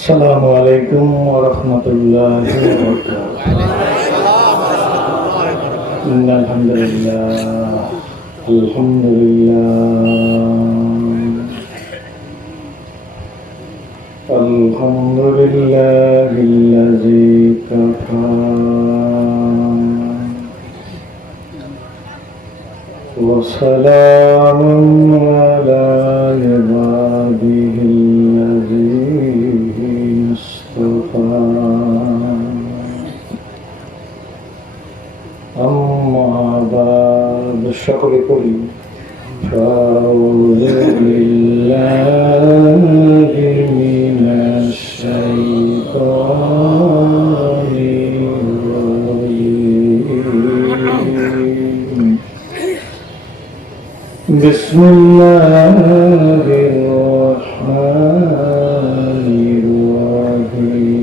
السلام عليكم ورحمة الله وبركاته. إن الحمد لله الحمد لله الذي كفى وسلام على عباده الذين اصطفى أما بعد الشكر كله فأعوذ بالله من الشيطان الرجيم بسم الله الرحمن الرحيم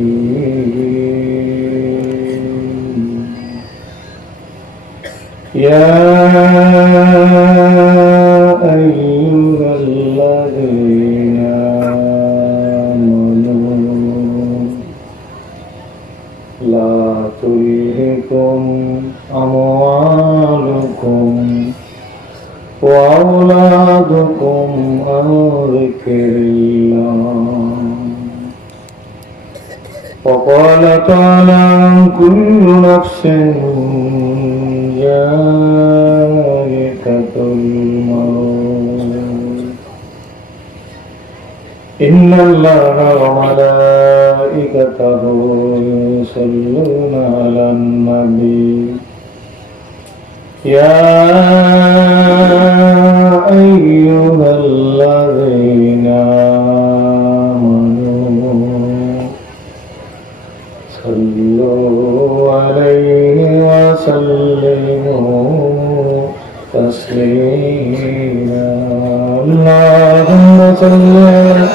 يا أيها الذين آمنوا لا تلهكم أموالكم وأولادكم عن ذكر الله وقال تعالى كل نفس ذائقة الموت إن الله وملائكته يصلون على النبي يا أيها الذين آمنوا صلوا عليه وسلموا تسليما اللهم صل على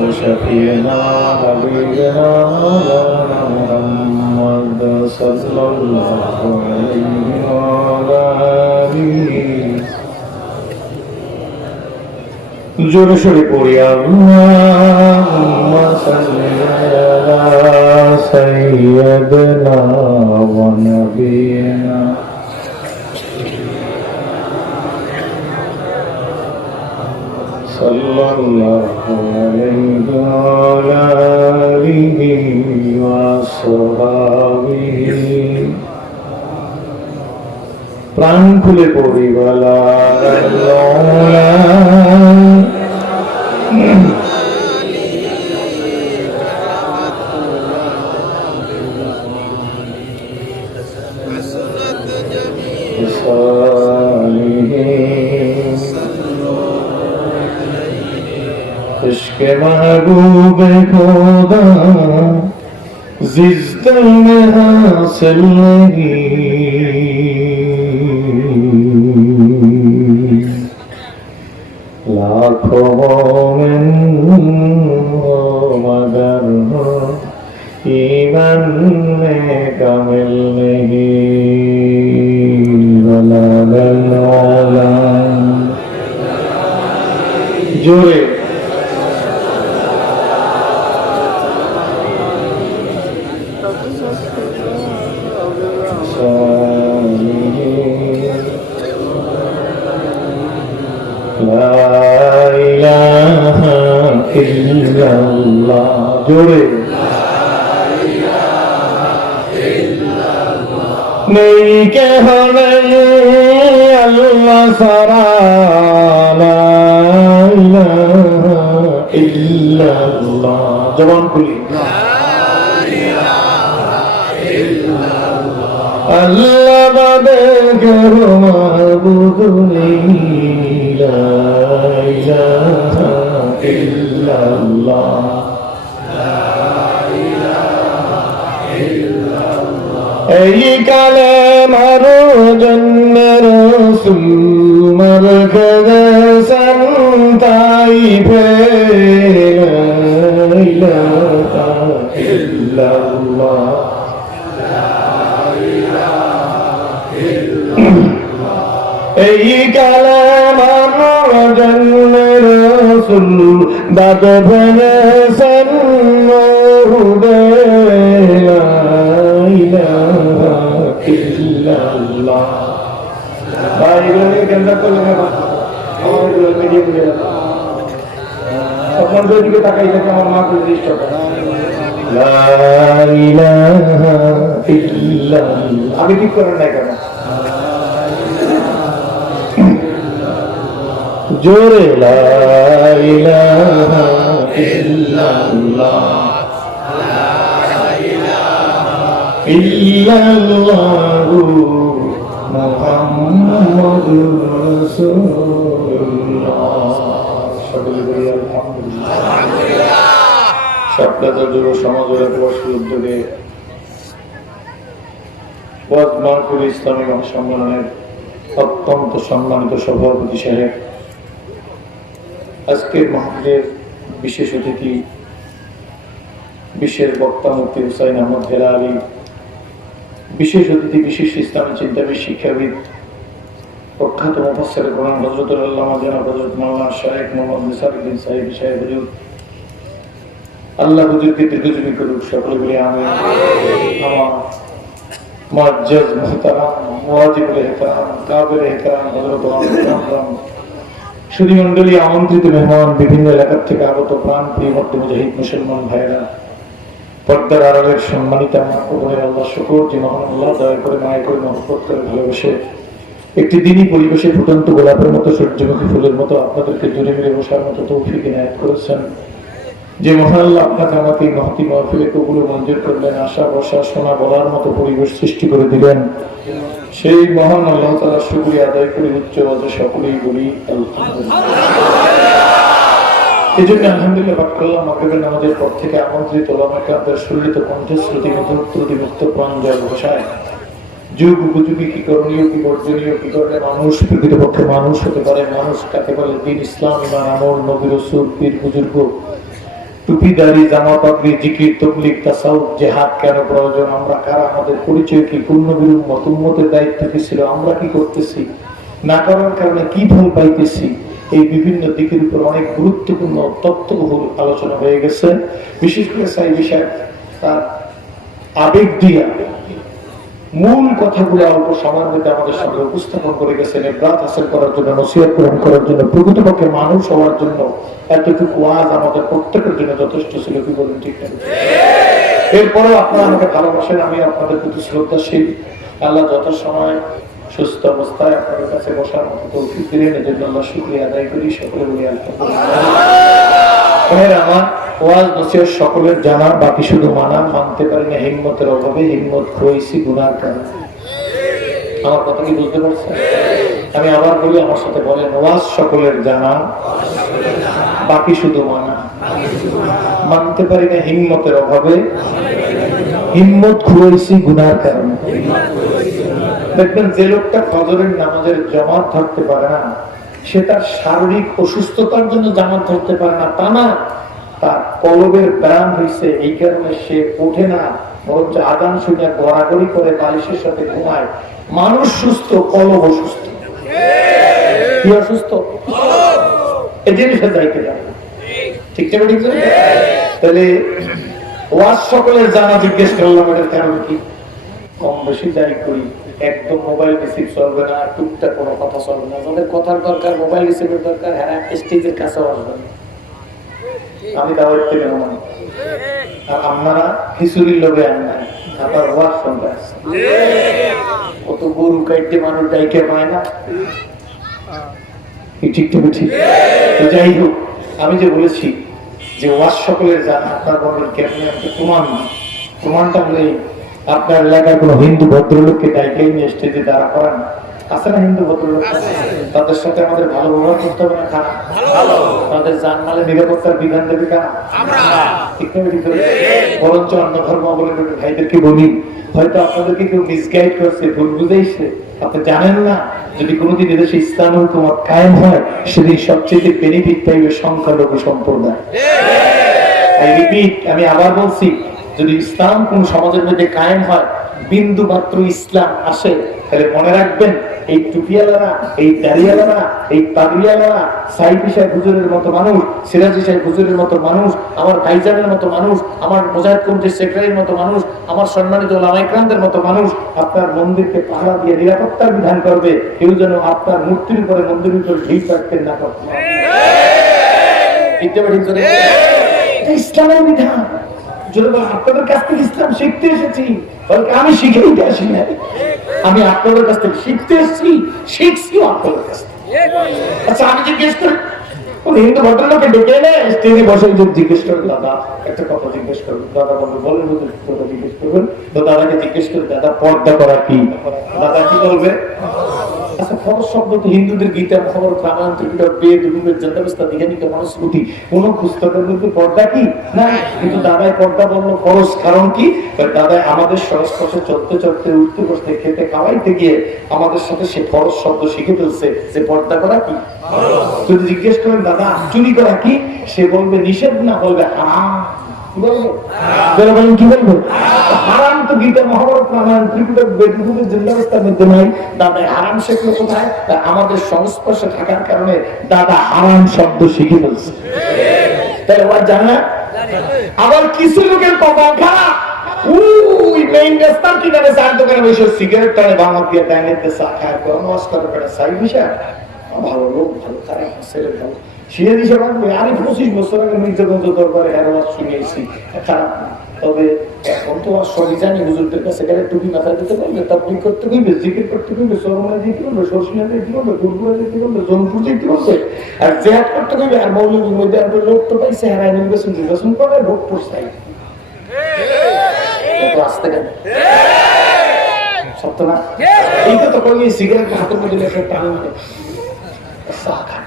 وشفينا وحبيبنا مولانا محمد صلى الله عليه وعلى آله জোরে সরে পড়ি আল্লাহুম্মা সাল্লি আলা সাইয়্যিদিনা ওয়া নাবিয়িনা সাল্লাল্লাহু আলাইহি ওয়া আলা আলিহি ওয়া সাহবিহি প্রাণ খুলে পড়ি ওয়ালা इश्क़ महबूब खुदा जिस्दल में हासिल नहीं लाखों मोमिन हो मगर ईमान में कामिल नहीं वला वला जोरे जोड़े नहीं कहने अल्लाह सारा ला इलाहा इल्लल्लाह जवान खुली अल्लाह बादे करो महबूब नहीं ला इलाहा इल्लल्लाह এই কালে মারো জন্মের রসুল মরকদে সন্তাই ইল্লাল্লাহ এই কালে মারো জন্মের বাদ ভেঙেছেন নূরে লা ইলাহা ইল্লাল্লাহ। ভাই এগুলো কেন্দ্র করলে আমাদের মিডিয়া মিডিয়া আপনাদের দিকে তাকাই থাকে আমার মা প্রতিষ্ঠ লা ইলাহা ইল্লাল্লাহ। আগে ঠিক করেন না কেন? জোরে লা ইলাহা ইল্লাল্লাহ ইল্লাল্লাহু মুহাম্মাদুর রাসূলুল্লাহ। সকলে বলি আলহামদুলিল্লাহ। সপ্তাহ যুব সমাজের প্রবাসী উদ্যোগে মাহফিল ইসলামী মহাসম্মেলনের অত্যন্ত সম্মানিত সভাপতি সাহেব, আজকের মাহফিলের বিশেষ অতিথি বিশ্বের বক্তা মুফতি হুসাইন আহমদ হেলা আলী, বিশেষ অতিথি বিশেষ ইসলামী চিন্তাবিদ শিক্ষাবিদ প্রখ্যাত মুফাসসির কোরআন হযরতুল আল্লামা জনাব হযরত মাওলানা শাইখ মুহাম্মদ নিসার উদ্দিন সাহেব সাহেব হুজুর, আল্লাহ হুজুরকে দীর্ঘজীবী করুক। সকলে বলি আমিন। আমার মুআজ্জাজ মুহতারাম মুওয়াজিবুল ইহতারাম কাবিল ইহতারাম হযরত আমরাম সুধী মণ্ডলী, আমন্ত্রিত মেহমান, বিভিন্ন এলাকা থেকে আগত প্রাণ প্রিয় মুজাহিদ মুসলমান ভাইরা, পর্দার আড়ালের সম্মানিত বোনের, আল্লাহ শুকর যে মহান আল্লাহ দয়া করে মায়া করে মহব্বত করে ভালোবেসে একটি দিনই পরিবেশে ফুটন্ত গোলাপের মতো সূর্যমুখী ফুলের মতো আপনাদেরকে জুড়ে মিলে বসার মতো তৌফিক ইনায়াত করেছেন। যে মহান আল্লাহ আপনাকে আমাকে এই মহতি মাহফিলে কবুল মঞ্জুর করলেন, আশা বসা শোনা বলার মতো পরিবেশ সৃষ্টি করে দিলেন, সেই মহান আল্লাহ তাআলার শুকরিয়া আদায় করে উচ্চ আওয়াজে সকলেই বলি আলহামদুলিল্লাহ। এই জন্য আলহামদুলিল্লাহ পাঠ করলাম। মাগরিবের নামাজের পর থেকে আমন্ত্রিত ওলামায়ে কেরামদের সুললিত কণ্ঠে শ্রুতিমধুর ত্রুটিমুক্ত প্রাঞ্জল ভাষায় যুগ উপযোগী কি করণীয় কি বর্জনীয়, কি করলে মানুষ প্রকৃতপক্ষে মানুষ হতে পারে, মানুষ কাকে বলে, দিন ইসলাম ইমান আমল নবী রাসূল পীর বুজুর্গ টুপিদারি জামা পাগড়ি জিকির তাবলীগ তাসাউফ জিহাদ কেন প্রয়োজন, আমরা কারা, আমাদের পরিচয় কি, কোন নবীর উম্মত, উম্মতের দায়িত্ব কি ছিল, আমরা কি করতেছি, না করার কারণে কি ফল পাইতেছি, এই বিভিন্ন দিকের উপর অনেক গুরুত্বপূর্ণ তত্ত্ববহুল আলোচনা হয়ে গেছে। বিশেষ করে সাইদি সাহেব তার আবেগ দিয়া মূল কথাগুলো অল্প সময়ের মধ্যে আমাদের সামনে উপস্থাপন করে গেছেন, ইবরাত হাসিল করার জন্য, নসিহত গ্রহণ করার জন্য, প্রকৃতপক্ষে মানুষ হওয়ার জন্য এতটুকু ওয়াজ আমাদের প্রত্যেকের জন্য যথেষ্ট ছিল। কি বলেন, ঠিক না? এরপরেও আপনারা আমাকে ভালোবাসেন, আমি আপনাদের প্রতি শ্রদ্ধাশীল। আল্লাহ যত সময় সুস্থ অবস্থায় আপনাদের কাছে বসার মতো তৌফিক দিলেন, এজন্য আল্লাহ শুকরিয়া আদায় করি। সকলে বলি আলহামদুলিল্লাহ। আমার ওয়াজ নসিহত সকলের জানা, বাকি শুধু মানা, মানতে পারি না হিম্মতের অভাবে, হিম্মত খোয়াইছি গুনার কারণে। আমার কথা কি বুঝতে পারছেন? আমি আবার বলি, আমার সাথে বলেন, ওয়াজ সকলের জানা, বাকি শুধু মানা, মানতে পারি না হিম্মতের অভাবে, হিম্মত খোয়াইছি গুনার কারণে। দেখবেন যে লোকটা ফজরের নামাজের জামাত ধরতে পারে না, সে তার শারীরিক অসুস্থতার জন্য জামাত ধরতে পারে না তা না, তার কলবের ব্যায়াম হয়েছে, এই কারণে সে ওঠে না, বরঞ্চ আযান শুনে গড়াগড়ি করে বালিশের সাথে ঘুমায়। মানুষ সুস্থ, কলব অসুস্থ। কি অসুস্থ? এই জিনিসের দায়িত্ব ঠিক ঠিক ঠিক। তাহলে ওয়াজ সকলের জানা, জিজ্ঞেস করলাম এটার কারণ কি? কম বেশি যাই করি, একদম মোবাইল রিসিভ চলবে না, টুকটাক কোনো কথা চলবে না। যাদের কথার দরকার, মোবাইল রিসিভের দরকার, হ্যাঁ স্টেজের কাছেও আসবেন। আমি দাওয়াত থেকে মানে আর আপনারা খিচুড়ির লোভে আনবেন, আপনার ওয়াজ শুনতে আসছেন। কত গরু কাটতে মানুষ ডাইকে পায় না, ঠিক ঠিক ঠিক। যাই হোক, আমি যে বলেছি যে ওয়াজ সকলের জানা, আপনার বলবেন কেমন, প্রমাণটা হলে আপনার এলাকার কোন হিন্দু ভদ্রলোককে ডাইকে নিয়ে স্টেজে দাঁড়া করান, আছে না হিন্দু ভদ্রলোক? তাদের সাথে আমাদের ভালো ব্যবহার করতে হবে না? খারাপ? তাদের জানমালে নিরাপত্তার বিধান দেবে কারা? বরঞ্চ অন্য ধর্মাবলম্বী ভাইদেরকে বলি, হয়তো আপনাদেরকে কেউ মিসগাইড করছে, ভুল বুঝাইছে, আপনি জানেন না। যদি কোনোদিন এদেশে ইসলাম হুকুমত কায়েম হয়, সেদিন সবচেয়ে বেনিফিট পাইবে সংখ্যালঘু সম্প্রদায়। আমি আবার বলছি, যদি ইসলাম কোন সমাজের মধ্যে কায়েম হয়, বিন্দু মাত্র ইসলাম আসে, তাহলে মনে রাখবেন এই টুপিয়ালারা, এই দাড়িয়ালারা, এই পাগড়িয়ালারা, সাইফি সাহেব হুজুরের মতো মানুষ, সিরাজি সাহেব হুজুরের মতো মানুষ, আমার ভাইজানের মতো মানুষ, আমার মুজাহিদ কমিটির সেক্রেটারির মতো মানুষ, আমার সম্মানিত ওলামা ইকরামদের মতো মানুষ আপনার মন্দিরকে পাহারা দিয়ে নিরাপত্তার বিধান করবে। কেউ যেন আপনার মূর্তির উপরে, মন্দিরের উপরে ভিড় রাখতে না করতে। ইসলামের বিধান। আপনাদের কাছ থেকে ইসলাম শিখতে এসেছি, আমি শিখে উঠে আসি না, আমি আপনাদের কাছ থেকে শিখতে এসেছি, শিখছি আপনাদের কাছ থেকে। আচ্ছা, আমি জিজ্ঞেস করি, হিন্দু ভদ্রলোকে ডেকে এনে স্টেজে বসে জিজ্ঞেস করেন, দাদা একটা কথা জিজ্ঞেস করবেন। দাদা বলবে, বলেন কথা জিজ্ঞেস করবেন। তো দাদাকে জিজ্ঞেস করে, দাদা পর্দা করা কি? দাদা কি বলবে? আচ্ছা, খবর শব্দ তো হিন্দুদের গীতার খবর, রামায়ণ, ত্রিপিটক, বেদ, উপনিষদ, জন্তাবস্থা, দীঘানিকা, মনুস্মৃতি, কোন পুস্তকের মধ্যে পর্দা কি না। কিন্তু দাদায় পর্দা বললো ফরজ। কারণ কি? দাদায় আমাদের সংস্পর্শে চলতে চলতে, উঠতে বসতে, খেতে খাওয়াইতে গিয়ে আমাদের সাথে সে ফরজ শব্দ শিখে ফেলছে যে পর্দা করা কি। যদি জিজ্ঞেস করেন দাদা চুরি করা কি, সে বলবে নিষেধ না, বলবে হারাম। কি বলবো? কি বলবো? হারাম তো গীতা, মহাভারত, রামায়ণ, ত্রিপিটক, বেদ, উপনিষদ, জন্তাবস্থার মধ্যে নাই। দাদা হারাম শিখলো কোথায়? আমাদের সংস্পর্শে থাকার কারণে দাদা হারাম শব্দ শিখে ফেলছে। তাহলে ওরা জানা। আবার কিছু লোকের কপাল খারাপ, ওই মেইন রাস্তার কিনারে চার দোকানে বসে সিগারেট টানে, বাংলা দিয়ে টাইনেতে চা খায়, নমস্কার করে সাই বিষয়। ভালো লোক, ভালো খারাপ ছেলে, ভালো সিরাজ হিসেবে রাখবে। আমি 25 বছর আগে নির্যাতন দরবারে আওয়াজ শুনেছি, খারাপ না। তবে এখন তো আর সবই জানি, হুজুরদের কাছে গেলে টুপি মাথায় দিতে পারবে, তাবলীগ করতে কইবে, জিকির করতে কইবে, সরমনা দিতে বলবে, সরসিনা দিতে বলবে, গুরগুরা দিতে বলবে, জনপুর দিতে বলবে, আর জিহাদ করতে কইবে। আর মৌলভীর মধ্যে একটা লোক তো পাইছে, হারাই নির্বাচন করে ভোট পড়ছাই আসতে গেলে সত্য না। এইটা তো কই সিগারেট হাতের মধ্যে লেখা টান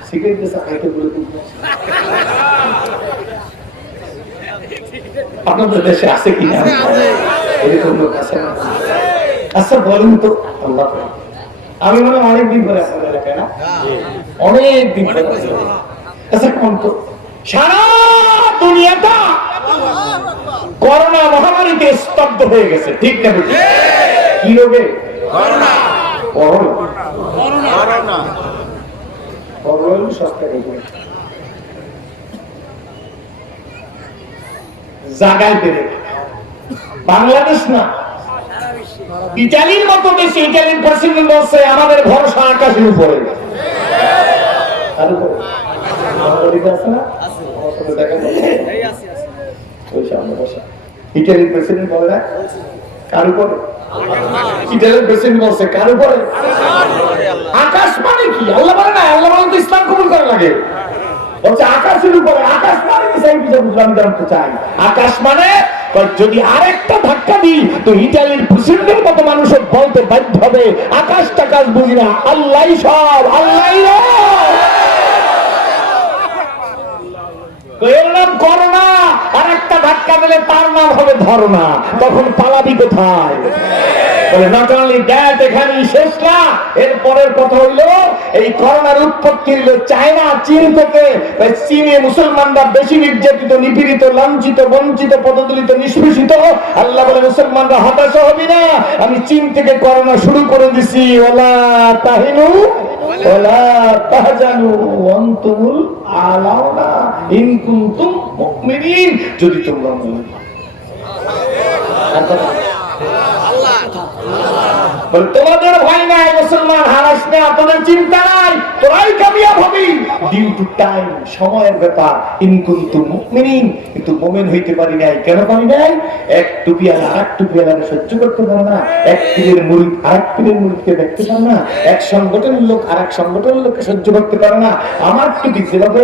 সিগারেট চা খাইতে বলে আপনাদের দেশে আছে কিনা এরকম লোক আছে? আচ্ছা বলুন তো, আল্লাহ, আমি মনে হয় অনেকদিন পরে আপনাদের এলাকায় না, অনেকদিন পরে। আচ্ছা কোন তো সারা দুনিয়াটা করোনা মহামারীতে স্তব্ধ হয়ে গেছে, ঠিক না? কি রোগে? করোনা। জায়গায় বেড়ে বাংলাদেশ না, ইটালির মতো দেশে, ইটালির প্রেসিডেন্ট বলছে আমাদের ভরসা আকাশের উপরে। ইটালির প্রেসিডেন্ট বলে না কার উপরে? ইটালির প্রেসিডেন্ট বলছে কার উপরে? আকাশ মানে কি? আল্লাহ বলে না, আল্লাহ বলে তো ইসলাম কবুল করা লাগে। বলছে আকাশের উপরে। আকাশ মানে কি? সেই বিষয়ে বুঝলাম, জানতে চাই। আকাশ মানে যদি আরেকটা ধাক্কা দিই তো ইটালির প্রেসিডেন্টের মতো মানুষ বলতে বাধ্য হবে আকাশ টাকাশ বুঝি না, আল্লাহ সব, আল্লাহ। এর নাম করোনা, আর একটা ধাক্কা দিলে তার নাম হবে ধরনা। তখন পালাবি কোথায়? বলে নট অনলি দ্যাট, এখানেই শেষ না। এর পরের কথা হইলো এই করোনার উৎপত্তি হইল চায়না, চীন থেকে। চীনে মুসলমানরা বেশি নির্যাতিত, নিপীড়িত, লাঞ্ছিত, বঞ্চিত, পদদলিত, নিষ্পেষিত। আল্লাহ বলে মুসলমানরা হতাশ হবি না, আমি চীন থেকে করোনা শুরু করে দিছি। ওয়ালা তাহিনু ওয়ালা তাহজানু ওয়া আনতুমুল আলাউনা ইন কুনতুম মুমিনিন, যদি তোমরা মুমিন। তোমাদের ভয় নাই, মুসলমান হারাস না, তোদের চিন্তা নাই, তোরাই কামিয়াব হবি। ডিউ টু টাইম, সময়ের ব্যাপার। ইন কুনতুম মুমিনিন, কিন্তু মুমিন হইতে পারি নাই। কেন পারি নাই? এক টুপিয়ালা আরেক টুপিয়ালাকে সহ্য করতে পারে না, এক পীরের মুরিদ আরেক পীরের মুরিদকে দেখতে পারে না, এক সংগঠনের লোক আরেক সংগঠনের লোককে সহ্য করতে পারে না। আমার টুপি যেভাবে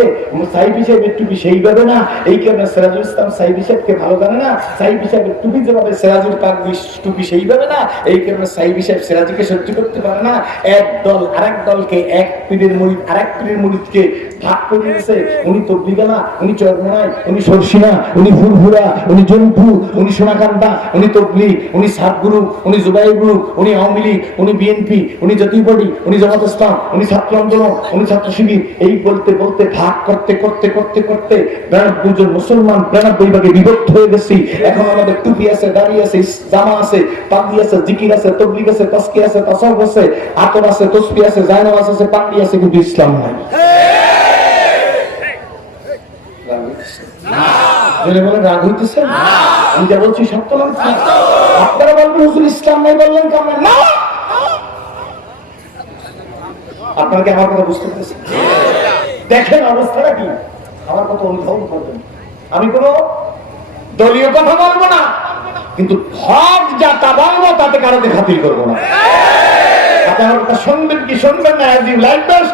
সাইফি সাহেবের টুপি সেইভাবে না, এই কারণে সিরাজুল ইসলাম সাইফি সাহেবকে ভালো জানে না। সাইফি সাহেবের টুপি যেভাবে সিরাজুল পাগড়ি টুপি সেইভাবে না, এই কারণে সাইফি সাহেব সিরাজুকে সহ্য করতে পারে না। এক দল আরেক দলকে, এক পীরের মুরিদ আরেক পীরের মুরিদকে ভাগ করে দিয়েছে। উনি তবলিগালা, উনি চরমনাই, উনি সরসিনা, উনি ফুরফুরা, উনি জনপুর, উনি সোনাকান্দা, উনি তবলিগ, উনি সাতগুরু, উনি জুবাইর গ্রুপ, উনি আওয়ামী লীগ, উনি বিএনপি, উনি জাতীয় পার্টি, উনি জামাত ইসলাম, উনি ছাত্র আন্দোলন, উনি ছাত্র শিবির। এই বলতে বলতে ভাগ করতে করতে করতে করতে 92 জন মুসলমান 92 ভাগে বিভক্ত হয়ে গেছি। এখন আমাদের টুপি আছে, দাড়ি আছে, জামা আছে, পাগড়ি আছে, জিকির আছে, তবলিগ আছে, আছে, তাসকিয়া আছে, তাসাউফ আছে, আতর আছে, তাসবিহ আছে, জায়নামাজ আছে, পাগড়ি আছে, কিন্তু ইসলাম নাই। রাগ হইতেছে না? আমি যা বলছি সত্য না? আপনারা বলবেন হুজুর ইসলাম নাই বললেন কেমন? না, আপনারা কি আমার কথা বুঝতে পেরেছেন? দেখেন অবস্থাটা কি, আমার কথা অনুভব করবেন। আমি কোনো দলীয় কথা বলবো না, কিন্তু হক যা তা বলবো, তাতে কারোকে খাতির করবো না। আমার কথা শুনবেন কি শুনবেন না, এজ ইউ লাইক দ্যাট।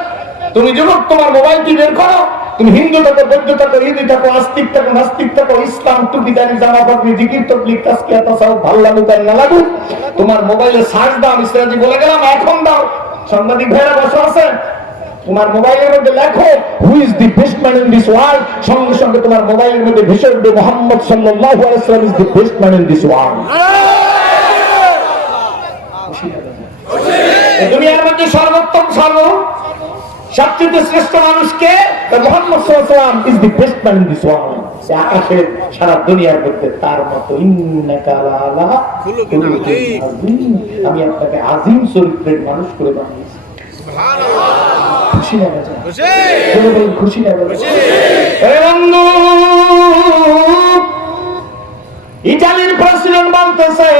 তুমি যুবক তোমার মোবাইলটি বের করো, তুমি হিন্দু থাকো, বৌদ্ধ থাকো, ইহুদি থাকো, আস্তিক থাকো, নাস্তিক থাকো, ইসলাম, টুপি, দাড়ি, জামা, পাগড়ি, জিকির, তাসবিহ, তাসকিয়া, তাসাউফ, ভালো লাগুক আর না লাগুক, তোমার মোবাইলে সার্চ দাও। আমি সেটা বলে গেলাম, এখন দাও। সাংবাদিক ভাইরা বসে আছে, তোমার মোবাইলের মধ্যে লেখো who is the best man in this world, সঙ্গে সঙ্গে তোমার মোবাইলের মধ্যে ভেসে উঠবে মুহাম্মদ সাল্লাল্লাহু আলাইহি ওয়াসাল্লাম is the best man in this world. দুনিয়ার মধ্যে সর্বোত্তম, সবচেয়ে শ্রেষ্ঠ মানুষকে মুহাম্মদ সাল্লাল্লাহু আলাইহি ওয়াসাল্লাম is the best man in this world. আকাশের সারা দুনিয়ার মধ্যে তার মতো ইন্নাকা লাআলা খুলুকিন আযীম, আমি আপনাকে আযীম চরিত্রের মানুষ করে বানিয়েছি। সুবহানাল্লাহ। খুশি না বাজা? খুশি না বাজা? বন্ধু, ইতালির প্রেসিডেন্ট বলতেছে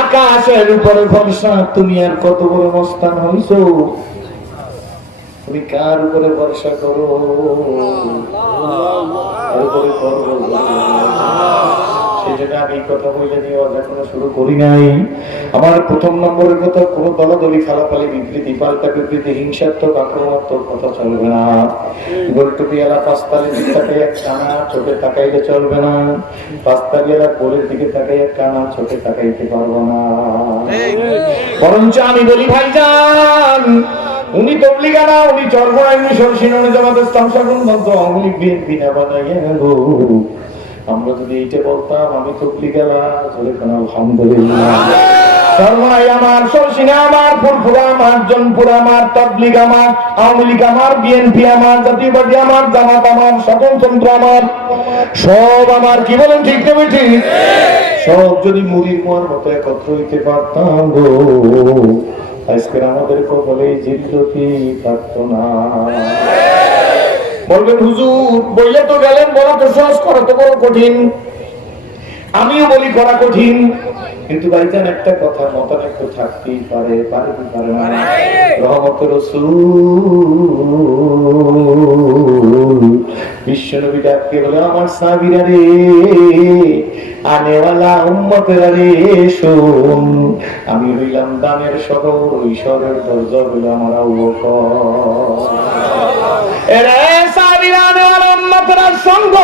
আকাশের উপরে ভরসা, তুমি আর কত বড় মস্তান হইছো, তুমি কার উপরে ভরসা করো? সেজন্য আমি কথা বলে নিয়ে এখনো শুরু করি নাই। আমার প্রথম নম্বরের কথা, কোন দলাদলি, ফালাফালি, বিবৃতি, পাল্টা বিবৃতি, হিংসাত্মক, আক্রমণাত্মক কথা চলবে না। গোলটুপিয়ালা পাঁচতালি দিকে তাকাই এক কানা, চোখে তাকাইলে চলবে না। পাঁচতালিয়ালা গোলের দিকে তাকাই এক কানা, চোখে তাকাইতে পারবো না। বরঞ্চ আমি বলি ভাইজান, উনি তবলিগা না, উনি চরমরাই, উনি সরসিনানি জামাতে ইসলাম শাসন মন্ত্র আওয়ামী লীগ বিএনপি না বানাইয়া গো। আমরা যদি এইটা বলতাম আমি তবলিগা না, তাহলে কেন আলহামদুলিল্লাহ। চরমরাই আমার, সরসিনা আমার, ফুরফুরা আমার, জনপুর আমার, তবলিগ আমার, আওয়ামী লীগ আমার, বিএনপি আমার, জাতীয় পার্টি আমার, জামাত আমার, স্বতন্ত্র আমার, সব আমার। কি বলেন ঠিক না ঠিক? সব যদি মুড়ির মোয়ার মতো একত্র হইতে পারতাম গো, আজকের আমাদের কপালে জিল্লতি থাকতো না। বলবেন হুজুর বইলে তো গেলেন, বলা তো সহজ, করা তো বড় কঠিন। আমিও বলি করা কঠিন, কিন্তু ভাইজান একটা কথা, মতানৈক্য থাকতেই পারে, পারে কি পারে না? রহমতের রাসূল বিশ্বনবী ডাকতে বলে, আমার সাহাবীরা রে, আনেওয়ালা উম্মতেরা রে, শোন, আমি হইলাম দানের শহর, ঐশ্বরের দরজা হইল আমার আবু বকর। এরে সাহাবীরা, আনেওয়ালা উম্মতেরা সঙ্গ,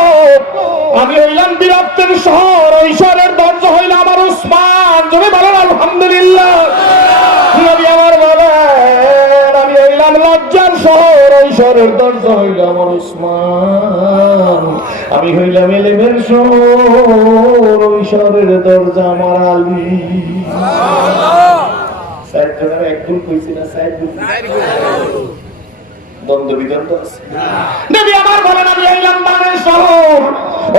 আমি হইলাম বীরত্বের শহর, ঐশ্বরের দরজা হইল আমার উসমান। তুমি বলেন আলহামদুলিল্লাহ। নবী আমার বলেন, আমি হইলাম লজ্জার শহর, ঐশ্বরের দরজা হইল আমার উসমান। আমি হইলাম ইলমের শহর, ঐশ্বরের দরজা আমার আলী। একদম কইছি না, দ্বন্দ্ব বিদ্বন্দ্ব আছে। নবী আমার বলেন, আমি হইলাম দানের শহর,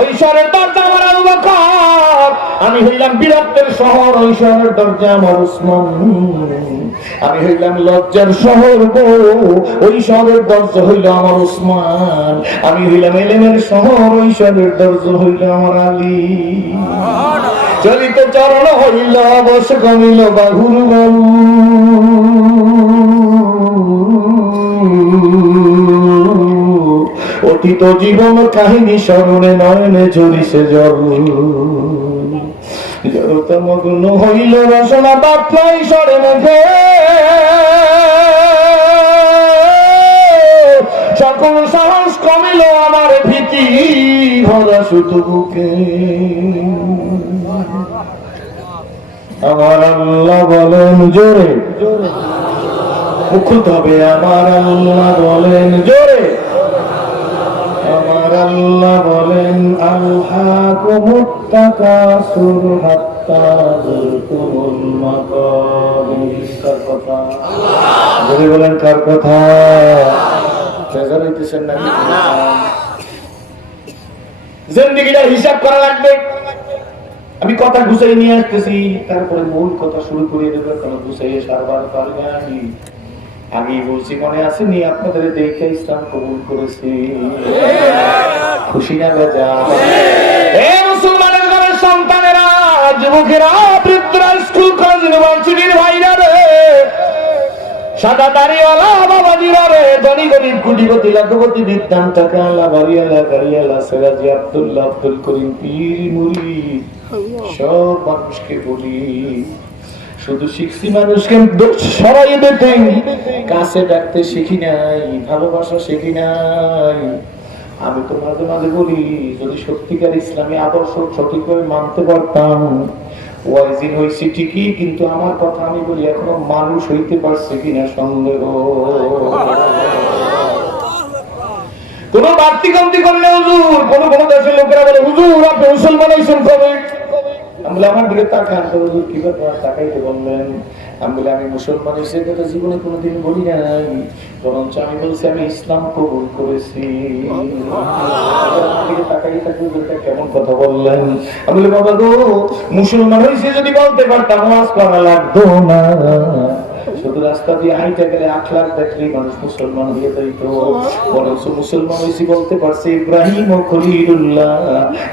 ঐশ্বরের দরজা আমার আবু বকর। আমি হইলাম বীরত্বের শহর, ঐশ্বরের দরজা আমার উসমান। আমি হইলাম লজ্জার শহর গো, ঐশ্বরের দরজা হইল আমার উসমান। আমি হইলাম ইলমের শহর, ঐশ্বরের দরজা হইল আমার আলী। চলিত চরণ হইল, বস কমিল বাহুর বল, অতীত জীবন কাহিনী স্মরণে নয়নে ঝরিছে জল। জড়তা মগ্ন হইল রসনা বাপনা ঈশ্বরে মুখে, সকল সাহস কমিল আমার ভীতি ভরা শুধু বুকে। আমার আল্লাহ বলেন জোরে, মুখ খুলতে হবে। আমার আল্লাহ বলেন জোরে, আমার আল্লাহ বলেন আলহাকুমুত তাকাসুর হাত্তা যুরতুমুল মাকাবির। কার কথা? জোরে বলেন কার কথা? বেজার হইতেছেন নাকি? জিন্দেগিটার হিসাব করা লাগবে। আমি কথা গুছাই নিয়ে আসতেছি, তারপরে মূল কথা শুরু করে দেবে, কারণ গুছাইয়ে সারবার পারবে আমি আগেই বলছি, মনে আছে নি আপনাদের দেখে ইসলাম কবুল করেছি, খুশি না বেজা? মুসলমানের ঘরের সন্তানেরা, যুবকেরা, বৃদ্ধরা, স্কুল কলেজ ইউনিভার্সিটির ভাইরা রে, সাদা দাড়িওয়ালা বাবাজিরা রে, ধনী গরিব কোটিপতি লাখপতি বিদ্যান টাকা আল্লাহ বাড়িওয়ালা গাড়িওয়ালা সিরাজি আব্দুল্লাহ আব্দুল করিম পীর মুরিদ সব মানুষকে বলি, শুধু শিখছি মানুষকে সরাই দিতে, কাছে ডাকতে শিখি নাই, ভালোবাসা শিখি নাই। আমি তো মাঝে মাঝে বলি, যদি সত্যিকার ইসলামী আদর্শ সঠিকভাবে মানতে পারতাম, ওয়াইজিন হইছি ঠিকই, কিন্তু আমার কথা আমি বলি এখনো মানুষ হইতে পারছে কিনা সন্দেহ। কোন বাড়তি কমতি করলে হুজুর, কোন কোন দেশের লোকেরা বলে হুজুর আপনি মুসলমান হইছেন কবে? আমি বলি আমার দিকে তাকান, হুজুর কি ব্যাপার তাকাইতে বললেন? আমি বলি আমি মুসলমান হিসেবে কথা জীবনে কোনোদিন বলি নাই, বরঞ্চ আমি বলছি আমি ইসলাম কবুল করেছি। কেমন কথা বললেন? আমি বলি বাবা গো, মুসলমান হয়েছে যদি বলতে পারতাম ওয়াজ করা লাগতো না, শুধু রাস্তা দিয়ে হাইটা গেলে আখলাক দেখলেই মানুষ মুসলমান হয়ে যাইত। বরঞ্চ মুসলমান হয়েছি বলতে পারছে ইব্রাহিম ও খলিলুল্লাহ,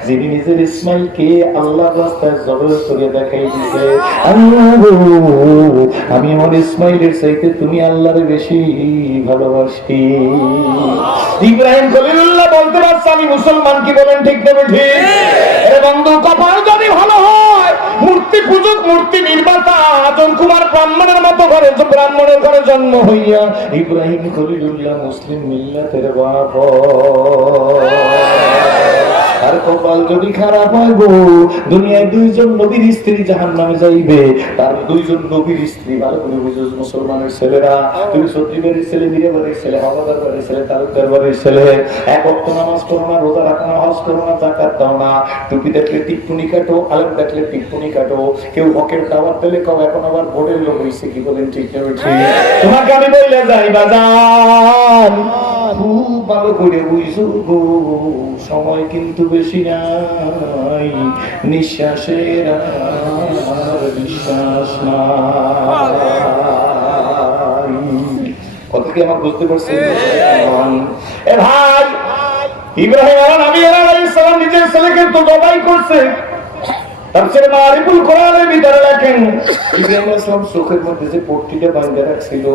যিনি নিজের ইসমাইলকে আল্লাহর রাস্তায় জবর করে দেখাই দিতে, আমি আমার ইসমাইলের চাইতে তুমি আল্লাহরে বেশি ভালোবাসি। ইব্রাহিম খলিলুল্লাহ বলতে পারছে আমি মুসলমান, কি বলেন ঠিক না ঠিক? এ বন্ধু, কপাল যদি ভালো হয়, মূর্তি পূজক, মূর্তি নির্মাতা আদম কুমার ব্রাহ্মণের মতো ঘরে, ব্রাহ্মণের ঘরে জন্ম হইয়া ইব্রাহিম খলিলুল্লাহ মুসলিম মিল্লাতের বাপ। আর কপাল যদি খারাপ হয় গো, দুনিয়ায় দুইজন নবীর স্ত্রী জাহান্নামে যাইবে, তার দুইজন নবীর স্ত্রী ভালো করে বুঝো মুসলমানের ছেলেরা, তুমি সত্যি বাড়ির ছেলে, মিরে বাড়ির ছেলে, হাওলাদার বাড়ির ছেলে, তালুকদার বাড়ির ছেলে, এক ওয়াক্ত নামাজ পড়ো না, রোজা রাখো না, হজ করো না, যাকাত দাও না, টুপি দেখলে টিপ্পুনি কাটো, আলেম দেখলে টিপ্পুনি কাটো, কেউ হকের দাওয়াত দিলে কও এখন আবার বোর্ডের লোক হইছে, কি বলেন ঠিক না ঠিক? তোমাকে আমি বইলে যাই বাজান, খুব ভালো করে বুঝো গো, সময় কিন্তু বেশি নাই, নিঃশ্বাসের আর বিশ্বাস নাই। কথা কি আমার বুঝতে পারছেন? এ ভাই, ইব্রাহিম আলাইহিস সালাম নিজের ছেলেকে তো জবাই করছে। তাফসীরে মারিফুল কোরআনের ভিতরে লেখেন, ইব্রাহিম আলাইহিস সালাম চোখের মধ্যে যে পট্টিটা বাঁধা রাখছিল,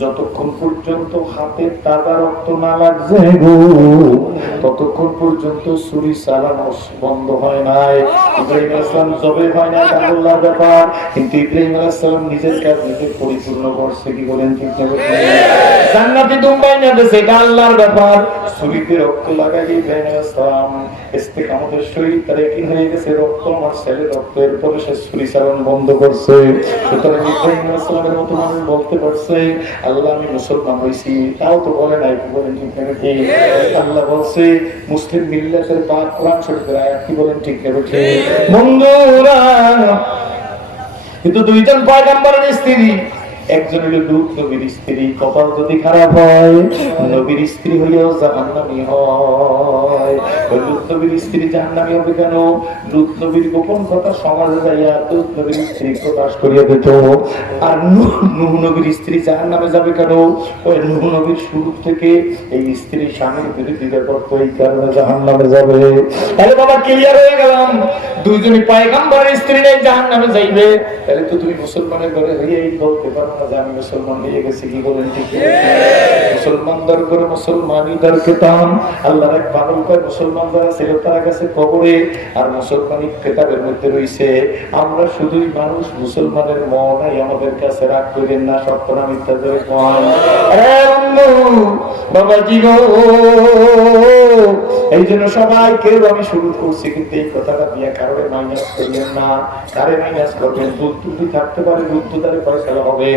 যতক্ষণ পর্যন্ত হাতে তাজা রক্ত না লাগছে গো, ততক্ষণ পর্যন্ত ছুরি চালানো বন্ধ হয় নাই। ইব্রাহিম আলাইহিস সালাম জবে হয় না, আল্লাহর ব্যাপার, কিন্তু ইব্রাহিম আলাইহিস সালাম নিজের কাজ নিজে পরিপূর্ণ করছে, কি বলেন ঠিক না? জান্নাতি দুম্বাই না দেশে, এটা আল্লাহর ব্যাপার। ছুরিতে রক্ত লাগাই ইব্রাহিম আলাইহিস সালাম ইস্তেকামতের শরীর তার কি হয়ে গেছে, রক্ত আমার ছেলে রক্ত, এরপরে সে ছুরি চালানো বন্ধ করছে। সুতরাং ইব্রাহিম আলাইহিস সালামের মতো মানুষ বলতে পারছে আল্লাহ আমি মুসলমান হয়েছি, তাও তো বলে নাই, কি বলেন ঠিক না? আল্লাহ বলছে মুসলিম মিল্লাতের পাক কোরআন শরীফের আয়াত, কি বলেন ঠিক না? বন্ধুরা, কিন্তু দুইজন পয়গম্বরের স্ত্রী, একজন হলো লূত নবীর স্ত্রী, কপাল যদি খারাপ হয় নবীর স্ত্রী হইয়াও জাহান্নামী হয়। লূত নবীর স্ত্রী জাহান্নামী হবে কেন? লূত নবীর গোপন কথা সমাজে যাইয়া লূত নবীর স্ত্রী প্রকাশ করিয়া দিত। আর নূহ নবীর স্ত্রী জাহান্নামে যাবে কেন? ওই নূহ নবীর শুরু থেকে এই স্ত্রী স্বামীর বিরোধিতা করতো, এই কারণে জাহান্নামে যাবে। তাহলে বাবা ক্লিয়ার হয়ে গেলাম, দুইজনই পয়গম্বরের স্ত্রী নেই জাহান্নামে যাইবে। তাহলে তো তুমি মুসলমানের ঘরে হইয়াই বলতে পারো না যে আমি মুসলমান হয়ে গেছি, কি বলেন ঠিক? মুসলমান দর করে মুসলমানই দর খেতাম। আল্লাহর এক পাগল কয় মুসলমান যারা ছিল তারা গেছে কবরে, আর মুসলমানই খেতাবের মধ্যে রয়েছে। আমরা শুধুই মানুষ, মুসলমানের মনই আমাদের কাছে রাগ করেন না, সত্য না মিথ্যা ধরে কয়। বাবাজি গো, এই জন্য সবাইকে আমি শুরু করছি, কিন্তু এই কথাটা দিয়ে কারোর মাইনাস করিয়েন না। কারে মাইনাস করবেন? রুদ্ধি থাকতে পারে, রুদ্ধদ্বারে ফয়সালা হবে,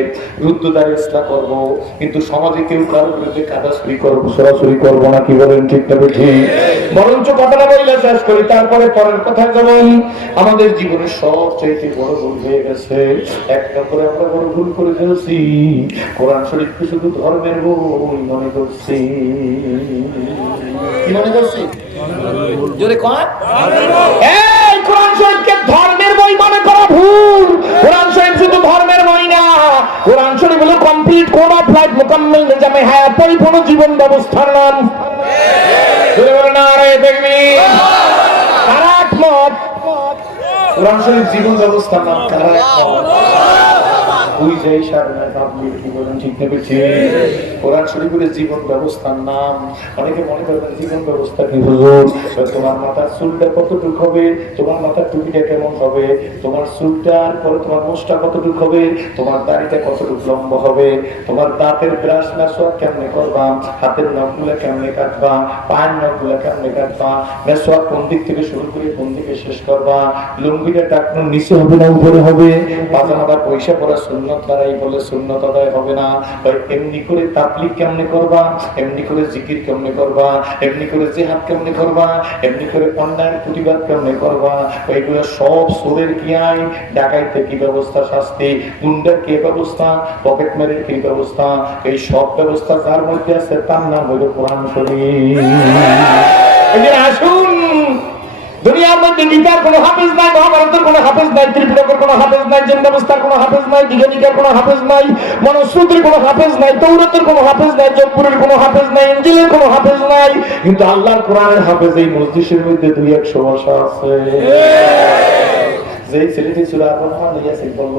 রুদ্ধদ্বারে ইসলাম করবো, কিন্তু সমাজে কেউ কারোর বিরুদ্ধে কাদাছড়ি করবো, সরাসরি করবো না, কি বলেন ঠিক না ঠিক? বরঞ্চ কথাটা বইলে শেষ করি, তারপরে পরের কথা যেমন আমাদের জীবনের সবচেয়ে বড় ভুল হয়ে গেছে, একটা করে আমরা বড় ভুল করে ফেলছি, কোরআন শরীফকে শুধু ধর্মের বই মনে করছি। কি মনে করছি? জোরে কোরআন, এই কোরআন শরীফকে ধর্মের বই মনে করা ভুল। কোরআন শরীফ শুধু ধর্মের বই না, কোরআন শরীফ হলো কমপ্লিট কোড অফ লাইফ, মুকাম্মিল নিজামে হায়াত, পরিপূর্ণ জীবন ব্যবস্থার নাম। কারা একমত? কোরআন শরীফ জীবন ব্যবস্থার নাম, কারা একমত? ওই যে সারনায় ভাবলি কি বলেন, ঠিক নেবে? কোরআন শরীফের জীবন ব্যবস্থার নাম। অনেকে মনে করবেন জীবন ব্যবস্থা কি হুজুর? তোমার মাথার চুলটা কতটুকু হবে, তোমার মাথার টুপিটা কেমন হবে, তোমার চুলটার পরে তোমার মোষটা কতটুকু হবে, তোমার দাড়িটা কতটুকু লম্বা হবে, তোমার দাঁতের ব্রাশ মেসওয়াক কেমনে করবা, হাতের নখগুলা কেমনে কাটবা, পায়ের নখগুলা কেমনে কাটবা, মেসওয়াক কোন দিক থেকে শুরু করে কোন দিকে শেষ করবা, লুঙ্গিটা টাকনো নিচে হবে না উপরে হবে, পাজামাটা পয়সা পরা সুন্নত দ্বারাই বলে সুন্নত আদায় হবে না, এমনি করে তাবলীগ কেমনে করবা, এমনি করে জিকির কেমনে করবা, এমনি করে জিহাদ কেমনে করবা, এমনি করে অন্যায়ের প্রতিবাদ কেমনে করবা, ওইগুলো সব সুরের কি আইন, ডাকাইতে কি ব্যবস্থা শাস্তি, গুন্ডার কি ব্যবস্থা, পকেট মারের কি ব্যবস্থা, এই সব ব্যবস্থা যার মধ্যে আছে তার নাম হইল কোরআন শরীফ। আসুন, দুনিয়ার মধ্যে গীতার কোনো হাফেজ নাই, মহাভারতের কোনো হাফেজ নাই, ত্রিপিটকের কোনো হাফেজ নাই, জৈন ব্যবস্থার কোনো হাফেজ নাই, দিগনিকার কোনো হাফেজ নাই, মনুস্মৃতির কোনো হাফেজ নাই, তৌরাতের কোনো হাফেজ নাই, জব্বুরের কোনো হাফেজ নাই, ইনজিলের কোনো হাফেজ নাই, কিন্তু আল্লাহর কোরআনের হাফেজ এই মজলিসের মধ্যে 200 বসা আছে। যেই ছেলেটি সূরা আর-রহমান ইয়াসিন বলল,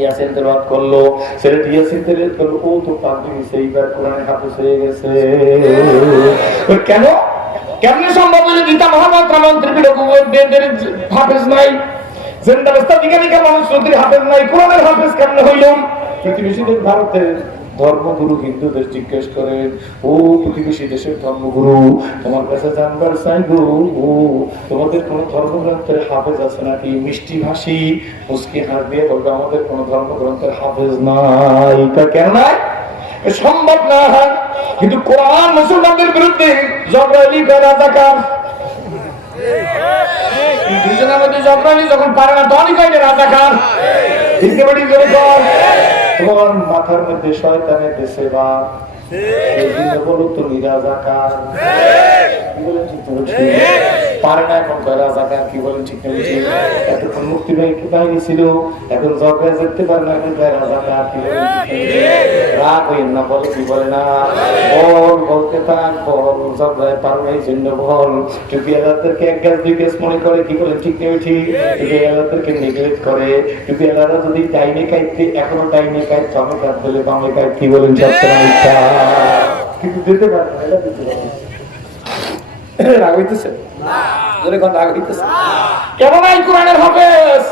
ইয়াসিন তেলাওয়াত করলো, ছেলেটি ইয়াসিন তেলাওয়াত করলো, ও তো পাগড়ি দিয়েছে, এইবার কোরআনের হাফেজ হয়ে গেছে। কেন? কেমনে সম্ভব হলো? গীতা মহাভারত রামায়ণ ত্রিপিটক হাফেজ নাই, জৈন ব্যবস্থা বিজ্ঞানিকা মনুস্মৃতির হাফেজ নাই, কোরআনের হাফেজ কেমনে হইল? প্রতিবেশীদের ভারতের ধর্মগুরু হিন্দুদের জিজ্ঞেস করেন, ও প্রতিবেশী দেশের ধর্মগুরু, তোমার কাছে জানবার চাই গো, তোমাদের কোন ধর্মগ্রন্থের হাফেজ আছে নাকি? মিষ্টি ভাষী মুস্কি হাত দিয়ে বলবে, আমাদের কোন ধর্মগ্রন্থের হাফেজ নাই। তা কেন নাই? সম্ভব না। কিন্তু কোরআন মুসলমানদের বিরুদ্ধে জবরাইলি করা যাকার, দুজনের মধ্যে জবরাইলি যখন পারে না তখনই কয় রাজাকার। তোমার মাথার মধ্যে শয়তানের দেশে বা বলো তো নিরাজাকার, কি বলেন ঠিক পারে না এখন কয় রাজাকার, কি বলেন ঠিক নেই? এতক্ষণ মুক্তি বাহিনী ছিল, এখন জবরায় যেতে পারে না, এখন কয় রাজাকার, কি বলেন ঠিক নেই? রাগ হইন না, বলে কি বলে না, বল বলতে থাক, বল জবরায় পারবে এই জন্য বল। টুপি আলাদাদেরকে এক গাছ দুই গাছ মনে করে, কি বলেন ঠিক নেই? ঠিক। টুপি আলাদাদেরকে নেগলেক্ট করে, টুপি আলাদা যদি টাইমে কাইতে এখনো টাইমে কাইত, বামে কাজ বলে বামে কাইত, কি বলেন সবসময় মিথ্যা, কিন্তু দিতে পারে না, এটা দিতে পারে। রাগ হইতেছে না, রাগ হইতেছে কেন নাই? কোরআনের হাফেজ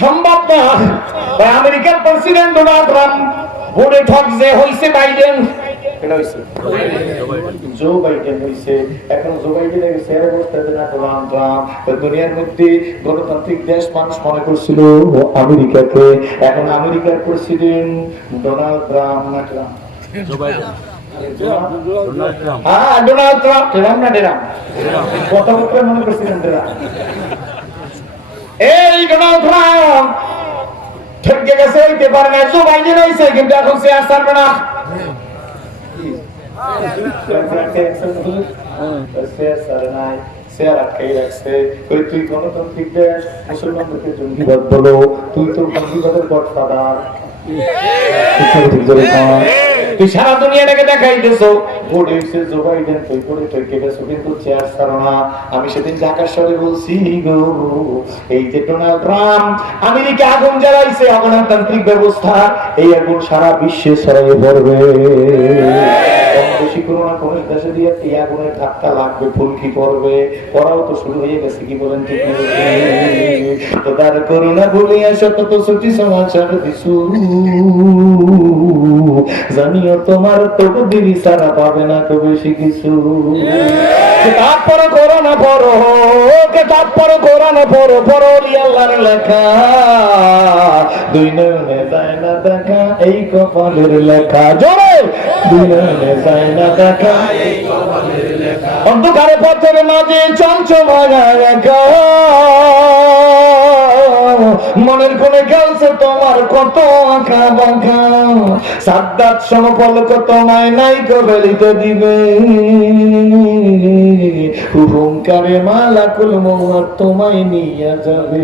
সম্ভব না। আমেরিকার প্রেসিডেন্ট ডোনাল্ড ট্রাম্প ভোটে ঠক যে হইছে বাইডেন, এটা হইছে জো বাইডেন হইছে, এখন জো বাইডেনের চেয়ারে বসতে না ডোনাল্ড ট্রাম্প। দুনিয়ার মধ্যে গণতান্ত্রিক দেশ মানুষ মনে করছিল আমেরিকাকে, এখন আমেরিকার প্রেসিডেন্ট ডোনাল্ড ট্রাম্প না Trump, Joe Biden, Donald Trump, Trump না ডেরাম, কত বছর মনে করছিলেন ডেরাম। এই ডোনাল্ড ট্রাম্প ঠকে গেছে, হইতে পারে না, জো বাইডেন হইছে, কিন্তু এখন সে আর ছাড়বে না। তুই গণতান্ত্রিক দেশ, মুসলমানদেরকে জঙ্গিবাদ বলো, তুই তো জঙ্গিবাদের গডফাদার, তুই সারা দুনিয়াটাকে দেখাইতেছো ভোট হইছে জো বাইডেন, তুই করে ঠকে গেছো, কিন্তু চেয়ার ছাড়ো না। আমি সেদিন ঢাকার শহরে বলছি গো, এই যে ডোনাল্ড ট্রাম্প আমেরিকা আগুন জ্বালাইছে, অগণতান্ত্রিক ব্যবস্থা, এই আগুন সারা বিশ্বে ছড়িয়ে পড়বে। বেশি কোনো না কোনো দেশে দিয়ে এই আগুনের ধাক্কা লাগবে, ফুলকি পড়বে, পড়াও তো শুরু হয়ে গেছে, কি বলেন ঠিক নেই? তো তার করোনা বলিয়া শত ছুটি সমাচার দিছু, জানিও তোমার তবু দিবি সারা পাবে না তো বেশি কিছু। তারপরে করোনা পড়ো, তারপরে করোনা পড়ো, পড়ো আল্লাহর লেখা, দুই নয়নে যায় না দেখা এই কপালের লেখা, জোরে দুই নয়নে যায় না দেখা এই কপালের লেখা, অন্ধকারে পথের মাঝে চঞ্চমায়া রেখা, মনের কোণে খেলছে তোমার কত আঁকা বাঁকা, সাদ্দাত সমপলক তোমায় নাই কবলিতে দিবে, হুকুম মুনকারে মালাকুল মওত তোমায় নিয়ে যাবে।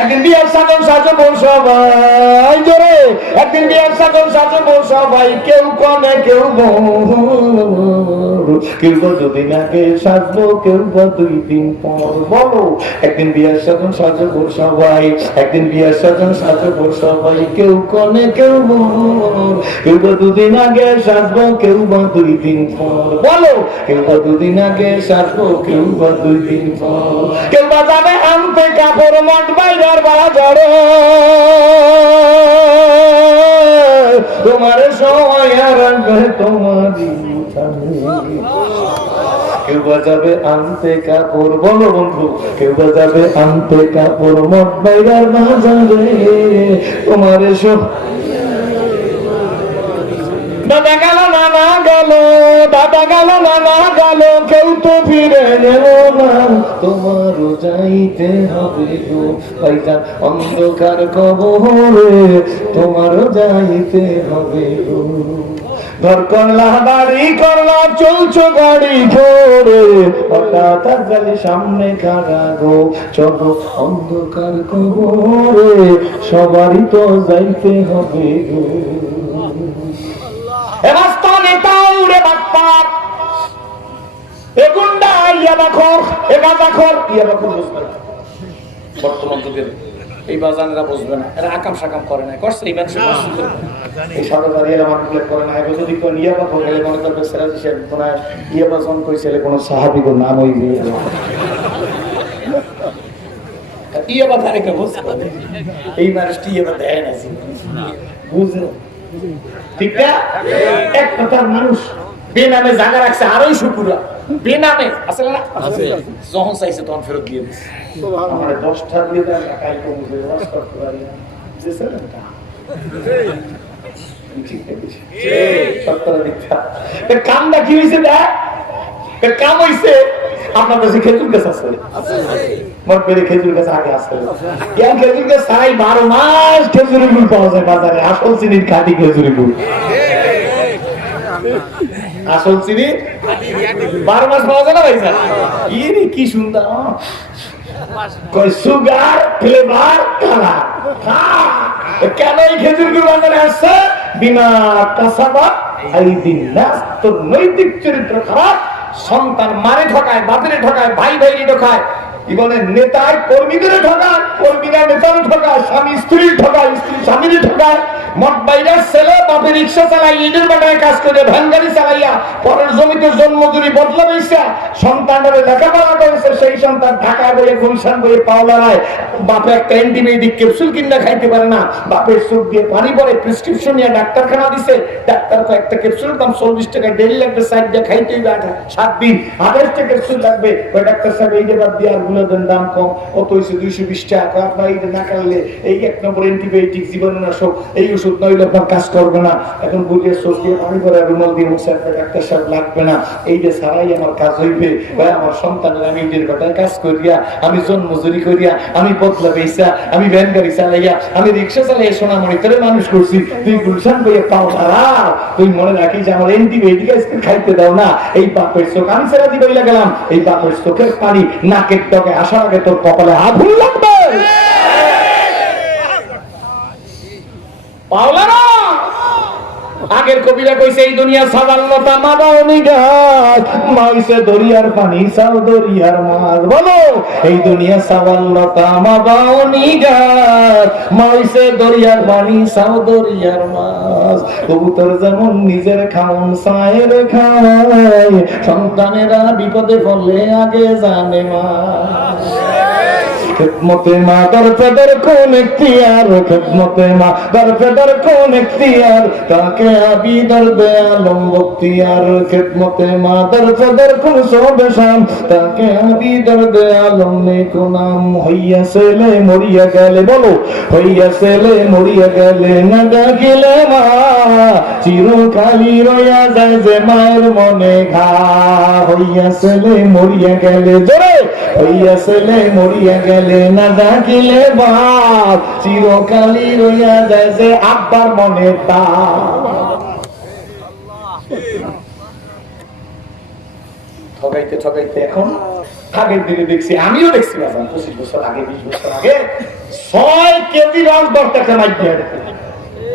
একদিন বিয়ার সাগর সাজাবো সবাই, জোরে একদিন বিয়ার সাগর সাজাবো সবাই, কেউ কনে কেউ কেউ বা দুদিন আগে সাজবো, কেউ বা 2 দিন পর। বলো একদিন বিয়ার সাজন সাজাবো সবাই, একদিন বিয়ার সাজন সাজাবো সবাই, কেউ কনে কেউ কেউ বা 2 দিন আগে সাজবো, কেউ বা 2 দিন পর। বলো কেউ বা 2 দিন আগে সাজবো, কেউ বা 2 দিন পর। কেউ বা যাবে আনতে কাপড় মঠ বাইরের বাজারে, তোমার সময় আর আসবে তোমারই উঠানে। কেউ বা যাবে আনতে কাপড়, বলো বন্ধু, কেউ বা যাবে আনতে কাপড় মঠ বাইরের বাজারে, তোমার দাদা গেল নানা গেল, দাদা গেল নানা গেল, কেউ তো ফিরে গেল না, তোমারও যাইতে হবে গো ভাইজান অন্ধকার কবরে, তোমারও যাইতে হবে গো। ঘর করলা বাড়ি করলা চলছো গাড়ি ধরে, হঠাৎ গেলে সামনে খাড়া গো, চলো অন্ধকার কবরে, সবারই তো যাইতে হবে গো। বর্তমান যুগের এই বাজানেরা বুঝবে না, এরা আকাম সাকাম করে না, করছে এই মানুষের এই সাদাদারিয়ারা মানুষগুলো করে না। এবার যদি কোন ইয়াবা করে গেলে মনে করবে সেরা হিসেবে কোন ইয়াবা জন কইছিলে কোন সাহাবীর নাম হই দিয়ে ইয়াবা তারিখে বুঝবে এই মানুষটি ইয়াবা দেয় না, বুঝলো ঠিক না? এক কথার মানুষ বেনামে জায়গা রাখছে, আরোই শুকুরা বেনামে আসলে না, যখন চাইছে তখন ফেরত দিয়ে দিচ্ছে। আমার 10টা দিয়ে দেন কাল কমে ওয়াশ করতে পারি না, বুঝছেন না? ঠিক আছে সত্তর দিকটা কামটা কি হইছে, দেখ কাম হইছে আপনার কাছে খেজুর গাছ আছে, মোট বেড়ে খেজুর গাছ আগে আছে, খেজুর গাছ ছাড়াই 12 মাস খেজুরের গুড় পাওয়া যায় বাজারে, আসল চিনির খাঁটি খেজুরের গুড়, আসল চিনি 12 মাস পাওয়া যায় না ভাই স্যার, কি সুন্দর সুগার ফ্লেভার কালার। কেন এই খেজুর গুড় বাজারে আসছে? বিনা কাসাবাত আইদিন নাস, তোর নৈতিক চরিত্র খারাপ, সন্তান মারে ঠকায়, বাপেরে ঠকায়, ভাই ভাইরে ঠকায়, কি বলে নেতায় কর্মীদের ঠকায়, কর্মীরা নেতার ঠকায়, স্বামী স্ত্রী ঠকায়, স্ত্রী স্বামীর ঠকায়, মদ বাইরের ছেলে বাপের রিক্সা চালাই, ঈদের বাটায় কাজ করে, ভ্যান গাড়ি চালাইয়া পরের জমিতে জন্মজুরি বদলা হয়েছে, সন্তানের লেখাপড়া করেছে, সেই সন্তান ঢাকায় বইয়ে গুলশান বইয়ে পাওলারায়, বাপে একটা অ্যান্টিবায়োটিক ক্যাপসুল কিনা খাইতে পারে না, বাপের চোখ দিয়ে পানি পড়ে, প্রেসক্রিপশন নিয়ে ডাক্তারখানা দিছে, ডাক্তার তো একটা ক্যাপসুলের দাম 40 টাকা, ডেলি লাগবে 60 টাকা খাইতে হইবে 7 দিন, 28 টাকা ক্যাপসুল লাগবে, ওই ডাক্তার সাহেব এই যে বাদ দিয়ে আর গুলোদের দাম কম, কত হয়েছে 220 টাকা, আপনার এই না করলে এই 1 নম্বর অ্যান্টিবায়োটিক জীবাণুনাশক এই ওষুধ নইলে আপনার কাজ করবে না, এখন বুঝিয়ে চোখ দিয়ে পানি পড়ে রুমাল দিয়ে মুছে, আপনার ডাক্তার সাহেব লাগবে না, এই যে সারাই আমার কাজ হইবে, ভাই আমার সন্তানের আমি ঈদের বাটায় কাজ করিয়া, আমি জন্মজুরি করিয়া, আমি বদলা পেয়েছা, আমি ভ্যান গাড়ি চালাইয়া, আমি রিক্সা চালাইয়া সোনামণি তোরে মানুষ করছি, তুই গুলশান বইয়ে পাও না, তুই মনে রাখিস আমার অ্যান্টিবায়োটিক খাইতে দাও না, এই বাপের চোখ আমি ছেড়া দিবে গেলাম, এই বাপের চোখের পানি নাকের ডগে আসার আগে তোর কপালে আগুন লাগবে। পাওলা না আগের কবিরা কইছে এই দুনিয়া সাবাল্লতা মাদাওনি গাছ, মাইছে দরিয়ার পানি সাও দরিয়ার মাছ, বলো এই দুনিয়া সাবাল্লতা মাদাওনি গাছ, মাইছে দরিয়ার পানি সাও দরিয়ার মাছ, কবুতর যেমন নিজের খাওন সায়ের খায়, সন্তানেরা বিপদে পড়লে আগে জানে মা, খিদমতে মা দর পেদর কোন ইখতিয়ার, খিদমতে মা দর পেদর কোন ইখতিয়ার, তাকে আবি দরবে আলম বখতিয়ার, খিদমতে মা দর পেদর কোন সবশাম, তাকে আবি দরবে আলম নেকো নাম, হইয়া ছেলে মরিয়া গেলে, বলো হইয়া ছেলে মরিয়া গেলে না ডাকিলে মা, চিরকালই রইয়া যায় যে মায়ের মনে ঘা, হইয়া ছেলে মরিয়া গেলে, জোরে হইয়া ছেলে মরিয়া গেলে না ডাকিলে বাপ, চিরকালই রইয়া যায় যে আব্বার মনে তাপ। ঠগাইতে ঠগাইতে এখন আগের দিনে দেখছি, আমিও দেখছি 25 বছর আগে, 20 বছর আগে 6 কেজি রস 10 টাকা মাইক দিয়ে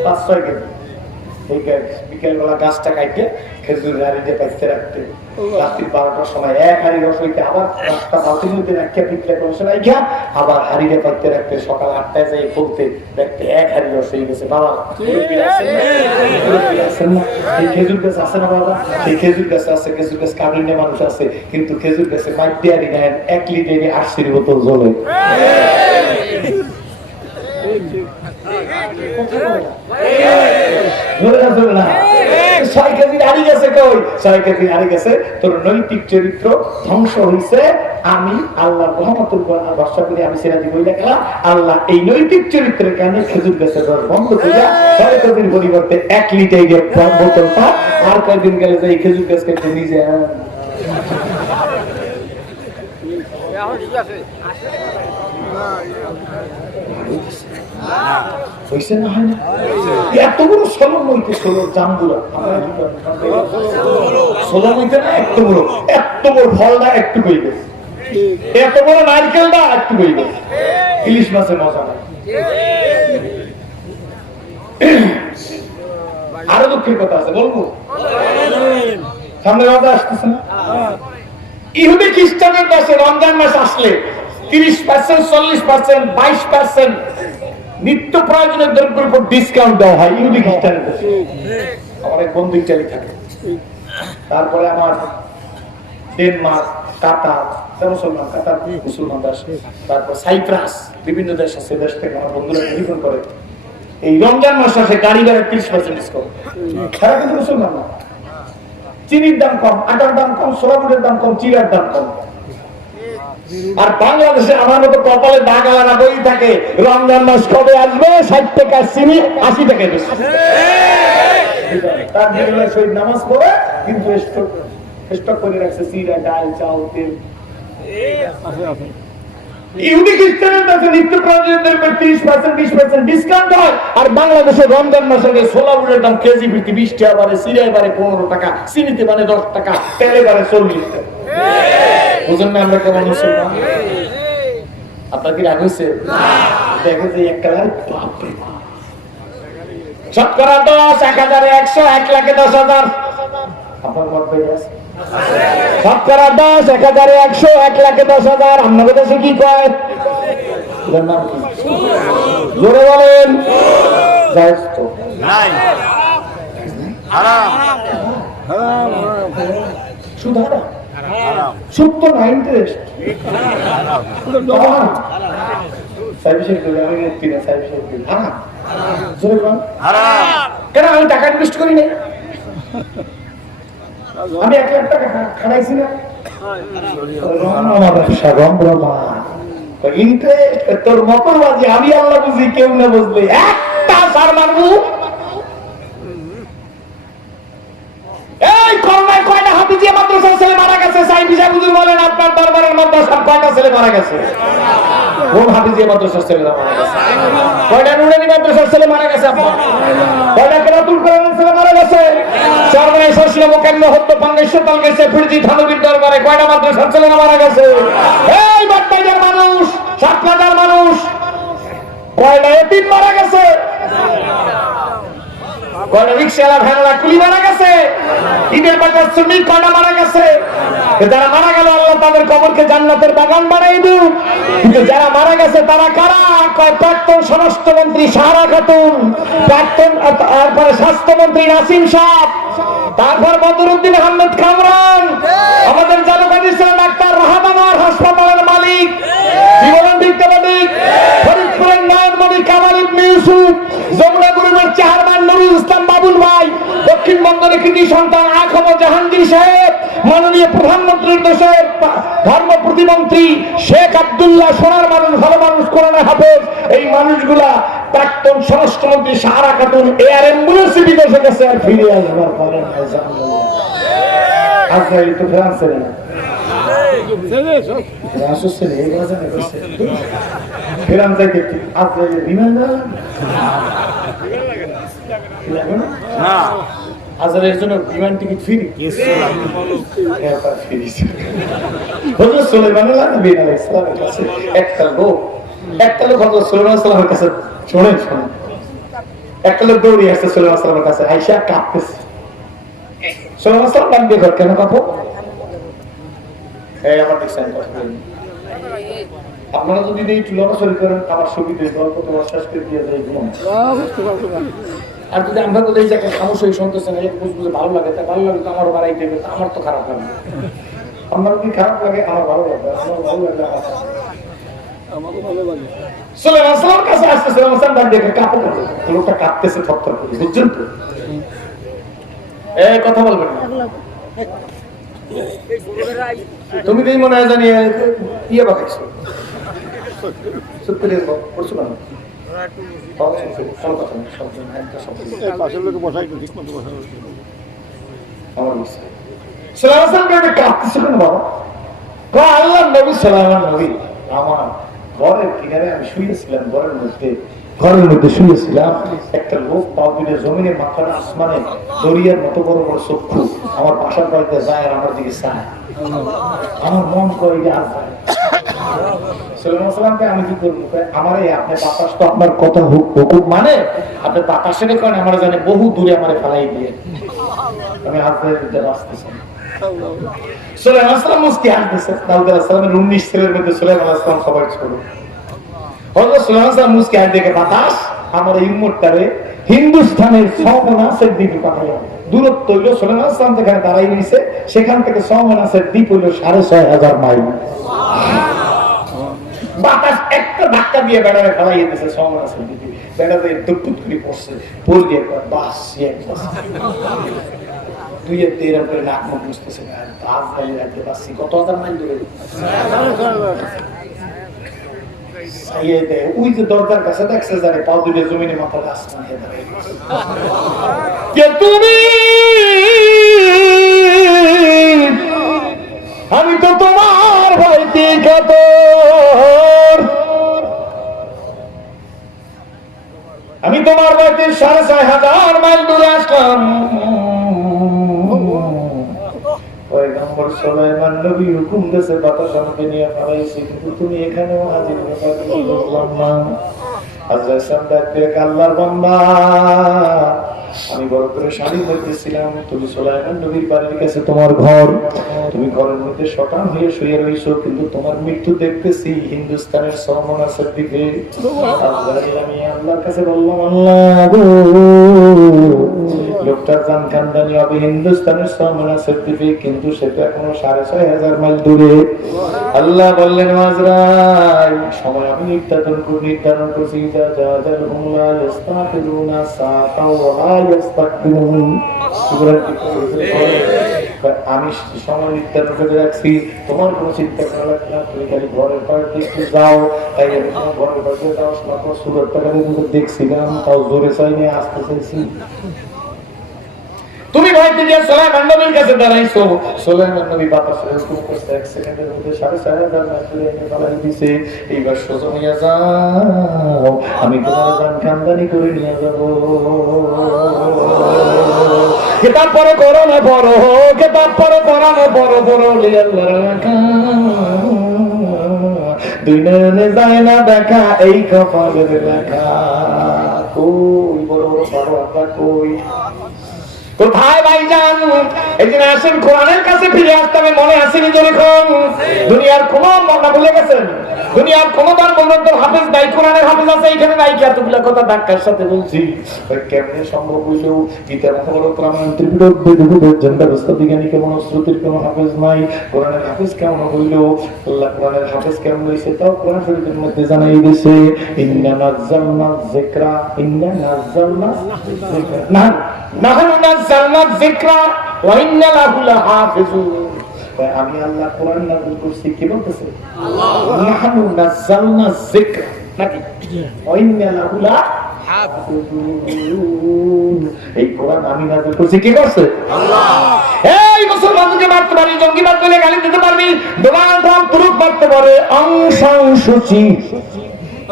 5-6 কেজি। বিকেল বেলা গাছটা কাটে খেজুরের হাড়িতে পাইতে রাখতে, রাত্রি 12টার সময় 1 হাড়ি রস হইতে আবার রাস্তা বালতির মধ্যে রাখিয়া পিকলে কমিশনায় গিয়া আবার হাড়িতে পাইতে রাখতে, সকাল 8টায় যাই খুলতে দেখতে 1 হাড়ি রস হয়ে গেছে। বাবা এই খেজুর গাছ আছে না বাবা? এই খেজুর গাছ আছে, খেজুর গাছ কামিনে মানুষ আছে, কিন্তু খেজুর গাছে মাইক দিয়ে হাড়ি নেন 1 লিটারে 80 বোতল জ্বলে। তোর নৈতিক চরিত্র ধ্বংস হয়েছে। আমি আল্লাহ রহমতুল ভরসা করে আমি সিরাজি বই লেখলাম, আল্লাহ এই নৈতিক চরিত্রের কারণে খেজুর গাছের রস বন্ধ করে 6 কেজির পরিবর্তে 1 লিটার বোতলটা, আর কয়েকদিন গেলে যে এই খেজুর গাছকে একটু নিজে হইছে না, হয় না? এত বড় সলম হইতে জাম্বুরা সলম হইতে না, এত বড় ফলটা একটু হয়ে গেছে, এত বড় নারকেলটা একটু হয়ে গেছে। ইলিশ মাছের মজা নাই। আরো দুঃখের কথা আছে, বলবো? সামনে মজা আসতেছে না? ইহুদি খ্রিস্টানের দেশে রমজান মাস আসলে 30%, 40%, 22% নিত্য প্রয়োজনীয় দ্রব্যের উপর ডিসকাউন্ট দেওয়া হয় ইহুদি খ্রিস্টানের দেশে। আমার এক বন্ধু ইটালি থাকে, তারপরে আমার ডেনমার্ক, কাতার, মুসলমান কাতার মুসলমান দেশ, তারপর সাইপ্রাস, বিভিন্ন দেশ আছে। দেশ থেকে আমার বন্ধুরা টেলিফোন করে, এই রমজান মাস আসে গাড়ি ভাড়া 30% ডিসকাউন্ট। তারা কিন্তু মুসলমান না। চিনির দাম কম, আটার দাম কম, সোলাবুটের দাম কম, চিরার দাম কম। আর বাংলাদেশে আমার মতো কপালে দাগ লাগা বই থাকে, রমজান মাস কবে আসবে, 60 টাকা চিনি 80 টাকা বেশি। তার জন্য শহীদ নামাজ পড়ে কিন্তু স্টক করে রাখছে চিরা, ডাল, চাল, তেল। ইহুদি খ্রিস্টানের কাছে নিত্য প্রয়োজনীয় দ্রব্যের 30%, 20% ডিসকাউন্ট হয়, আর বাংলাদেশে রমজান মাসে সোলাবুটের দাম কেজি প্রতি 20 টাকা বাড়ে, চিরায় বাড়ে 15 টাকা, চিনিতে বাড়ে 10 টাকা, তেলে বাড়ে 40 টাকা। বুঝেন না আমরা কেমন মুসলমান? আপনার কি রাগ হয়েছে? দেখেন যে একটা শতকরা 10, 1000, 100, 1,10,000 আপনার মত বেড়ে আছে। শতকরা 10, 1000, 100, 1,10,000 আপনাদের দেশে কি কয়? নাম কি? জোরে বলেন। জায়েজ তো নাই, হারাম, হারাম, সুদ হারাম, সুদ তো না, ইন্টারেস্ট হারাম। সার্ভিসের করে আমি মুক্তি না, সার্ভিসের করে হারাম। জোরে বলেন হারাম। কেন? আমি টাকা ইনভেস্ট করি না, আমি 1 লাখ টাকা খাটাইছি না। তোর মকরবাজি আমি আল্লাহ বুঝি, কেউ না বুঝলে একটা সার মারবো। এই করোনায় কয়টা হাফিজিয়া মাদ্রাসার ছেলে মারা গেছে? সাইফ হিসাব হুজুর বলেন আপনার দরবারের মাদ্রাসার কয়টা ছেলে মারা গেছে? কোন হাফিজিয়া মাদ্রাসার ছেলেরা মারা গেছে? কয়টা নুরানি মাদ্রাসার ছেলে মারা গেছে? আপনার কয়টা কেরাতুল কোরআনের ছেলে মারা গেছে? সরকারি শাসন মোকাম্ম হত্যা পাঙ্গেশ্বর তাল গেছে ফিরজি থানবীর দরবারে কয়টা মাদ্রাসার ছেলেরা মারা গেছে? এই বাট্টাইদার মানুষ, সাতলাদার মানুষ, কয়টা এতিম মারা গেছে? কয়টা রিকশাওয়ালা, ভ্যানওয়ালা, কুলি মারা গেছে? ঈদের বাজার শ্রমিক কয়টা মারা গেছে? যারা মারা গেল আল্লাহ তাদের কবরকে জান্নাতের বাগান বানাই দিন। কিন্তু যারা মারা গেছে তারা কারা? প্রাক্তন স্বরাষ্ট্রমন্ত্রী সাহারা খাতুন, প্রাক্তন তারপরে স্বাস্থ্যমন্ত্রী নাসিম সাহেব, তারপর বদরুদ্দিন আহমেদ কামরান, আমাদের জানাবাদী ডাক্তার রাহাবানার হাসপাতালের মালিক, জীবন বিদ্যাবাদিক, ফরিদপুরের নয়নমণি কামাল ইবনে ইউসুফ, যমুনা গ্রুপের চেয়ারম্যান নুরুল ইসলাম বাবুল ভাই, দক্ষিণবঙ্গের কৃতি সন্তান আখম জাহাঙ্গীর সাহেব, মাননীয় প্রধানমন্ত্রীর দেশের ধর্ম প্রতিমন্ত্রী শেখ আব্দুল্লাহ, সোনার মানুষ, ভালো মানুষ, কোরআনের হাফেজ, এই মানুষগুলা প্রাক্তন স্বরাষ্ট্রমন্ত্রী সাহারা খাতুন এয়ার অ্যাম্বুলেন্সে বিদেশে গেছে আর ফিরে আসবার পরে আজরাইল তো ফ্রান্সে না, ফেরান যাইতে আজরাইলের বিমান না আজানের জন্য বিমান টিকিট ফ্রি। হযরত সুলাইমান আলাইহিস সালামের কাছে একটা লোক হযরত সুলাইমান আলাইহিস সালামের কাছে শুনেন একটা লোক দৌড়ে আসছে সুলাইমান আলাইহিস সালামের কাছে, আয়েশা কাঁপতেছে। সুলাইমান আলাইহিস সালাম ডাক দিয়ে কেন কাঁপো? এই আমার দেখছেন কথা বলেন, আপনারা যদি এই লড়াচড়ি করেন আমার সুবিধা গল্প তোমার শেষ করে দিয়ে যায়। আর যদি আমরা বলে এই জায়গায় খামোশ হয়ে শুনতেছেন বুঝতে ভালো লাগে, তা ভালো লাগে তো আমারও বাড়াই দেবে, আমার তো খারাপ লাগে। আমার কি খারাপ লাগে? আমার ভালো লাগে। আমার ভালো লাগে, আমারও ভালো লাগে। সুলাইমান সালাম কাছে আসছে, সুলাইমান সালাম ডাক দেখে কাঁপো, লোকটা কাঁপতেছে থরথর করে, বুঝছেন তো? এই কথা বলবেন না, তুমি কি মনে হয় জানি ইয়ে বাকাইছো সুপ্রিয় করছো না? আমার ঘরের কিনারে আমি শুয়েছিলাম, ঘরের মধ্যে শুয়েছিলাম, একটা লোক পাও দিলে জমিনের মাথার আসমানে দরিয়ার মতো বড় বড় চক্ষু আমার বাসার বাড়িতে যায় আর আমার দিকে চায়। আমার মন করে আর যায়। সুলাইমান সালামকে আমি কি করবো? আমার এই আপনার বাতাস তো আপনার কথা হুকুম মানে আপনার বাতাসের কারণে আমার জানে বহু দূরে আমার ফেলাই দিয়ে আমি হাতে আসতেছি। সুলাইমান সালাম মুস্কি আসতেছে, দাউদ আলাইহিস সালামের 19 ছেলের মধ্যে সুলাইমান আলাইহিস সালাম সবার ছোট। হযরত সুলাইমান সালাম মুস্কি আর দেখে বাতাস আমার এই উম্মতটারে হিন্দুস্তানের সৌমনাসের দ্বীপে পাঠাইল। দূরত্ব হইল সুলাইমান সালাম যেখানে দাঁড়াই নিছে সেখান থেকে সৌমনাসের দ্বীপ হইল 6,500 মাইল। বাতাস একটা ধাক্কা দিয়ে বেড়ারে ফেলাই দিতেছে সৌমনাসের দ্বীপে, বেড়াতে দুপুট করে পড়ছে, পড়লে একবার বাস দুই এরকম করে নাক মুখ বুঝতেছে না, বাস গাড়ি রাখতে পারছি কত হাজার মাইল দূরে। ওই যে দরজার কাছে দেখছে যারে পাও দুটো জমিনে মাথা গাছ তুমি, আমি তো তোমার ভাইতে আমি তোমার বাড়িতে 6,500 মাইল দূরে আসলাম। পয়গম্বর সুলাইমান নবী হুকুম দিয়েছে বাতাস আমাকে নিয়ে ফেলাইছে, কিন্তু তুমি এখানেও হাজির হলাম না। হযরত সামদাত থেকে আল্লাহর বান্দা আমি বড় করে শাড়ির মধ্যে ছিলাম, তুমি সুলাইমান নবীর বাড়ির কাছে তোমার ঘর, তুমি ঘরের মধ্যে শটান হয়ে শুয়ে রইছো, কিন্তু তোমার মৃত্যু দেখতেছি হিন্দুস্তানের সৌমনাসের দিকে। আমি আল্লাহর কাছে বললাম, আল্লাহ গো লোকটার জান কান্দানি হবে হিন্দুস্তানের সৌমনাসের দিকে, কিন্তু সেটা এখনো 6,500 মাইল দূরে। আল্লাহ বললেন আজরাইল সময় আমি নির্ধারণ করছি, আমি সময় নির্ধারণ করে রাখছি, তোমার কোনো চিন্তা করা লাগবে না, তুমি খালি ঘরের পাড়ে একটু যাও। তাই আমি তোমার ঘরের পাড়ে যাও, সুরত টাকা দেখছিলাম, তাও জোরে চাইনি আসতে চাইছি। তুমি ভয়তে গিয়ে সুলাইমান নবীর কাছে দাঁড়াইছো, সুলাইমান নবী বাতাসে হুকুম করতে 1 সেকেন্ডের মধ্যে 4,500 মাইল এনে ফেলাই দিছে। এইবার সোজা হইয়া যাও, আমি তোমার জান কান্দানি করে নিয়ে যাব। কিতাব পড়ে কোরআনে পড়ো, কিতাব পড়ে কোরআনে পড়ো, পড়ো আল্লাহর রাখা দুই নয়নে যায় না দেখা, এই কপালের লেখা। কই বড় বড় বড় আব্বা কই কোথায় ভাইজান? এই দিন আসেন কোরআনের কাছে ফিরে আসতে হবে, মনে আসেনি যখন দুনিয়ার কোন মন্না ভুলে গেছেন, দুনিয়ার কোন বার বলবেন হাফেজ নাই, কোরআনের হাফেজ আছে এখানে নাই, কি এতগুলা কথা ধাক্কার সাথে বলছি কেমনে সম্ভব হইলেও গীতার মতো বড় প্রামাণ্য ত্রিপিটক বেদুদের ব্যবস্থা বিজ্ঞানী কেমন শ্রুতির কোন হাফেজ নাই, কোরআনের হাফেজ কেমন হইলেও আল্লাহ কোরআনের হাফেজ কেমন হয়েছে তাও কোরআন শরীফের মধ্যে জানাই দিয়েছে। ইন্না নাযালনা যিকরা, ইন্না নাযালনা যিকরা, না নাহনু নাযালনা যিকরা ওয়া ইন্না লাহু লাহাফিজুন। আমি আল্লাহ কোরআন নাযিল করছি, কি বলতেছে? আল্লাহ নাহনু নাযালনা যিকরা, নাকি ওয়া ইন্না লাহু লাহাফিজুন। এই কোরআন আমি নাযিল করছি, কি করছে? আল্লাহ। এই মুসলমানকে মারতে পারি, জঙ্গিবাদ বলে গালি দিতে পারবি, ডোনাল্ড ট্রাম্প তুরুপ মারতে পারে, অং সাং সু চি,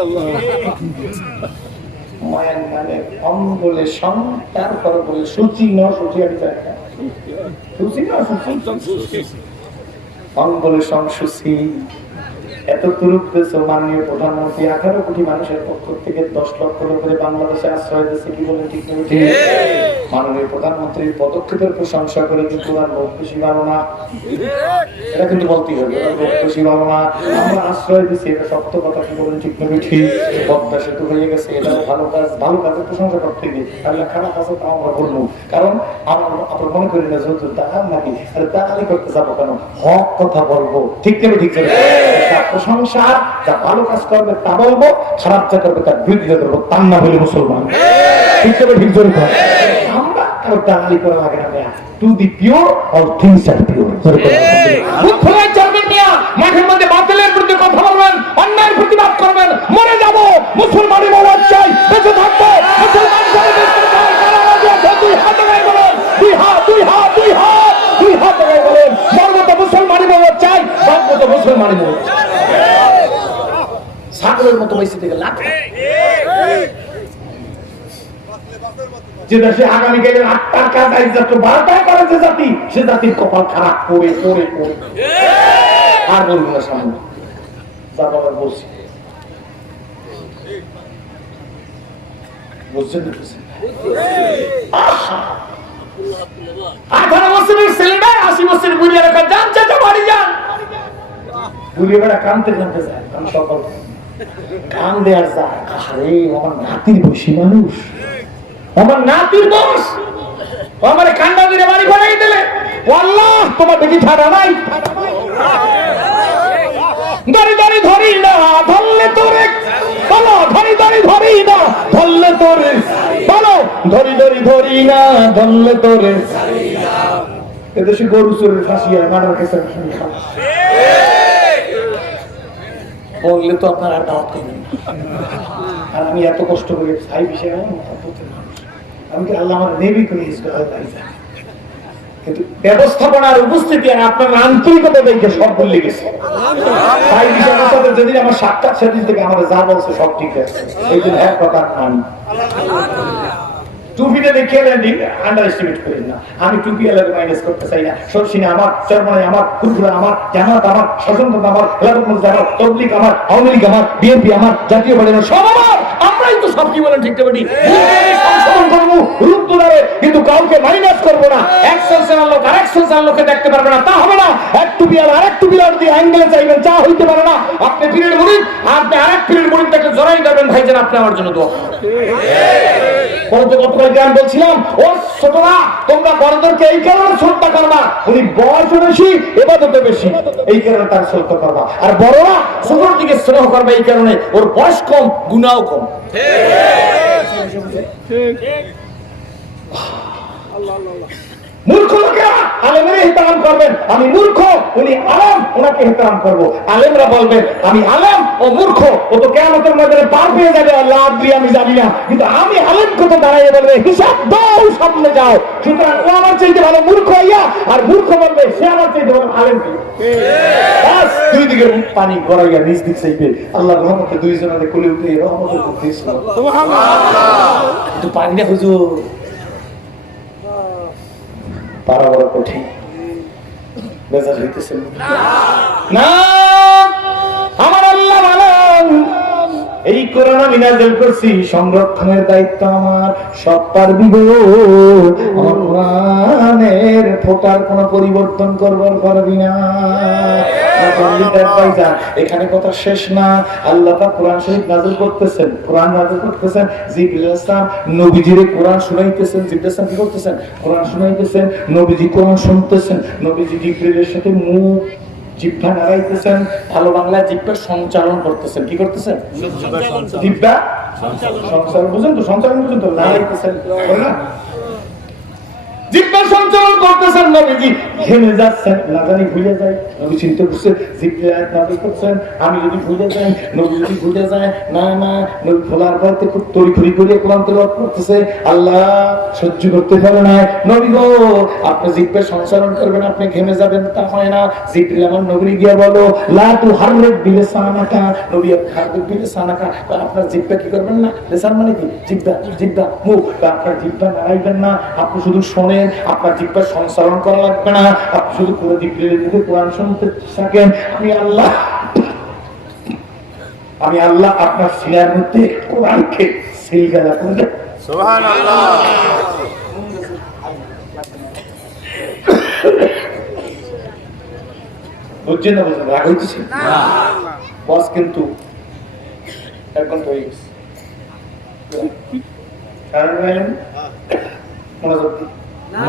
আল্লাহ মায়ের নামে অম বলে সং, তারপর বলে সুচি ন সুচি, আমি জানি না সুচি না সুচি, অম বলে সং সুচি। এত তুরুপ দিয়েছে মাননীয় প্রধানমন্ত্রী, 18 কোটি মানুষের পক্ষ থেকে 10 লক্ষ লোকের বাংলাদেশে আশ্রয় দিয়েছে, কি বলেন ঠিক নেই? মাননীয় প্রধানমন্ত্রীর পদক্ষেপের প্রশংসা করে কিন্তু আর লোক খুশি ভালো না, এটা কিন্তু বলতেই হবে, লোক খুশি ভালো না। আমরা আশ্রয় দিচ্ছি, এটা সত্য কথা, কি বলেন ঠিক নেই? ঠিক। পদ্মা সেতু হয়ে গেছে, এটা ভালো কাজ, ভালো কাজের প্রশংসা করতে গিয়ে তাহলে খারাপ আছে তা আমরা বলবো, কারণ আমরা মনে করি না যেহেতু দাঁড়ান নাকি, আরে দাঁড়ালি করতে যাবো কেন, হক কথা বলবো, ঠিক নেই? ঠিক নেই? প্রশংসা, যা ভালো কাজ করবে তা বলবো, খারাপ যা করবে তার বিরোধিতা করবো, তার না হলে মুসলমান, ঠিক নেই? ঠিক জোরে কথা। আমরা কারো দাঁড়ালি করা লাগে না, to the pure all things are pure. মুখ খোলা চলবেন মিয়া, মাঠের মধ্যে বাতিলের বিরুদ্ধে কথা বলবেন, অন্যায়ের প্রতিবাদ করবেন, মরে যাব মুসলমানি মরার চাই, বেঁচে থাকবো মুসলমান করে দেখতে চাই, দুই হাত গায়ে বলেন, দুই হাত দুই হাত দুই হাত দুই হাত গায়ে বলেন, মরবো তো মুসলমানি মরার চাই, বাঁচবো তো মুসলমানি মরার চাই। ছাগলের মতো বেঁচে থেকে লাভ, যে দেশে আগামীকালের 8টার কাজ আজ যাত্র 12টায় করে যে জাতি, সে জাতির কপাল খারাপ করে করে করে আর বলবো না সামনে যা বাবার বলছি, বুঝছেন? 18 বছরের ছেলেটা 80 বছরের বুড়ি এলাকা যান, চাচা বাড়ি যান, বুড়ি বেড়া কানতে কানতে যায়, আমি সকল কান দেয়ার যায়, আরে আমার নাতির বয়সী মানুষ, আমার নাতির বয়স, আমার কান্না দিয়ে বাড়ি বানাই দিলে, আল্লাহ তোমার বেটি ছাড়া নাই, ধরি ধরি ধরি না ধরলে তোরে, বলো ধরি ধরি ধরি না ধরলে তোরে, বলো ধরি ধরি ধরি না ধরলে তোরে, এদেশে গরু চোরের ফাঁসি হয়, মারার কাছে বললে তো আপনার আর দাওয়াত করবেন না। আর আমি এত কষ্ট করে ছাই বিষয় আমি কি আল্লাহ আমার নেবি করে কিন্তু ব্যবস্থাপনার উপস্থিতি আর আপনার আন্তরিকতা দেখে সব ভুলে গেছে। তাই বিষয়ের সাথে যেদিন আমার সাক্ষাৎ সেদিন থেকে আমাদের যা বলছে সব ঠিক আছে, এই জন্য এক কথা আমি টুপিটা দেখে আন্ডার এস্টিমেট করি না, আমি টুপি এলাকা মাইনাস করতে চাই না, সরসিনা আমার, চরমানে আমার, কুরকুরা আমার, জামাত আমার, স্বতন্ত্রতা আমার, খেলাফত আমার, তবলিগ আমার, আওয়ামী লীগ আমার, বিএনপি আমার, জাতীয় পার্টি আমার, সব আমার, আমরাই তো সব কি বলেন ঠিক না? সংশোধন করবো রূপ তোলারে, কিন্তু কাউকে মাইনাস করবো না, এক সেলসেনার লোক আর এক সেলসেনার লোকে দেখতে পারবে না, তা হবে না। এক টুপি আর এক টুপি আর দিয়ে অ্যাঙ্গেলে চাইবেন, যা হইতে পারে না। আপনি পীরের মুরিদ, আপনি আরেক পীরের মুরিদ দেখে জড়াই দেবেন, ভাইজান আপনি আমার জন্য দোয়া গান বলছিলাম, ও ছোটরা তোমরা বড়দেরকে এই কারণে শ্রদ্ধা করবা, উনি বয়স বেশি এবাদতে বেশি, এই কারণে তার শ্রদ্ধা করবা, আর বড়রা ছোটর দিকে স্নেহ করবে এই কারণে ওর বয়স কম গুনাও কম। মূর্খ লোকেরা আলেমের ইহতিরাম করবেন, আমি মূর্খ উনি আলেম ওনাকে ইহতিরাম করবো, আলেমরা বলবেন আমি আলেম ও মূর্খ, ও তো কিয়ামতের ময়দানে পার পেয়ে যাবে, আল্লাহ আপনি আমি জানি না, কিন্তু আমি আলেম কত দাঁড়াইয়ে বলবে হিসাব দাও সামনে যাও, সুতরাং ও আমার চাইতে ভালো মূর্খ হইয়া, আর মূর্খ বলবে সে আমার চাইতে ভালো আলেম। দুই দিকে পানি গড়াইয়া নিজ দিক চাইবে, আল্লাহ রহমতে দুইজনের কোলে উঠে রহমতের করতে কিন্তু পানি না হুজুর পারা বড় কঠিন, বেজার হইতেছেন না। আমার আল্লাহ বলেন এই কোরআন আমি নাযিল করছি, সংরক্ষণের দায়িত্ব আমার, সব পারবি গো, আমার কোরআনের ফোঁটার কোনো পরিবর্তন করবার পারবি না। এখানে কথা শেষ না, আল্লাহ পাক কোরআন শরীফ নাযিল করতেছেন, কোরআন নাযিল করতেছেন, জিবরিল ইসলাম নবীজিরে কোরআন শুনাইতেছেন, জিবরিল ইসলাম কি করতেছেন? কোরআন শুনাইতেছেন, নবীজি কোরআন শুনতেছেন, নবীজি জিবরিলের সাথে মুখ জিহ্বা নাড়াইতেছেন, ভালো বাংলা জিহ্বা সঞ্চালন করতেছেন, কি করতেছেন? জিহ্বা সঞ্চালন, বুঝেন তো? সঞ্চালন বুঝেন তো? নাড়াইতেছেন, না জিহ্বা জিহ্বা সঞ্চালন করতেছেন নবীজি ঘেমে যাচ্ছেন, না জানি ভুলে যায়। নবী চিন্তা করছে জিহ্বা আয়াত নাযিল করছেন, আমি যদি ভুলে যাই, নবী যদি ভুলে যায়, না না নবী ভোলার পর খুব তড়িঘড়ি করে কোরআন তেলাওয়াত করতেছে, আল্লাহ সহ্য করতে পারে না। নবী গো আপনি জিহ্বা সঞ্চালন করবেন, আপনি ঘেমে যাবেন, তা হয় না। জিবরিল আমার নবী গিয়া বলো লা তুহাররিক বিলিসানাকা, নবী হাররিক বিলিসানাকা, আপনার জিহ্বা কি করবেন না, লিসান মানে কি জিহ্বা, জিহ্বা মুখ, আপনার জিহ্বা নাড়াইবেন না, আপনি শুধু শোনেন, আপনার জিহ্বা সঞ্চালন করা লাগবে না, আপনি শুধু পুরো জিবরিলের মুখে কোরআন শুনতে থাকেন। আমি আল্লাহ আপনার সিনার মধ্যে কোরআনকে সিলগালা করে দেব। সুবহানাল্লাহ। বুঝছেন না? বুঝছেন রাগ হইতেছে না, বস কিন্তু এক ঘন্টা হয়ে গেছে। কারণ মনোযোগ দিন না,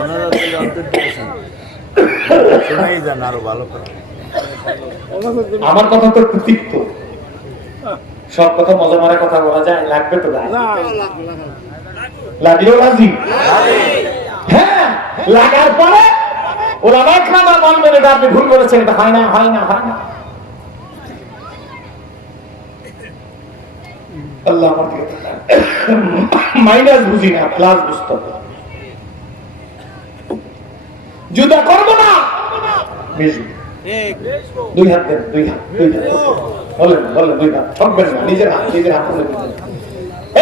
মনোযোগ দিলে অন্তর দিয়েছেন শোনাই যান আরো ভালো করে। আমার কথা তো তিক্ত, সব কথা মজা মারা কথা বলা যায়, লাগবে তো লাগলেও রাজি। হ্যাঁ লাগার পরে ওলামা কেরাম বলবেন এটা আপনি ভুল করেছেন, এটা হয় না হয় না হয় না। আল্লাহ আমার মাইনাস বুঝি না, প্লাস বুঝতে হবে। জুদা করবো না, দুই হাত দেন, দুই হাত, দুই হাত বলেন বলেন, দুই হাত ঠকবেন না, নিজের হাত নিজের হাত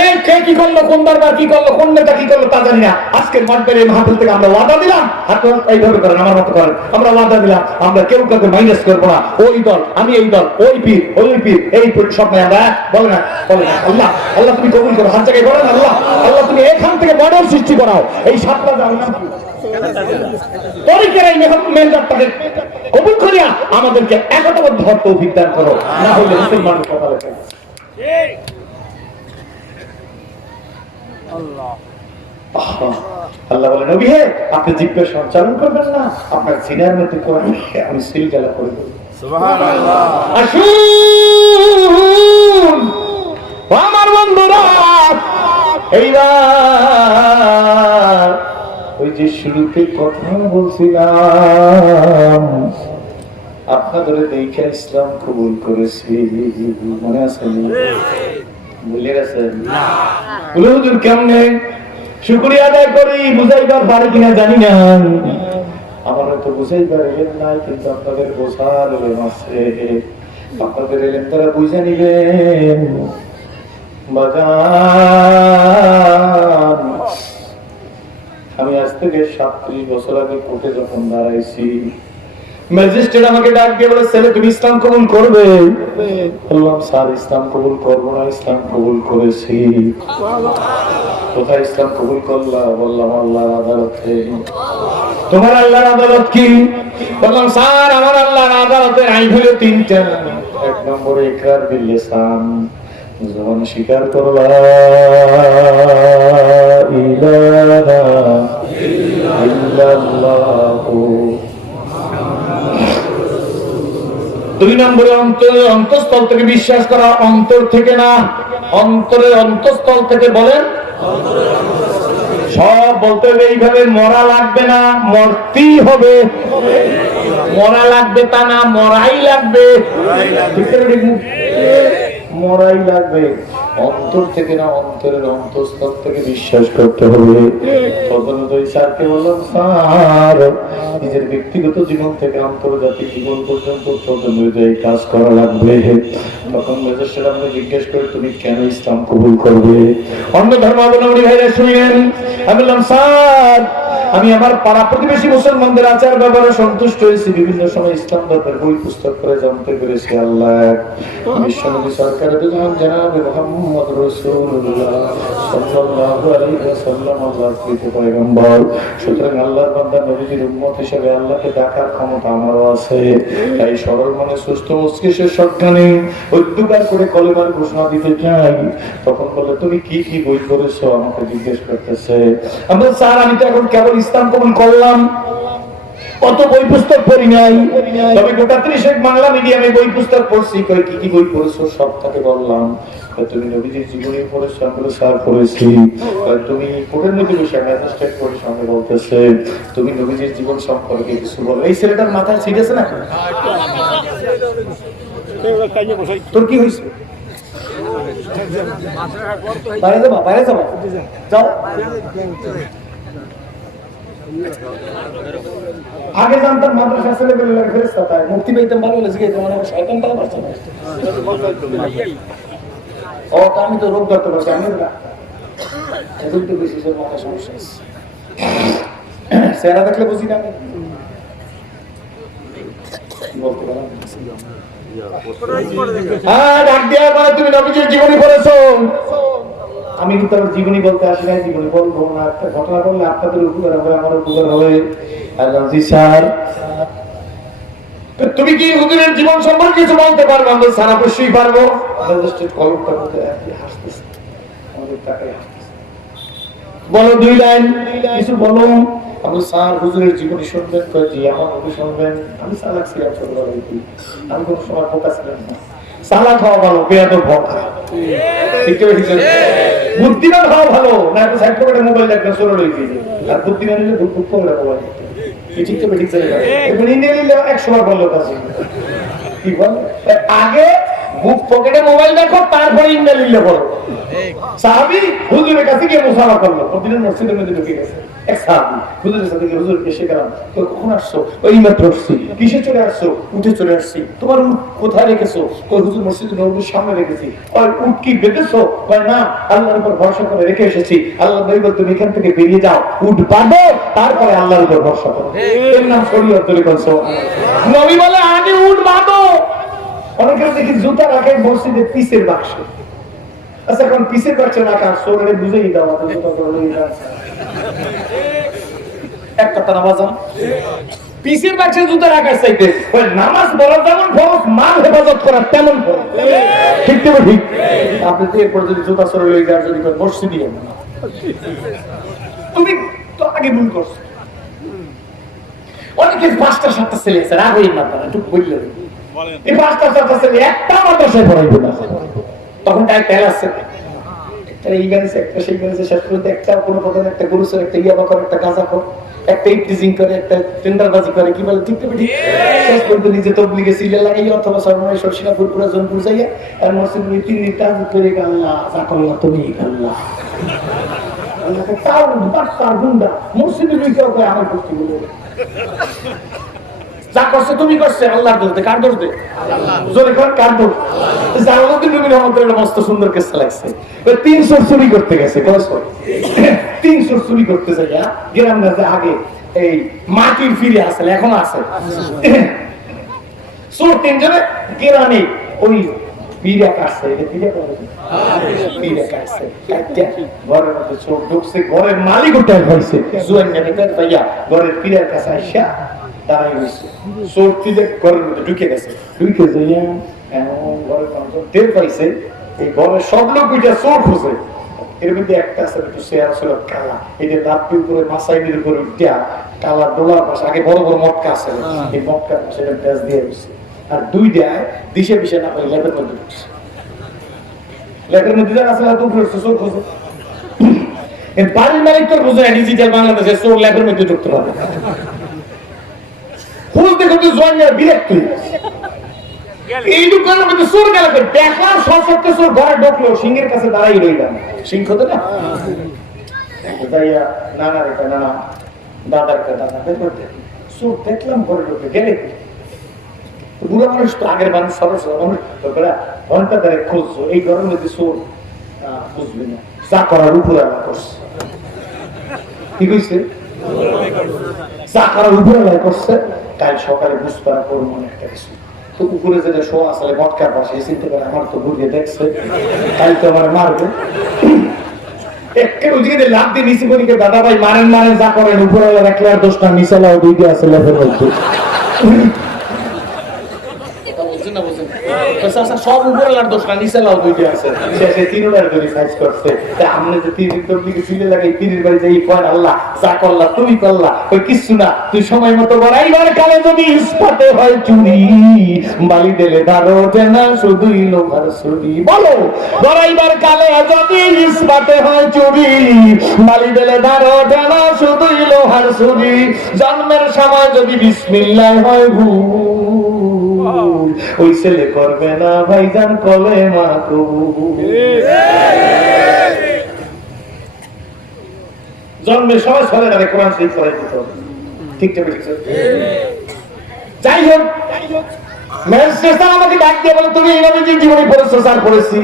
এই কে কি করলো, কোন দরবার কি করলো, কোন নেতা কি করলো তা জানি না। আজকের মাঠের এই মাহফিল থেকে আমরা ওয়াদা দিলাম, হাত এইভাবে করেন, আমার মতো করেন, আমরা ওয়াদা দিলাম আমরা কেউ কাউকে মাইনাস করবো না, ওই দল আমি এই দল, ওই পীর ওই পীর, এই সব নাই আমরা বলে না বলে না। আল্লাহ আল্লাহ তুমি কবুল করো, হাত জায়গায় করেন, আল্লাহ আল্লাহ তুমি এখান থেকে মডেল সৃষ্টি করাও, এই সাতটা জানলাম কবুল করিয়া আমাদেরকে একতাবদ্ধ হওয়ার তৌফিক দান করো, না হলে মুসলমানের কথা লেখা। আল্লাহ বলে নবী হে আপনি জিহ্বা সঞ্চালন করবেন না, আপনার সিনার মধ্যে কোরআনকে আমি সিলগালা করে দেব। সুবহানাল্লাহ। আসুন আমার বন্ধুরা, এইবার ওই যে শুরুতে কথা বলছিলাম আপনাদের দেখে ইসলাম কবুল করেছি, মনে আছে? ভুলে গেছেন? বলে হুজুর কেমনে শুকরিয়া আদায় করি, বুঝাইবার পারে কিনা জানি না, আমার তো বুঝাইবার এলেন নাই, কিন্তু আপনাদের বোঝার এলেন আছে, আপনাদের এলেন তারা বুঝে নিবেন। বাজান আমি আজ থেকে 37 বছর আগে কোর্টে যখন দাঁড়াইছি, ম্যাজিস্ট্রেট আমাকে ডাক দিয়ে বলে ছেলে তুমি ইসলাম কবুল করবে? বললাম স্যার ইসলাম কবুল করবো না, ইসলাম কবুল করেছি। কোথায় ইসলাম কবুল করলা? বললাম আল্লাহর আদালতে। তোমার আল্লাহর আদালত কি? বললাম স্যার আমার আল্লাহর আদালতের আইন হলো 3টা। 1 নম্বরে ইকরার বিল লিসান, যখন স্বীকার করলা ইলাহা ইল্লাল্লাহু। 2 নম্বরে অন্তরের অন্তঃস্থল থেকে বিশ্বাস করা, অন্তর থেকে না, অন্তরের অন্তঃস্থল থেকে। বলেন সব বলতে হবে এইভাবে, মরা লাগবে না, মরতেই হবে। মরা লাগবে তা না, মরাই লাগবে, মরাই লাগবে। অন্তর থেকে না, অন্তরের অন্তঃস্থল থেকে বিশ্বাস করতে হবে। তখন ওই স্যারকে বললাম স্যার নিজের ব্যক্তিগত জীবন থেকে আন্তর্জাতিক জীবন পর্যন্ত এই কাজ করা লাগবে। তখন ম্যাজিস্ট্রেট আমাকে জিজ্ঞেস করে তুমি কেন ইসলাম কবুল করবে? অন্য ধর্মাবলম্বী ভাইরা শুনলেন। আমি বললাম স্যার আমি আমার পাড়া প্রতিবেশী মুসলমানদের আচার ব্যবহারে সন্তুষ্ট হয়েছি, বিভিন্ন সময় ইসলাম ধর্মের বই পুস্তক করে জানতে পেরেছি আল্লাহ বিশ্বনবী সরকারের দুজন জনাবে মুহাম্মদ রাসূলুল্লাহ সাল্লাল্লাহু আলাইহি ওয়াসাল্লাম আল্লাহর কৃত পয়গম্বর। সুতরাং আল্লাহর বান্দা নবীর উম্মত হিসেবে আল্লাহকে ডাকার ক্ষমতা আমারও আছে। তাই সরল মনে সুস্থ মস্তিষ্কের সজ্ঞানে উদ্যোগার করে কলেমার ঘোষণা দিতে চাই। তখন বললে তুমি কি কি বই করেছো আমাকে জিজ্ঞেস করতেছে। আমি স্যার আমি তো এখন কেবল ইসলাম কবুল করলাম, কত বই পুস্তক পড়ি নাই, তবে গোটা 30 বাংলা মিডিয়ামে বই পুস্তক পড়ছি। কি কি বই পড়েছো সব তাকে বললাম। তুমি নবীজির জীবনী পড়েছো? আমি বলে স্যার পড়েছি। তুমি কোর্টের মধ্যে বসে ম্যাজিস্ট্রেট কোর্টের সামনে বলতেছে তুমি নবীজির জীবন সম্পর্কে কিছু বলো। এই ছেলেটার মাথায় ছিট আছে না? তোর কি হয়েছে? বাইরে যাবা, বাইরে যাবা, যাও। আগে জানতাম মাদ্রাসা ছেলেপেলের ফেরেশতা তাই মুক্তি পেতাম, ভালো হয়েছে কি তোমার শয়তানটা বাঁচা না। ও তো আমি তো রোগ ধরতে পারছি, আমি না এখন তো বেশি মাথা সমস্যা চেহারা দেখলে বুঝি না বলতে পারলাম। তুমি নবীজির জীবনী পড়েছো? আমি কিন্তু আমার জীবনী বলতে আসি না, জীবনী বলবো না। একটা ঘটনা বললে আপনাদের উপকার হবে, আমার উপকার হবে। জি স্যার, তুমি কি হুজুরের জীবন সম্পর্কে কিছু বলতে পারবো? আমরা স্যার অবশ্যই পারবো। বলো 2 লাইন, কিছু বলো। আমি স্যার হুজুরের জীবনী শুনবেন? জি আমার নবী শুনবেন। আমি সালাক ছিলাম ছোটবেলায়, আমি কোনো সময় বোকা ছিলাম না। সালাক হওয়া ভালো, বেয়াদব হওয়া খারাপ। ঠিক আছে, বুদ্ধিমান হওয়া ভালো না। একটা সাইড পকেটে মোবাইল দেখবেন, সরে রয়েছে। আর বুদ্ধিমান হলে বুক বুক করে মোবাইল ঠিক তো ঠিক চলে যাবে। এখন ইন্ডিয়া নিলে 100 বার বললো কাছে কি বল, আগে বুক পকেটে মোবাইল দেখো, তারপরে ইন্ডিয়া নিলে বলো। সাহাবী হুজুরের কাছে গিয়ে মুসাফা করলো, প্রতিদিন মসজিদের মধ্যে ঢুকে গেছে। এক সাহাবী হুজুরের সাথে গিয়ে হুজুরকে শেখালাম, তো কখন আসছো? ওই মাত্র আসছি। কিসে চলে আসছো? উঠে চলে আসছি। তোমার উট কোথায় রেখেছো? ওই হুজুর মসজিদের নববীর সামনে রেখেছি। ওই উট কি বেঁধেছো? ওই না, আল্লাহর উপর ভরসা করে রেখে এসেছি। আল্লাহ নবী বলে তুমি এখান থেকে বেরিয়ে যাও, উট বাঁধো, তারপরে আল্লাহর উপর ভরসা করো। এর নাম শরীয়ত। নবী বলে আগে উট বাঁধো। অনেকে দেখি জুতা রাখে মসজিদে পিসের বাক্সে। আচ্ছা, এখন পিসের বাক্সে রাখা সোরে বুঝেই দাও, এক কথা নামাজ পিসের বাক্সে জুতা রাখার চাইতে নামাজ বলা যেমন ফরজ, মাল হেফাজত করা তেমন ফরজ। ঠিক তো ঠিক। আপনি তো এরপর যদি জুতা সরে লই যাওয়ার যদি মসজিদই তুমি তো আগে ভুল করছো। অনেকে 5টা 7টা ছেলে আছে, রাগ হই না তারা একটু বললেন এই 5টা 7টা ছেলে একটা মাদ্রাসায় পড়াইবে না, তখন তাই তেল আছে। একটা এই গাড়িছে, একটা সেই গাড়িছে, শেষ করতে একটা কোনো কথা, একটা গরুসের, একটা ইয়াবা করে, একটা গাঁজা করে, একটা ইপটিজিং করে, একটা টেন্ডারবাজি করে, কি বলে ঠিক ঠিক। শেষ করতে নিজে তবলিগে সিলে লাগাই অথবা সর্বনাশ সরসিনা ফুলপুরা জনপুর যাইয়া আর মসজিদ 3 দিন তাজ করে আল্লাহ জাকাল্লাহ তুমি আল্লাহ আল্লাহকে তাও বাচ্চার গুন্ডা মসজিদে কেউ করে আমার করতে বলে যা করছে তুমি করছে আল্লাহর দোষ দে। কার দোষ দে? জোরে কর, কার দোষ? জালালউদ্দিন রুমি রহমাতুল্লাহ মস্ত সুন্দর কেস লাগছে। 300 চুরি করতে গেছে, 300 চুরি করতে যায় গ্রাম গাছে। আগে এই মাটির ফিরে আসলে এখন আছে চোর 3 জনে গ্রামে ওই পিড়া কাটছে, ঘরের মধ্যে চোর ঢুকছে, ঘরের মালিক ওটাই হয়েছে জুয়ান ভাইয়া ঘরের পিড়ার কাছে আসা দাঁড়াই হয়েছে। চোর ঘরের মধ্যে ঢুকে গেছে, ঢুকে যাইয়া ঘরের টের পাইছে এই ঘরের সব লোক ওইটা চোর খুঁজে। এর মধ্যে একটা আছে একটু শেয়ার ছিল কালা, এই যে লাভটি উপরে মাসাইলের উপরে উঠা কালা ডোলার পাশে আগে বড় বড় মটকা আছে, এই মটকার পাশে প্যাঁচ দিয়ে দিচ্ছে। আর 2টায় দিশে পিছে না পাই ল্যাবের মধ্যে ঢুকছে। ল্যাবের মধ্যে যারা আছে তো উপরে চোর খুঁজে। বাড়ির মালিক তোর বুঝে ডিজিটাল বাংলাদেশে চোর ল্যাবের মধ্যে ঢুকতে পারবে খুঁজতে খুঁজতে জয়েন্ট বিরক্ত এই দোকানের মধ্যে চোর গেল, দেখলাম সশক্ত চোর ঘরে ঢুকলো, সিংহের কাছে দাঁড়াই রইলাম। সিংহ তো না নানার একটা নানা, দাদার একটা দাদা, চোর দেখলাম ঘরে ঢুকে গেলে। বুড়ো মানুষ তো আগের মানুষ, সরস মানুষ, ঘন্টা ধরে খুঁজছো, এই ঘরের মধ্যে চোর খুঁজবে না, যা করার উপরে আলা করছে। কি কইছে? যা করার উপরে আলা করছে। কাল সকালে বুঝতে পারা করবো মনে একটা কিছু, তো উপরে যেটা শোয়া আসলে মটকার পাশে চিনতে পারে আমার তো ঘুরিয়ে দেখছে, কাল তো আমার মারবে। লাভ দিয়ে নিচে করি দাদা ভাই মারেন মারেন যা করেন, উপরে রাখলে আর 10টা নিচেলাও 2টা আছে লেফের মধ্যে। সব উপরের দোষ না, নিচে লাও দুইটা আছে, শেষে তিনটার করে কাজ করছে। আমরা যে তিন তবলিগে সিলে লাগাই, তিনের বাড়ি যাই কয় আল্লাহ যা করলা তুমি করলা, ওই কিছু না, তুই সময় মতো গড়াইবার কালে যদি ইস্পাতে হয় চুরি, বালি দিলে ধার ওঠে না, শুধুই লোহার ছুরি। বলো, গড়াইবার কালে যদি ইস্পাতে হয় চুরি, বালি দিলে ধার ওঠে না, শুধুই লোহার ছুরি। জন্মের সময় যদি বিসমিল্লাহ হয় ভুল, ওই ছেলে করবে না ভাইজান কলেমা কবুল। জন্মের সময় সরে যাবে, কোরআন শরীফ পড়াই দিতে হবে, ঠিক ঠিক ঠিক। যাই হোক, ম্যাজিস্ট্রেট আমাকে ডাক দিয়ে বলে, তুমি নবীজির জীবনী পড়েছো? স্যার পড়েছি।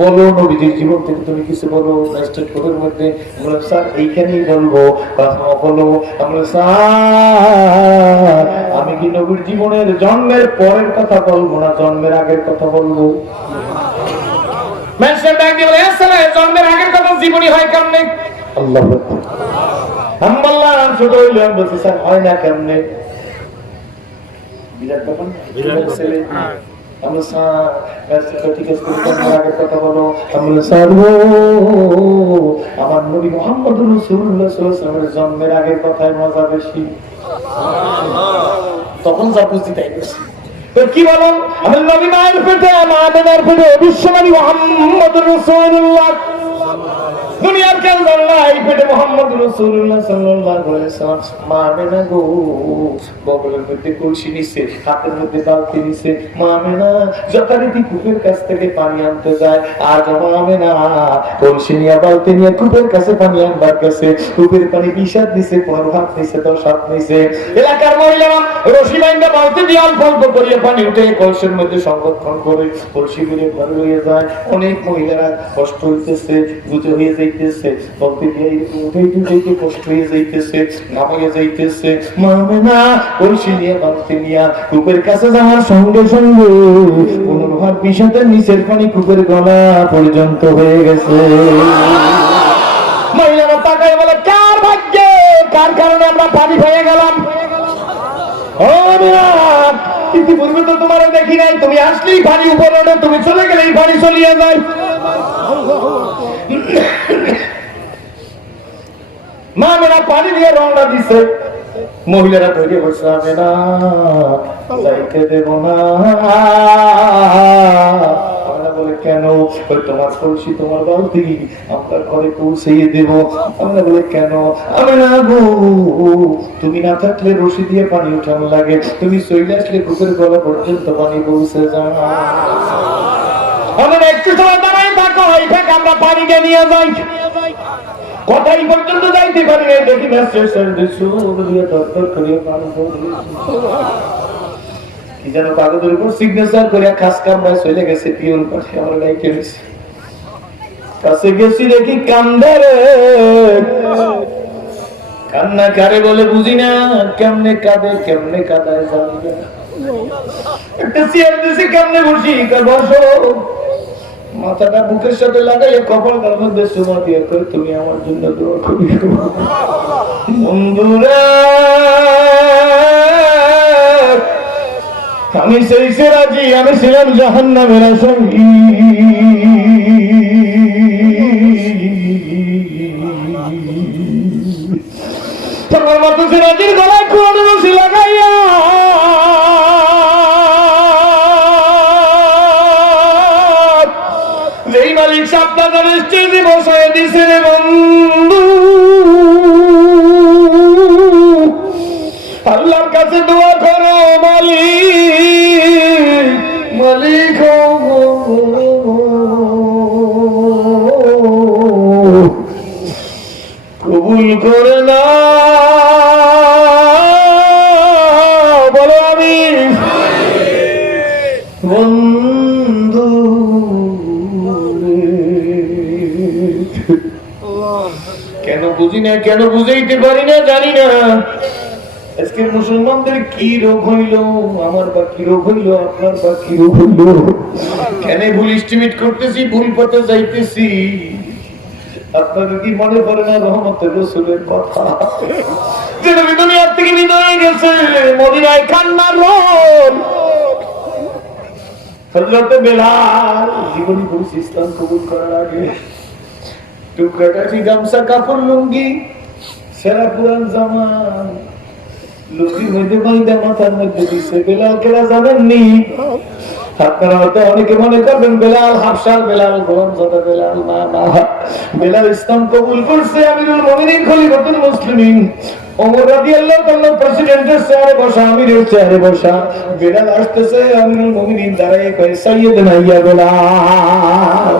বলো নবীজির জীবন থেকে তুমি কিছু বলো। ম্যাজিস্ট্রেট কোর্টের মধ্যে বলে, স্যার এইখানেই বলবো, কথা বলো। আমরা স্যার আমি কি নবীর জীবনের জন্মের পরের কথা বলবো না জন্মের আগের কথা বলবো? ম্যাজিস্ট্রেট ডাক দিয়ে বলে, স্যার জন্মের আগের কথা জীবনী হয় কেমনে? আল্লাহু আকবার। আমি বললাম শুধু হইলাম, বলছি স্যার হয় না কেমনে? বিরাট ব্যাপার না, বিরাট ছেলে। আমরা স্যার ঠিক আছে আগের কথা বলো। আমরা স্যার আমার নবী মুহাম্মদুর রাসূলুল্লাহ সাল্লাল্লাহু আলাইহি ওয়াসাল্লামের জন্মের আগের কথায় মজা বেশি। তখন যা বুঝতে তাই বেশি। কি বলো? আমার নবী মায়ের পেটে, মা আমেনার পেটে বিশ্বনবী মুহাম্মদুর রাসূলুল্লাহ, দুনিয়ার কেউ জানলা এই পেটে মুহাম্মদুর রাসূলুল্লাহ সাল্লাল্লাহু আলাইহি ওয়াসাল্লাম। মা আমেনা গো বগলের মধ্যে কলসি নিছে, হাতের মধ্যে বালতি নিছে। মা আমেনা যথারীতি কূপের কাছ থেকে পানি আনতে যায়, আর মা আমেনা কলসি নিয়ে বালতি নিয়ে কূপের কাছে পানি আনবার কাছে কূপের পানি 20 হাত নিছে, 15 হাত নিছে, 10 হাত নিছে। এলাকার মহিলারা রশি বাইন্ধা বালতি দিয়ে অল্প অল্প করিয়ে পানি উঠে কলসির মধ্যে সংরক্ষণ করে কলসি করে ঘরে লইয়ে যায়। অনেক মহিলারা কষ্ট হইতেছে, বুঝে হয়ে যাইতেছে, বলতে দিয়ে উঠে উঠে কষ্ট হয়ে যাইতেছে, নামাইয়া যাইতেছে। মা আমেনা কলসি নিয়ে বালতি নিয়ে কূপের কাছে যাওয়ার সঙ্গে সঙ্গে 15 হাত 20 হাতের নিচের পানি কূপের গলা পর্যন্ত হয়ে গেছে। মহিলারা তাকায় বলে, কার ভাগ্যে, কার কারণে আমরা পানি পেয়ে গেলাম? ও আমেনা, ইতিপূর্বে তো তোমার দেখি নাই, তুমি আসলেই পানি উপরে ওঠে, তুমি চলে গেলেই পানি চলিয়ে যায়। মা আমেনা পানি দিয়ে রওনা দিছে। মহিলারা ধরে বসে, আমেনা যাইতে দেব না। আমরা বলে, কেন? ওই তোমার কলসি তোমার বালতি আমরা ঘরে পৌঁছিয়ে দেব। আমরা বলে, কেন? আমেনা গো তুমি না থাকলে রশি দিয়ে পানি উঠানো লাগে, তুমি চলে আসলে বুকের গলা পর্যন্ত পানি পৌঁছে যায়। আমরা একটু সময় দাঁড়াই থাকো, এইটাকে আমরা পানিটা নিয়ে যাই। কথাই পর্যন্ত যাইতে পারি না, দেখি না স্টেশন দিয়ে দরদর করিয়ে পানি কি যেন কাগজের উপর সিগনেচার করে খাস কামরায় চলে গেছে। পিয়ন পাশে আমরা গাইতে গেছি, কাছে গেছি দেখি কান্দে রে। কান্না কারে বলে বুঝি না, কেমনে কাঁদে কেমনে কাঁদায় জানি না। একটা চেয়ার দিছি, কেমনে বসি, বসো। মাথাটা বুকের সাথে লাগাইলে কপালটার মধ্যে চুমা দিয়ে করে, তুমি আমার জন্য দোয়া করিও বন্ধুরা। আমি সেই রাজি, আমি ছিলাম জাহান্নামের আসামি। তোমার মতো সিরাজির গলায় কোন রশি লাগাইয়া যেই মালিক সাপ্তাহের স্টেজে বসায় দিছে রে বন্ধু, আল্লাহর কাছে দোয়া করো মালিক, মালিক কবুল করে না। বলো আমি বন্ধু কেন বুঝি না, কেন বুঝাইতে পারি না জানি না। আজকের মুসলমানদের কি রোগ হইল, আমার বা কি রোগ হইল, আপনার বা কি রোগ হইল? কেন ভুল এস্টিমেট করতেছি, ভুল পথে যাইতেছি? আপনাদের কি মনে পড়ে না রহমতের রাসূলের কথা, যে নবী দুনিয়ার থেকে বিদায় হয়ে গেছে, মদিনায় কান্নার রোল। হযরতে বেলাল জীবনী পরিচয় ইসলাম কবুল করার আগে টুকরাটাটি গামছা কাপড় লুঙ্গি সেরা পুরান জামা লুঙ্গির মধ্যে বাইদা মাথার মধ্যে দিচ্ছে। বেলাল কেরা জানেননি? আপনারা হয়তো অনেকে মনে করবেন বেলাল হাফসার বেলাল গোলামজাদা বেলাল। না না, বেলাল ইসলাম কবুল করছে আমিরুল মুমিনিন খলিফাতুল মুসলিমিন ওমর রাদিয়াল্লাহু তাআলা প্রেসিডেন্টের চেয়ারে বসা, আমিরের চেয়ারে বসা। বেলাল আসতেছে, আমিরুল মুমিনিন দাঁড়ায় কয় সাইয়্যিদনা ইয়া বেলাল।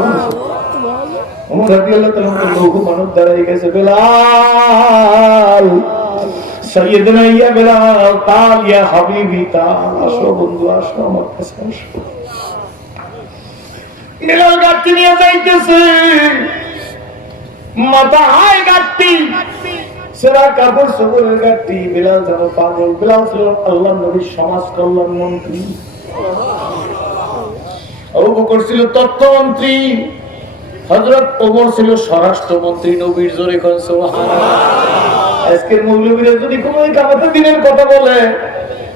ওমর রাদিয়াল্লাহু তাআলা লোক মানব দাঁড়ায় গেছে, বেলাল সাইয়্যিদনা ইয়া বেলাল তাল ইয়া হাবিবি তাল, আসো বন্ধু আসো আমার কাছে আসো। বেলাল গাড়ি নিয়ে যাইতেছে, মাথায় গাড়ি সেরা কাপড় সবরের গাড়ি। বেলাল যেন পাগল। বেলাল ছিল আল্লাহর নবীর সমাজ কল্যাণ মন্ত্রী, আবু বকর ছিল তথ্যমন্ত্রী, হযরত ওমর ছিল স্বরাষ্ট্রমন্ত্রী। নবীর জোরে কোন সুবহানাল্লাহ। আজকের মৌলবীরা যদি কোনো কামাতে দিনের কথা বলে,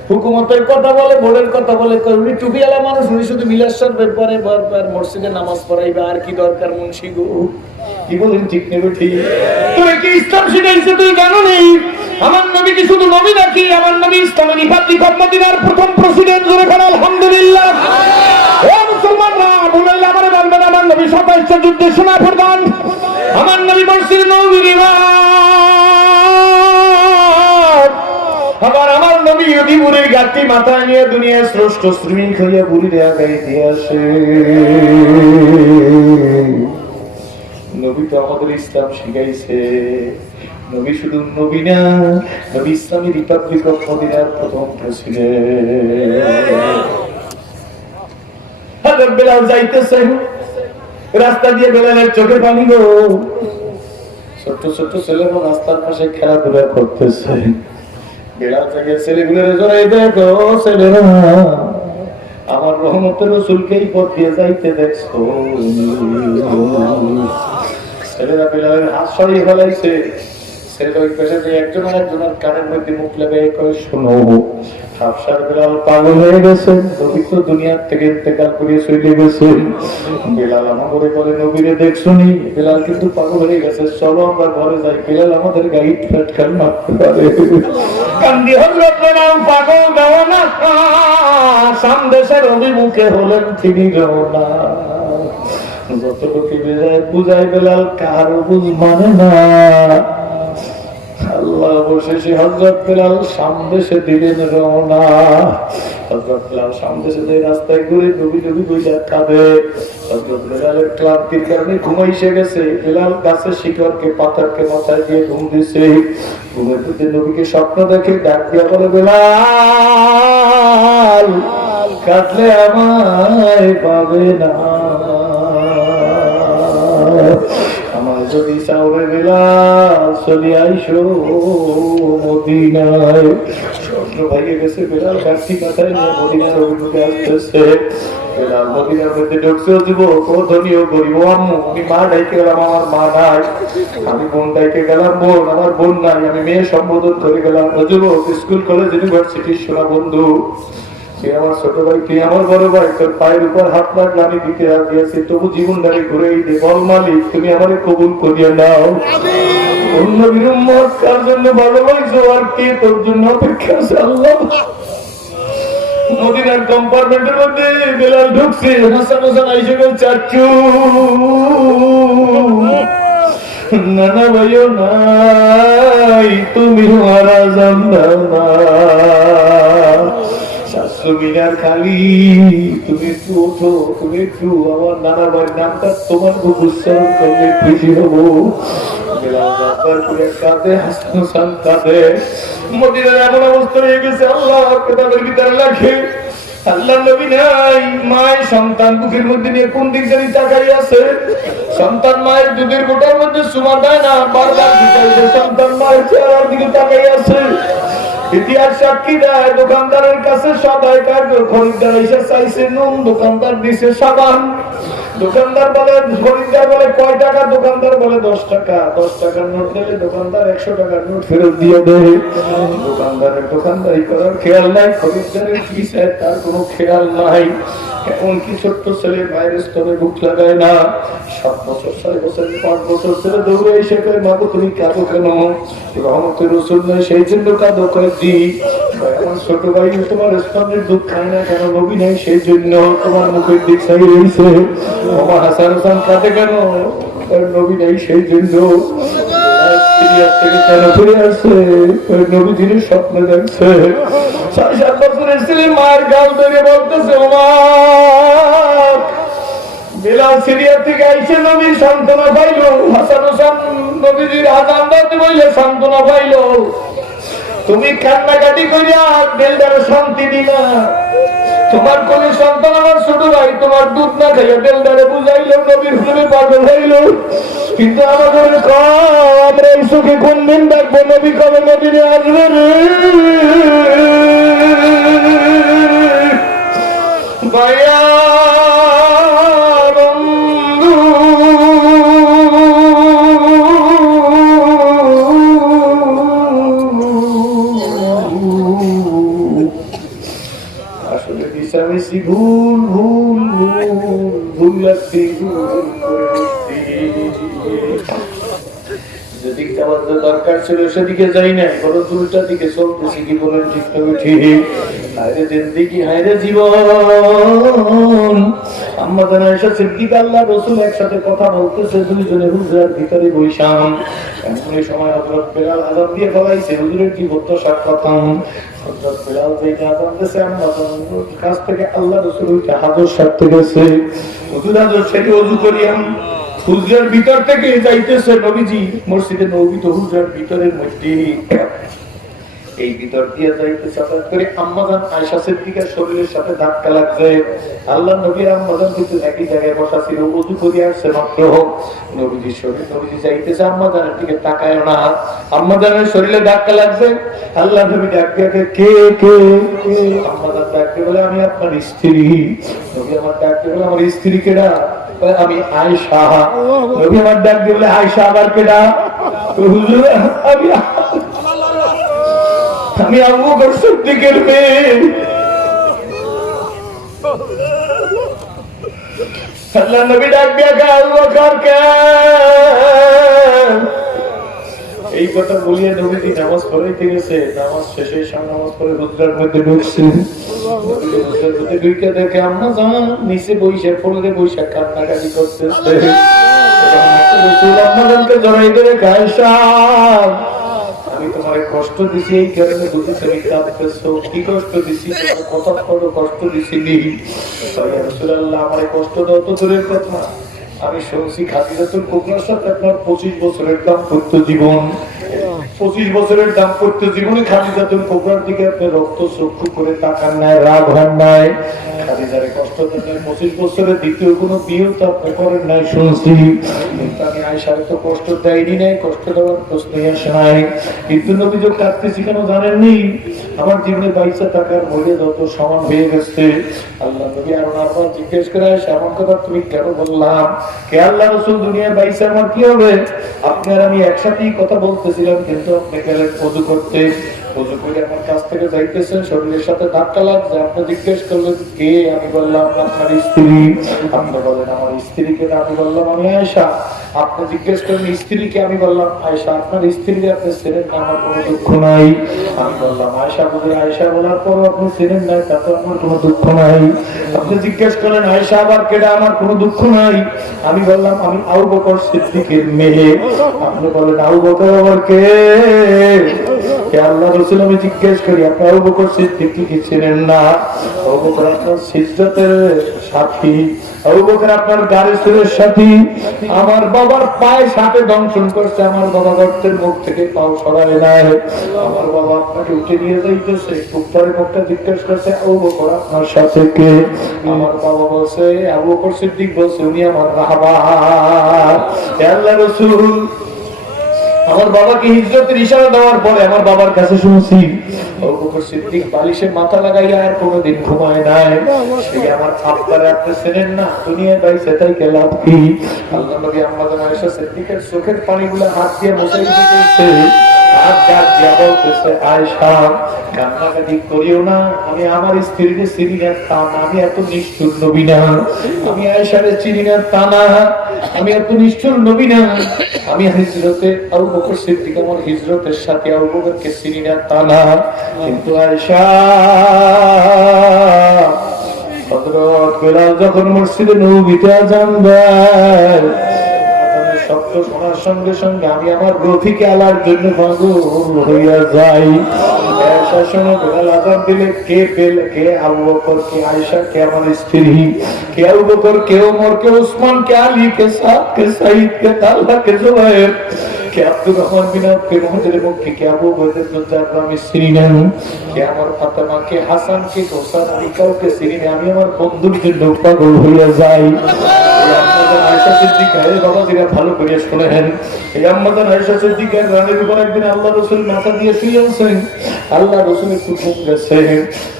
হুকুমতের কথা বলে, বোর্ডের কথা বলে, উনি টুপিওয়ালা মানুষ, উনি শুধু মিলাসার ব্যাপারে বারবার মসজিদে নামাজ পড়াইবে, আর কি দরকার মুন্সি গো? কি বলেন ঠিক নেবে? ঠিক তুই কি ইসলাম শিখাইছে তুই জানো নি? আমার নবী কি শুধু নবী নাকি? আমার নবী ইসলামের রিপাবলিক অফ মদিনার প্রথম প্রেসিডেন্ট। জোরে বলেন আলহামদুলিল্লাহ। ও মুসলমানরা, বলাইলে আমারে বলবেন আমার নবী 27টা যুদ্ধে সেনা প্রধান, আমার নবী মসজিদ নববীর ইমাম, আমার নবী ইহুদি বুড়ির গাঁটটি মাথায় নিয়ে দুনিয়ার শ্রেষ্ঠ শ্রমিক হইয়া বুড়ির আগাই দিয়ে আসে। নবী তো আমাদের ইসলাম শিখাইছে। নবী শুধু নবী না, নবী ইসলামী রিপাবলিক অফ মদিনার প্রথম প্রেসিডেন্ট। বেলাল যাইতেছে রাস্তা দিয়ে, বেলালের চোখে পানি গো। ছোট্ট ছোট্ট ছেলেরা রাস্তার পাশে খেলাধুলা করতেছে। বেলাল থেকে ছেলেগুলোর জড়াই দেখো, ছেলেরা আমার রহমতের রাসূলকেই পথ দিয়ে যাইতে দেখছো। ছেলেরা বেলালের হাত সরিয়ে ফেলাইছে। ছেলেরা ওই পাশে যে একজন আরেকজনের কানের মধ্যে মুখ লাগাই করে, শোনো হাফসার বেলাল পাগল হয়ে গেছে, নবী তো দুনিয়ার থেকে ইন্তেকাল করে চলে গেছে। বেলাল আমাকে বলে নবীরে দেখছনি? বেলাল কিন্তু পাগল হয়ে গেছে, চলো আমরা ঘরে যাই। বেলাল আমাদের গাড়ি ফেটকাল মারতে পারে। কান্দি হযরত বেলাল পাগল দেওয়ানা, সামদেশের অভিমুখে হলেন তিনি রওনা। যত লোকে বেজায় বুঝাই বেলাল কারো বুঝ মানে না। আল্লাহ অবশেষে হযরত বেলাল সামদেশে দিলেন রওনা। হযরত বেলাল সামদেশে যে রাস্তায় ঘুরে নবী নবী বইলা কাঁদে। হযরত বেলালের ক্লান্তির কারণে ঘুমাইছে গেছে। বেলাল গাছের শিকড়কে পাথরকে মাথায় দিয়ে ঘুম দিছে। ঘুমের মধ্যে নবীকে স্বপ্ন দেখে ডাক দিয়া বলে, বেলাল কাঁদলে আমায় পাবে না, আমার যদি চাওরে বেলাল চলে আইসো মদিনায়। স্বপ্ন ভাইয়ে গেছে, বেলাল কাঠি মাথায় নিয়ে মদিনার অভিমুখে আসতেছে। বেলাল মদিনার মধ্যে ঢুকছে। যুবক ও ধনী ও গরিব, আম্মু আমি মা ডাইকে গেলাম, আমার মা নাই। আমি বোন ডাইকে গেলাম, বোন আমার বোন নাই। আমি মেয়ে সম্বোধন করে গেলাম। ও যুবক স্কুল কলেজ ইউনিভার্সিটির সোনা বন্ধু, তুই আমার ছোট ভাই, তুই আমার বড় ভাই, তোর পায়ের উপর হাত রাখলে আমি দিতে রাজি আছি, তবু জীবনটাকে ঘুরে দে। বল মালিক তুমি আমারে কবুল করিয়া নাও। অন্য বিরম্মত কার জন্য ভালোবাসো আর কে তোর জন্য অপেক্ষা আছে? আল্লাহ। মদিনার কম্পার্টমেন্টের মধ্যে বেলাল ঢুকছে। হাসান হাসান আইসে গেল, চাচু নানা ভাইও নাই, তুমি মারা যান না, মিনার খালি তুমি একটু ওঠো, তুমি একটু আমার নানা ভাইয়ের নামটা তোমার খুব উচ্চারণ করলে খুশি হবো। কাঁদে, হাসান হাসান কাঁদে। মদিনার এমন অবস্থা হয়ে গেছে, আল্লাহ তাদের ভিতরে লাগে। আল্লাহ নবী নাই, মায়ের সন্তান বুকের মধ্যে নিয়ে কোন দিক দিয়ে তাকাই আছে। সন্তান মায়ের দুধের গোটার মধ্যে সুমা দেয় না, বারবার সন্তান মায়ের চেহারার দিকে তাকাই আছে। ইতিহাস সাক্ষী দেয়, দোকানদারের কাছে সবাই কার্য খরিদ্দার এসে চাইছে নুন, দোকানদার দিছে সাবান। দোকানদার বলে, খরিদ্দার বলে কয় টাকা? দোকানদার বলে 10 টাকা। 10 টাকার নোট দিলে দোকানদার 100 টাকার নোট ফেরত দিয়ে দেয়। দোকানদারের দোকানদারি করার খেয়াল নাই, খরিদ্দারের কি চায় তার কোনো খেয়াল নাই। এমনকি ছোট্ট ছেলে মায়ের স্তরে বুক লাগায় না, 7 বছর 6 বছর 5 বছর ছেলে দৌড়ে এসে কয় মা গো তুমি কাঁদো কেন? রহমতের রসুল নয় সেই জন্য কাঁদো। কয় জি। আমার ছোট ভাই তোমার স্তনের দুধ খায় না কেন? নবী নাই সেই জন্য। তোমার মুখের দিক চাই রয়েছে। আমার হাসান হাসান কাঁদে কেন? নবী নাই সেই জন্য। সিরিয়াস থেকে কেন ফিরে আসছে? নবী যিনি স্বপ্ন দেখছে। 6-7 বছরের ছেলে মায়ের গাল ধরে বলতেছে ওমা বিলাল সিরিয়া থেকে আইসে নবীর সান্ত্বনা পাইল। হাসান হাসান নবীজির আজান দিতে বললে সান্ত্বনা পাইল। তুমি কান্নাকাটি করিয়া বেলদারে শান্তি দিলা। তোমার কোন সন্তান আমার ছোট ভাই তোমার দুধ না খাইয়া বেলদারে বুঝাইল, নবীর প্রেমে পাগল হইল। কিন্তু আমাদের আমরা এই চোখে কোন দিন দেখবো নবী কবে নবীরে আসবে রে ভাইয়া বন্ধু। আসলে মিশামিশি ভুল ভুল ভুল ভুল লাগছে যেদিকে আমাদের দরকার ছিল সেদিকে যাই নাই, বড় দুইটা দিকে চলতেছি। কি বলেন ঠিক তবে ঠিক? হায়রে জিন্দেগি হায়রে জীবন। আম্মাজান আয়েশা সিদ্দিকা আল্লাহ রাসূল একসাথে কথা বলতেছে, দুইজনে হুজরার ভিতরে বৈশাম। এমনই সময় হযরত বেলাল আযান দিয়ে বলাইছে হুজুরের কি প্রত্যাশা কথা। হযরত বেলাল যেটা আযান দিয়েছে আম্মাজান কাছ থেকে আল্লাহ রাসূল ওইটা হাজর সারতে গেছে। হুজুর হাজর সেটি ওযু করিয়াম হুজরার ভিতর থেকে যাইতেছে নবীজি মসজিদে নববী তো হুজরার ভিতরের মধ্যে এই ভিতর দিয়ে যাইতেছে। হঠাৎ করে আম্মাজান আয়েশা সিদ্দিকার শরীরের সাথে ধাক্কা লাগছে। আল্লাহ নবী আম্মাজান কিন্তু একই জায়গায় বসা ছিল, ওযু করে আসছে মাত্র। নবীজির শরীর নবীজি যাইতেছে আম্মাজানের দিকে তাকায় না। আম্মাজানের শরীরে ধাক্কা লাগছে। আল্লাহ নবী ডাক দিয়ে কে কে? আম্মাজান ডাক দিয়ে বলে আমি আপনার স্ত্রী। নবী আমার ডাক দিয়ে বলে আমার স্ত্রী কেডা? আমি আয়েশা। নবী আমার ডাক দিয়ে বলে আয়েশা আবার কেডা? হুজুর আমি আবু বকর সিদ্দিকের মেয়ে। আল্লাহ নবী ডাক দিয়া আবু বকর কে? এই কথা বলিয়ে নবীজি নামাজ পড়াইতে গেছে। নামাজ শেষে নামাজ পড়ে হুজরার মধ্যে ঢুকছে। ঢুকে দেখে আম্মা জান নিচে বইসা ফোনে বইসা কান্নাকাটি করতেছে। আম্মাজানকে জড়াই ধরে আয়েশা আমি তোমার কষ্ট দিছি এই কারণে বুঝেছি আমি কাঁদতেছো। কি কষ্ট দিছি? কত বড় কষ্ট দিছি নি রাসূলুল্লাহ। আমার কষ্ট দাও তো দূরের কথা, আমি শুনছি খাদিজাতুল কুবরার সাথে আপনার 25 বছরের দাম্পত্য জীবন। 25 বছরের দাম্পত্য জীবনে খাদিজাতুল কুবরার দিকে আপনি রক্ত চক্ষু করে তাকান নাই, রাগ হন নাই, খাদিজারে কষ্ট দেন নাই। 25 বছরের দ্বিতীয় কোনো বিয়েও তো আপনি করেন নাই শুনছি। কিন্তু আমি আয়েশার তো কষ্ট দেয়নি নাই, কষ্ট দেওয়ার প্রশ্নই আসে নাই। কিন্তু নবী যে কাঁদতেছি কেন জানেননি? আমার জীবনে বাইসা টাকার মূল্য যত সমান হয়ে গেছে। আল্লাহ নবী আর ওনার জিজ্ঞেস করে আয়েশা এমন কথা তুমি কেন বললাম? কে আল্লাহ রাসূল দুনিয়ায় বাইসা আমার কি হবে? আপনার আমি একসাথেই কথা বলতেছিলাম কিন্তু আপনি গেলেন ওযু করতে। ওযু করে আমার কাছ থেকে যাইতেছেন, শরীরের সাথে ধাক্কা লাগছে। আপনি জিজ্ঞেস করলেন কে? আমি বললাম আপনার স্ত্রী। আপনি বলেন আমার স্ত্রীকে? আমি বললাম আমি আয়েশা। আপনি জিজ্ঞেস করেন স্ত্রীকে? আমি বললাম আয়েশা। আপনার স্ত্রীকে আপনি চেনেন না, আমার কোনো দুঃখ নাই। আমি বললাম আয়েশা বুঝে আয়েশা বলার পর আপনি চেনেন না, তাতে আমার কোনো দুঃখ নাই। আপনি জিজ্ঞেস করেন আয়েশা আবার কেডা? আমার কোনো দুঃখ নাই। আমি বললাম আমি আবু বকর সিদ্দিকের মেয়ে। আপনি বলেন আবু বকর আবার কে? আল্লাহ রাসূল আমি জিজ্ঞেস করি আপনি আবু বকর সিদ্দিককে কি চেনেন না? আবু বকর আপনার সিজদাতের সাথী, আবু বকর আপনার গারিসের সাথী। আমার বাবার পায়ে সাপে দংশন করছে, আমার বাবা গর্তের মুখ থেকে পাও সরায় নাই। আমার বাবা আপনাকে উঠে নিয়ে যাইতেছে, কুফারের মুখটা জিজ্ঞেস করছে আবু বকর আপনার সাথে কে? আমার বাবা বলছে আবু বকর সিদ্দিক বলছে উনি আমার রাহবা। আল্লাহ রাসূল আমার বাবাকে হিজরতের ইশারা দেওয়ার পরে আমার বাবার কাছে শুনছি আবু বকর সিদ্দিক বালিশে মাথা লাগাইয়া আর কোনোদিন ঘুমায় নাই। সে আমার আপনারা আপনি চেনেন না, দুনিয়ায় বাইসে তাই কে লাভ কি? আল্লাহ নবী আম্মাজান আয়েশা সিদ্দিকের চোখের পানিগুলো হাত দিয়ে মুছে দিতেছে। আর ডাক দিয়া বলতেছে আয়েশা কান্নাকাটি করিও না, আমি আমার স্ত্রীকে চিনি না তা না, আমি এত নিষ্ঠুর নবী না, আমি আয়েশারে চিনি না তা না, আমি এত নিষ্ঠুর নবী না, আমি হিজরতে আবু বকর সিদ্দিক আমার হিজরতের সাথে আবু বকরকে চিনি না তা না, কিন্তু আয়েশা হযরত বেলাল যখন মসজিদে নববীতে আযান দেয় শব্দ শোনার সঙ্গে সঙ্গে আমি আমার রফিকে আলার জন্য পাগল হইয়া যাই। শাসনে বেলাল আযান দিলে কে আবু বকর, কে আয়েশা, কে আমার স্ত্রী, কে আবু বকর, কে ওমর, কে ওসমান, কে আলী, কে সাদ, কে সাঈদ, কে তালহা, কে জুবায়ের, কে আব্দুর রহমান বিন আওফ, কে মুহাজির মক্কি, কে আবু বকর রাদিয়াল্লাহু আমি চিনি না, কে আমার ফাতেমা, কে হাসান, কে হোসেন, আমি কাউকে চিনি না, আমি আমার বন্ধুর জন্য পাগল হইয়া যাই। আয়েশা সিদ্দিকা এই বাবাজিরা ভালো করে শুনেন, এই আম্মাজান আয়েশা সিদ্দিকার রানের উপর একদিন আল্লাহ রাসূল মাথা দিয়ে শুয়ে আছেন, আল্লাহ রাসূলের কুতুব গেছে,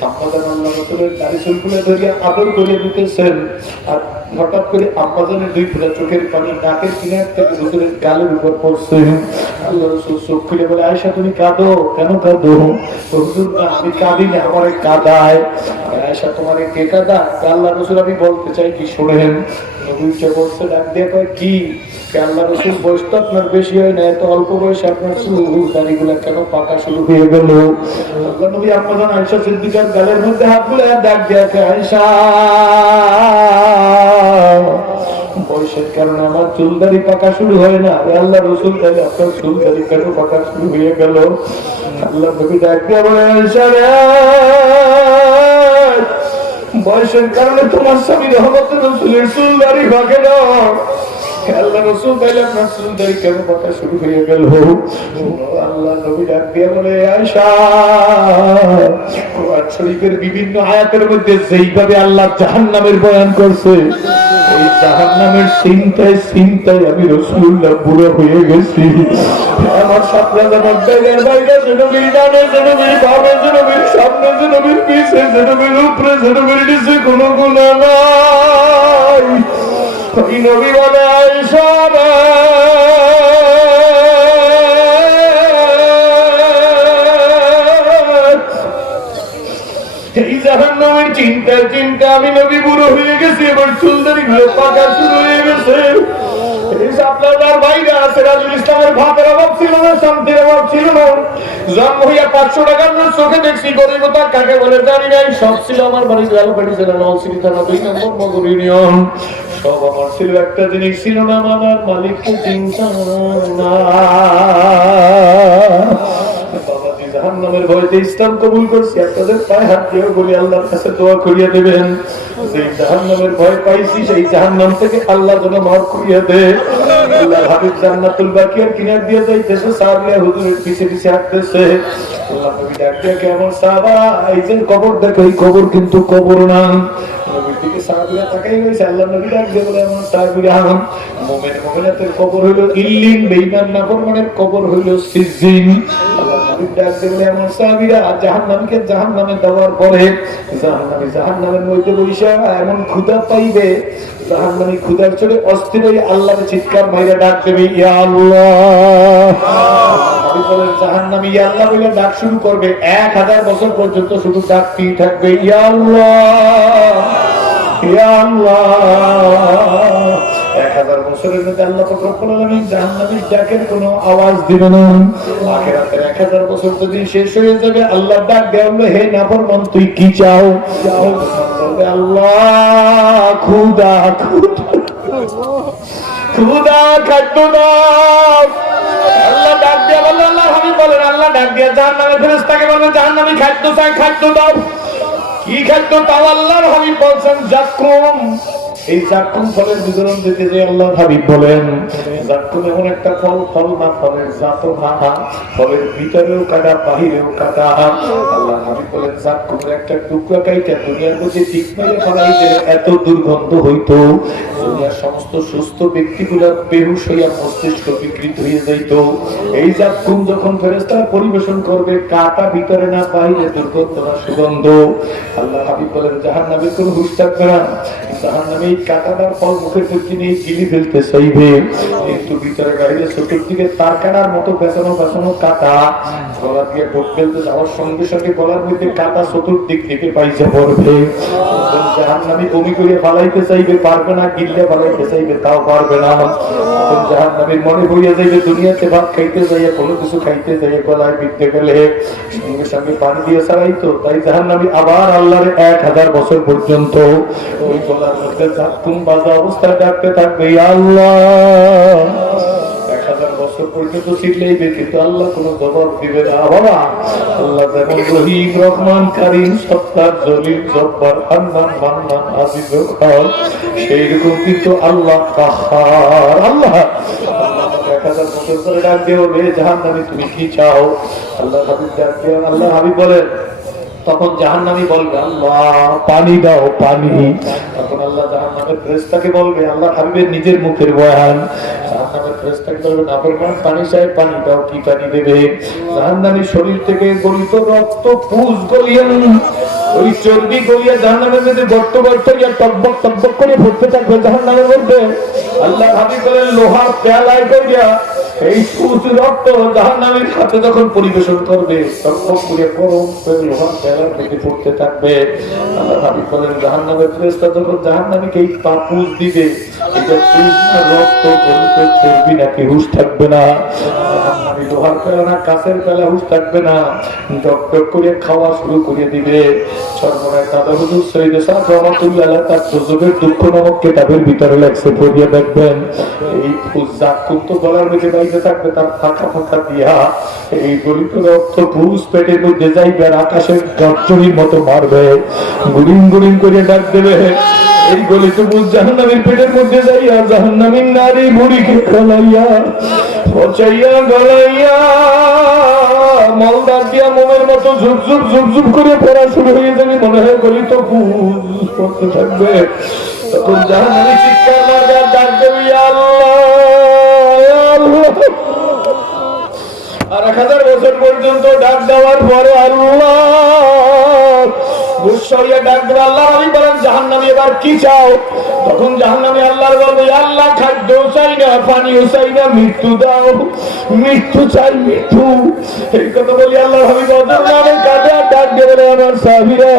আম্মাজান আল্লাহ রাসূলের দাড়ি চুলগুলো ধরিয়া আদর করে দিতেছেন, আর হঠাৎ করে আম্মাজানের দুই ফোঁটা চোখের পানি নাকের কিনার থেকে হুজুরের গালের উপর পড়ছে। আল্লাহ রাসূল চোখ খুলে বলে আয়েশা তুমি কাঁদো কেন? কাঁদো? হুজুর না আমি কাঁদি না, আমারে কাঁদায়। আয়েশা তোমারে কে কাঁদায়? আল্লাহ রাসূল আমি বলতে চাই কি শোনেন। নবীকে বলছে ডাক দিয়ে কয় কি? আল্লাহ রাসূল বয়স তো আপনার বেশি হয় না, এত অল্প বয়সে আপনার চুল দাড়িগুলো কেন পাকা শুরু হয়ে গেল? আল্লাহ নবী আম্মাজান আয়েশা সিদ্দিকার গালের মধ্যে হাত বুলায় ডাক দিয়ে কয় আয়েশা বয়সের কারণে আমার চুল দাড়ি পাকা শুরু হয় না। আল্লাহ রাসূল তাহলে আপনার চুল দাড়ি কেন পাকা শুরু হয়ে গেল? আল্লাহ নবী ডাক দিয়ে বলে আয়েশা রে বয়সের কারণে তোমার স্বামী রহমতুল্লাহ রাসূলের চুল দাড়ি পাকে না। আল্লাহ রাসূল তাহলে আপনার চুল দাড়ি কেন পাকা শুরু হয়ে গেল? আল্লাহ নবী ডাক দিয়ে বলে আয়েশা কোরআন শরীফের বিভিন্ন আয়াতের মধ্যে যেইভাবে আল্লাহ জাহান্নামের বয়ান করছে, এই জাহান্নামের চিন্তায় আমি রাসূলুল্লাহ বুড়ো হয়ে গেছি। আমার সাপলা জামার বাইরের বাইরে জনবীর ডানে জনবীর বামে জনবীর সামনে জনবীর পিছে জনবীর উপরে জনবীর নিচে কোনো গুনাহ নাই। ওই নবী বলে আয়েশা এই জাহান্নামের চিন্তা আমি নবী বুড়ো হয়ে গেছি, এবার চুলদারি গুলো পাকা শুরু হয়ে গেছে। এই সাপলাদার বাইরে আছে রাজুল ইসলামের ভাতের অভাব ছিল না, শান্তির অভাব ছিল না। জন্ম হইয়া 500 টাকার নোট চোখে দেখছি, গরিবতা কাকে বলে জানি নাই। সব ছিল আমার বাড়ির লালবাড়ি জেলা নলছিটি থানা 2 নম্বর নগর ইউনিয়ন। সব আমার ছিল, একটা জিনিস ছিল না, আমার মালিককে চিন্তা না। জাহান্নামের ভয়তে ইসলাম কবুল করছি, আপনাদের পায়ে হাত দিয়ে বলি আল্লাহর কাছে দোয়া করিয়ে দেবেন। যে জাহান্নামের ভয় পাইছি সেই জাহান্নাম থেকে আল্লাহ যেন মাফ করিয়ে দেয়। আল্লাহ হাবিব জান্নাতুল বাকিয়ার কিনার দিয়ে যাইতেছে, সাহাবীরা হুজুরের পিছে পিছে হাঁটতেছে। আল্লাহ নবী ডাক দিয়ে কেমন সাহাবা এই যে কবর দেখো, এই কবর কিন্তু কবর না। নবীর দিকে সাহাবীরা তাকাই রয়েছে। আল্লাহ নবী ডাক দিয়ে বলে এমন সাহাবীরা মুমিন মুমিনাতের কবর হইল ইল্লিন, বেঈমান নাফরমানের কবর হইল সিজ্জিন। আল্লাহ নবী ডাক দিয়ে বলে এমন সাহাবীরা জাহান্নামকে জাহান্নামে দেওয়ার পরে জাহান্নামের মধ্যে বৈশা এমন ক্ষুধা পাইবে, জাহান্নামী ক্ষুধার চলে অস্থির হয়ে আল্লাহর চিৎকার মাইরা ডাক দেবে ইয়া আল্লাহ। নবী বলেন জাহান্নামী ইয়া আল্লাহ বলে ডাক শুরু করবে, 1000 বছর পর্যন্ত শুধু ডাকতেই থাকবে ইয়া আল্লাহ ইয়া আল্লাহ। 1000 বছরের মধ্যে আল্লাহ পাক রব্বুল আলামিন জাহান্নামীর ডাকের কোনো আওয়াজ দিবে না। আখিরাতের 1000 বছর যদি শেষ হয়ে যাবে, আল্লাহ ডাক দেবে হে নাফরমান তুই কি চাও? বলবে আল্লাহ খুদা খাদ্য দাও। আল্লাহ ডাক দিয়ে বললেন, আল্লাহ হাবিব বলেন, আল্লাহ ডাক দিয়ে জাহান্নামের ফেরেশতাকে বলবেন জাহান্নামী খাদ্য চাই, খাদ্য দাও। কি খাদ্য তাও আল্লাহর হাবিব বলছেন জাক্কুম। এই জাক্কুম ফলের বিবরণ দিতে যে আল্লাহর হাবিব বলেন জাক্কুম এমন একটা ফল, ফল না ফলের জাতও না, ফলের ভিতরেও কাটা বাহিরেও কাটা। আল্লাহর হাবিব বলেন জাক্কুমের একটা টুকরা কাইটা দুনিয়ার মধ্যে ঠিক মেরে ফলাইতে এত দুর্গন্ধ হইতো, দুনিয়ার সমস্ত সুস্থ ব্যক্তিগুলো বেহুশ হইয়া মস্তিষ্ক বিকৃত হয়ে যাইত। এই জাক্কুম যখন ফেরেশতারা পরিবেশন করবে, কাটা ভিতরে না বাহিরে, দুর্গন্ধ না সুগন্ধ। আল্লাহর হাবিব বলেন জাহান্নামে কোনো হুঁশ থাকবে না। জাহান্নামে কাটাদার ফল মুখের মধ্যে নিয়ে গিলি ফেলতে চাইবে, কিন্তু ভিতরে গাড়িতে চতুর্দিকে তার কাটার মতো পেছানো পেছানো কাটা, গলা দিয়ে ভোট ফেলতে যাওয়ার সঙ্গে সঙ্গে গলার মধ্যে কাটা চতুর্দিক থেকে পাইসা পড়বে। জাহান্নামী বমি করে পালাইতে চাইবে, পারবে না, গিললে পালাইতে চাইবে, তাও পারবে না। জাহান্নামীর মনে হইয়া যাইবে দুনিয়াতে ভাত খাইতে যাইয়া, কোনো কিছু খাইতে যাইয়া গলায় বিঁধতে গেলে সঙ্গে সঙ্গে পানি দিয়ে ছাড়াইতো। তাই জাহান্নামী আবার আল্লাহর 1000 বছর পর্যন্ত ওই গলার মধ্যে জাতুম বাজা অবস্থায় ডাকতে থাকবে, আল্লাহ। 1000 বছর পর্যন্ত চিল্লাইবে, কিন্তু আল্লাহ কোনো জবাব দিবে না। বাবা, আল্লাহ যেমন রহিম, রহমান, কারিম, সত্তার, জলিল, জব্বার, হান্নান, মান্নান, আজিজ, খান, সেই রকম কিন্তু আল্লাহ কাহার। আল্লাহ 1000 বছর পরে ডাক দিয়ে বলবে, জাহান্নামী তুমি কি চাও? আল্লাহ হাবিব ডাক দিয়ে, আল্লাহ হাবিব বলেন, তখন জাহান্নামী বলবে, আল্লাহ পানি দাও, পানি। তখন আল্লাহ জাহান্নামের ফেরেশতাকে বলবে, আল্লাহ হাবিবের নিজের মুখের বয়ান, জাহান্নামের ফেরেশতাকে বলবে, নাফরমান পানি চাই, পানি দাও। কি পানি দেবে? জাহান্নামীর শরীর থেকে গলিত রক্ত, পুষ গলিয়া, ওই চর্বি গলিয়া জাহান্নামের মধ্যে গর্ত গর্ত গিয়ে টকবক টকবক করে ফুটতে থাকবে জাহান্নামের মধ্যে। আল্লাহ হাবিব বলেন, লোহার পেয়ালায় করিয়া এই পুষ রক্ত জাহান্নামীর হাতে যখন পরিবেশন করবে, টকবক করে গরম করে লোহার পেয়ালার মধ্যে ফুটতে থাকবে। আল্লাহ হাবিব বলেন, জাহান্নামের ফেরেশতা যখন জাহান্নামীকে এই পুষ দিবে, এটা পুষ না রক্ত, গলিত চর্বি নাকি হুঁশ থাকবে না। জাহান্নামী লোহার পেয়ালা না কাঁচের পেয়ালা হুঁশ থাকবে না, টক টক করে খাওয়া শুরু করে দিবে। সর্বনাশ দাদা হুজুর সৈয়দ সাহেব রহমাতুল্লাহ তার যুগের দুঃখ নামক কিতাবের ভিতরে লেখছে, পড়িয়ে দেখবেন। এই জাকুম তো গলার মধ্যে বাইতে থাকবে, তার ফাঁকা ফাঁকা দিয়া এই গলিত রক্ত পুষ পেটের মধ্যে যাইবে, আর আকাশের গর্জনির মতো মারবে, গুলিং গুলিং করে ডাক দেবে। এই গলিত পুষ জাহান্নামীর পেটের মধ্যে যাইয়া জাহান্নামীর নারী বুড়িকে গলাইয়া পচাইয়া গলাইয়া মলদার দিয়া মোমের মতো ঝুপ ঝুপ ঝুপ ঝুপ করে পড়া শুরু হয়ে যাবে, মনে হয় গলিত পুষ পড়তে থাকবে। তখন জাহান্নামী চিৎকার মারবে, ডাক দেবে, আল্লাহ আল্লাহ। আর 1000 বছর পর্যন্ত ডাক দেওয়ার পরে আল্লাহ গুসরিয়া ডাক দেবে, আল্লাহ আমি বলেন, জাহান্নামী এবার কি চাও? তখন জাহান্নামী আল্লাহর বলবে, আল্লাহ খাদ্যও চাই না, পানিও চাই না, মৃত্যু দাও, মৃত্যু চাই, মৃত্যু। এই কথা বলি আল্লাহ হাবিব ওদের নামে কাঁদে, আর ডাক দেবে, আমার সাহাবীরা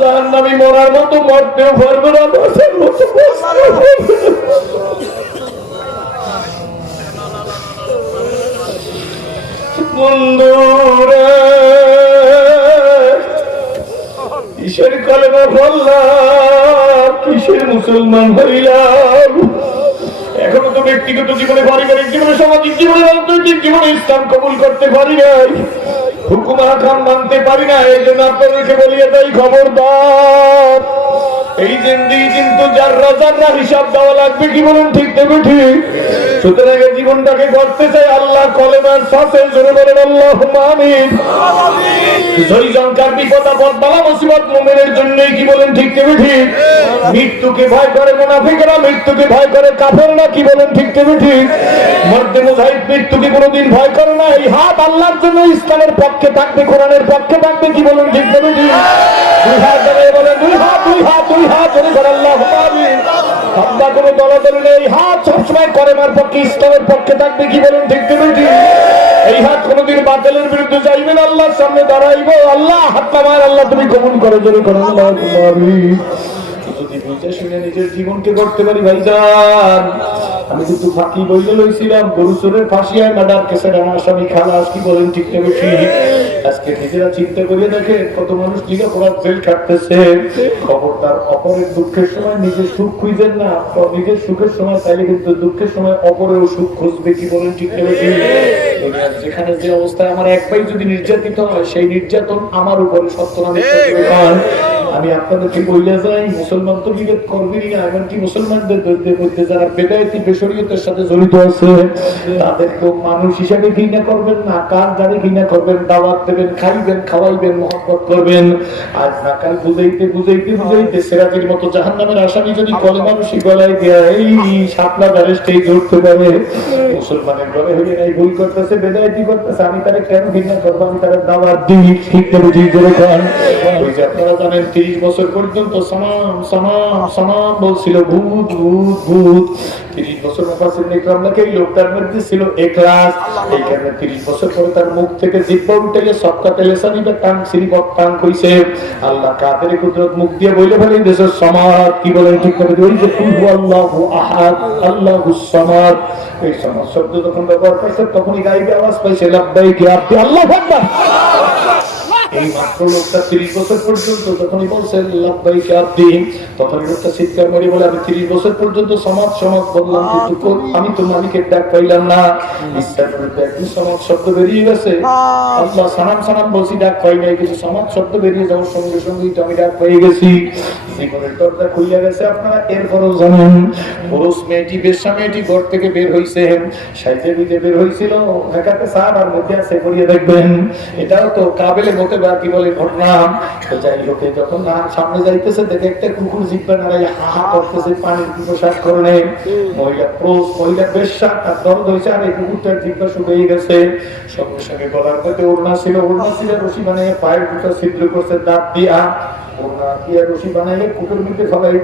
জাহান্নামী মরার মতো মরতেও পারবে না, বসার মতো বসতেও পারবে না। বন্ধুরে কিসের কলেমা পড়লাম, কিসের মুসলমান হইলাম? এখনো তো ব্যক্তিগত জীবনে, পারিবারিক জীবনে, সামাজিক জীবনে, রাজনৈতিক জীবনে ইসলাম কবুল করতে পারি নাই, হুকুম হাকাম মানতে পারি না। এই জন্য আপনাদেরকে বলিয়ে দেই, খবরদার, এই জিন্দেগি কিন্তু যাররা যাররা হিসাব দেওয়া লাগবে। কি বলুন, ঠিক দেবে ঠিক? সুতরাং এই জীবনটাকে করতে চাই আল্লাহ কলেমার সাথে, জোরে বলেন আল্লাহুম্মা আমিন। জয় জঙ্কার বিপদ আপদ বালা মুসিবত মুমিনের জন্যই, কি বলেন, ঠিক দেবে ঠিক? মৃত্যুকে ভয় করে মুনাফিকরা, মৃত্যুকে ভয় করে কাফেররা, কি বলেন, ঠিক দেবে ঠিক? মর্দে মুজাহিদ মৃত্যুকে কোনোদিন ভয় করে না। এই হাত আল্লাহর জন্য ইসলামের পক্ষে থাকবে, কোরআনের পক্ষে থাকবে, কি বলেন, ঠিক দেবে ঠিক? দুই হাত ধরে বলেন, দুই হাত, দুই হাত, দুই হাত ধরে বলেন আল্লাহুম্মা আমিন। আমরা কোনো দলাদলি নেই, হাত সবসময় কলেমার পক্ষে, ইসলামের পক্ষে থাকবে, কি বলেন, ঠিক দেবে ঠিক? এই হাত কোনোদিন বাতিলের বিরুদ্ধে যাইবেন, আল্লাহর সামনে দাঁড়াইব, আল্লাহ হাত নামায়, আল্লাহ তুমি কবুল করে, জোরে করো আল্লাহুম্মা আমিন। যদি বুঝে শুনে নিজের জীবনকে করতে পারি ভাইজান, আমি কিন্তু ফাঁকি বইলে লইছিলাম, গরু চোরের ফাঁসি হয়, মার্ডার কেসের আসামি খালাস, কি বলেন, ঠিক না ঠিক? আজকে নিজেরা চিন্তা করে দেখে কত মানুষ লেখাপড়ার জেল কাটতেছে। খবরদার, অপরের দুঃখের সময় নিজের সুখ খুঁজেন না, নিজের সুখের সময় চাইলে কিন্তু দুঃখের সময় অপরেও সুখ খুঁজবে, কি বলেন, ঠিক না ঠিক? যেখানে যে অবস্থায় আমার এক ভাই যদি নির্যাতিত হয়, সেই নির্যাতন আমার উপরে সত্য না মিথ্যা। আমি আপনাদেরকে বইলে যাই, মুসলমান তো বিভেদ করবেনই না, এমনকি মুসলমানদের মধ্যে যারা বেদায়েতি বেশরিয়তের সাথে জড়িত আছে তাদেরকেও মানুষ হিসাবে ঘৃণা করবেন না। কার যারে ঘৃণা করবেন, দাওয়াত দেবেন, খাইবেন, খাওয়াইবেন, মহব্বত করবেন। আজ না কাল বুঝাইতে বুঝাইতে বুঝাইতে সিরাজের মতো জাহান্নামের আসামি যদি কলেমা রশি গলায় দেয়, এই শাপলা ব্যারেস্টেই ধরতে পারে। মুসলমানের ঘরে হয়ে নাই, ভুল করতেছে, বেদায়েতি করতেছে, আমি তারে কেন ঘৃণা করবো? আমি তারে দাওয়াত দিই, ঠিক করে বুঝিয়ে করে খান। ওই যে আপনারা জানেন 30 বছর পর্যন্ত সালাম সালাম সালাম বলছিল, ভূত ভূত ভূত। 30 বছর মুফাসসিরিন ইকরাম লেখে এই লোকটার মধ্যে ছিল ইখলাস। এই কারণে 30 বছর পরে তার মুখ থেকে জিহ্বা উঠে সবকাতে লিসানি বা টাং সিরিবত টাং কইছে। আল্লাহ কাদের কুদরত মুখ দিয়ে বলে ফেলেন দেশের সমাদ কি বলেন ঠিক করে ওই যে কুল হুয়াল্লাহু আহাদ আল্লাহুস সামাদ। এই সমাদ শব্দ যখন ব্যবহার করছে তখনই গাইবে আওয়াজ পাইছে লাব্বাইক ইয়া আব্দি আল্লাহু আকবার। এই মাত্র লোকটা 30 বছর পর্যন্ত যখনই বলছে লাব্বাইক ইয়া আব্দি, তখন লোকটা চিৎকার করে বলে আমি 30 বছর পর্যন্ত সমাজ সমাজ বললাম কিন্তু আমি তো মালিকের ডাক পাইলাম না। ইচ্ছা করে একদিন সমাজ শব্দ বেরিয়ে গেছে, আল্লাহ সালাম সালাম বলছি ডাক পাই নাই, কিন্তু সমাজ শব্দ বেরিয়ে যাওয়ার সঙ্গে সঙ্গেই তো আমি ডাক পেয়ে গেছি। জীবনের দরজা খুলে গেছে। আপনারা এরপরও জানেন পুরুষ মেয়েটি বেশ্যা মেয়েটি ঘর থেকে বের হয়েছে, সাইজে বিজে বের হয়েছিল, ঢাকাতে সার আর মধ্যে আছে করিয়ে দেখবেন। এটাও তো কাবেলে মতে বা কি বলে ঘটনা। তো যাই হোক যখন না সামনে যাইতেছে দেখে একটা কুকুর জিব্বা নাড়াই হা হা করতেছে পানির পোশাক করনে। মহিলা পুরুষ মহিলা বেশ্যা তার দরদ হয়েছে আর এই কুকুরটার জিব্বা শুকিয়ে গেছে। সঙ্গে সঙ্গে গলার মধ্যে ওড়না ছিল রশি বানিয়ে পায়ের দুটো ছিদ্র করছে দাঁত দিয়া, ওড়না দিয়ে রশি বানাইলে কুকুর মিটে ফেলাই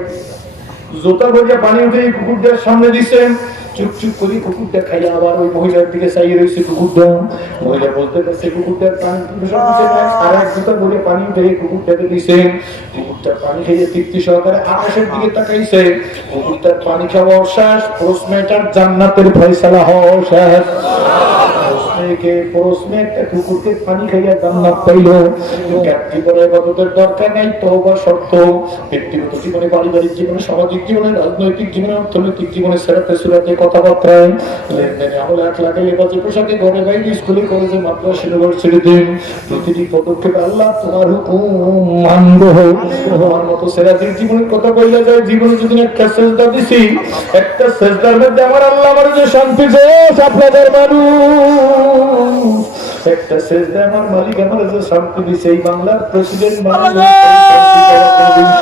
জোতা ভরিয়া পানি উঠে কুকুরটার সামনে দিচ্ছেন। চুপ চুপ করে কুকুরটা খাইয়া আবার ওই মহিলার দিকে চাইয়ে রয়েছে কুকুরটা। মহিলা বলতে পারছে কুকুরটার পানি আর এক জোতা ভরিয়া পানি উঠে কুকুরটাকে দিছে। কুকুরটার পানি খেয়ে তৃপ্তি সহকারে আকাশের দিকে তাকাইছে। কুকুরটার পানি খাওয়া শেষ, পুরুষ মেয়েটার জান্নাতের ফয়সালা হওয়া শেষ। কুকুরকে পানি খাইয়া জান্নাত পাইল। দরকার নাই তওবা শর্ত। ব্যক্তিগত জীবনে, পারিবারিক জীবনে, সামাজিক জীবনে, রাজনৈতিক জীবনে, অর্থনৈতিক জীবনে, সেরাতে সুরাতে কথাবার্তায়, লেনদেনে, আমলে আখলাকে, লেবাসে, পোশাকে, ঘরে বাইরে, স্কুলে কলেজে, মাদ্রাসা ইউনিভার্সিটিতে প্রতিটি পদক্ষেপে আল্লাহ তোমার হুকুম মানব। তোমার মতো সেরাতির জীবনের কথা বললে যায়। জীবনে যদি একটা সেজদা দিছি, একটা সেজদার মধ্যে আমার আল্লাহ আমার যে শান্তি চেয়েছে আপনাদের মানুষ, একটা সেজদা আমার মালিক আমার যে শান্তি দিছে এই বাংলার প্রেসিডেন্ট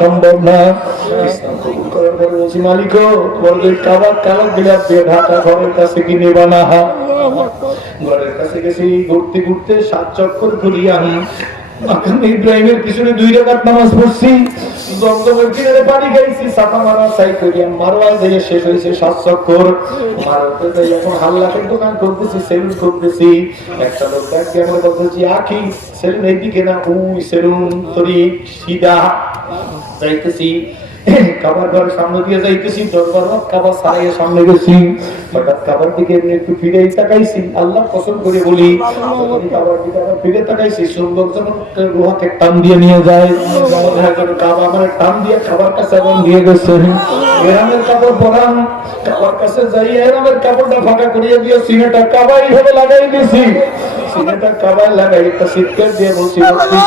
সম্ভব না। ইসলাম কবুল করার পরে বলছি মালিক তোমার যে কাবার কালার বিলাপ দিয়ে ঢাকা ঘরের কাছে কি নেবা না। ঘরের কাছে গেছি ঘুরতে ঘুরতে 7 চক্কর ঘুরিয়ে আমি ইব্রাহিমের পিছনে 2 রাকাত নামাজ পড়ছি, জমজমের কিনারে পানি খাইছি, সাফা মারা সাই করিয়া মারওয়া দিয়ে শেষ হয়েছে 7 চক্কর। মারতে যাই এখন হাল্লাকের দোকান করতেছি, সেলুন করতেছি। একটা লোক দেখে আমার বলতেছি আখি সেলুন এইদিকে না, ওই সেলুন তরি সিধা যাইতেছি। কাবার ঘরের সামনে দিয়ে যাইতেছি, দরবার কাবার সারাইয়ের সামনে গেছি। হঠাৎ কাবার দিকে একটু ফিরে তাকাইছি, আল্লাহ কসম করে বলি কাবার দিকে আবার ফিরে তাকাইছি। সুন্দর যেমন রুহাকে টান দিয়ে নিয়ে যায়, কাবা আমার টান দিয়ে খাবার কাছে এবং দিয়ে গেছে। এরামের কাপড় পরান, কাবার কাছে যাই এরামের কাপড়টা ফাঁকা করিয়ে দিয়ে সিনেটা কাবাই ভাবে লাগাই দিয়েছি। সিনেটা কাবায় লাগাই একটা চিৎকার দিয়ে বলছি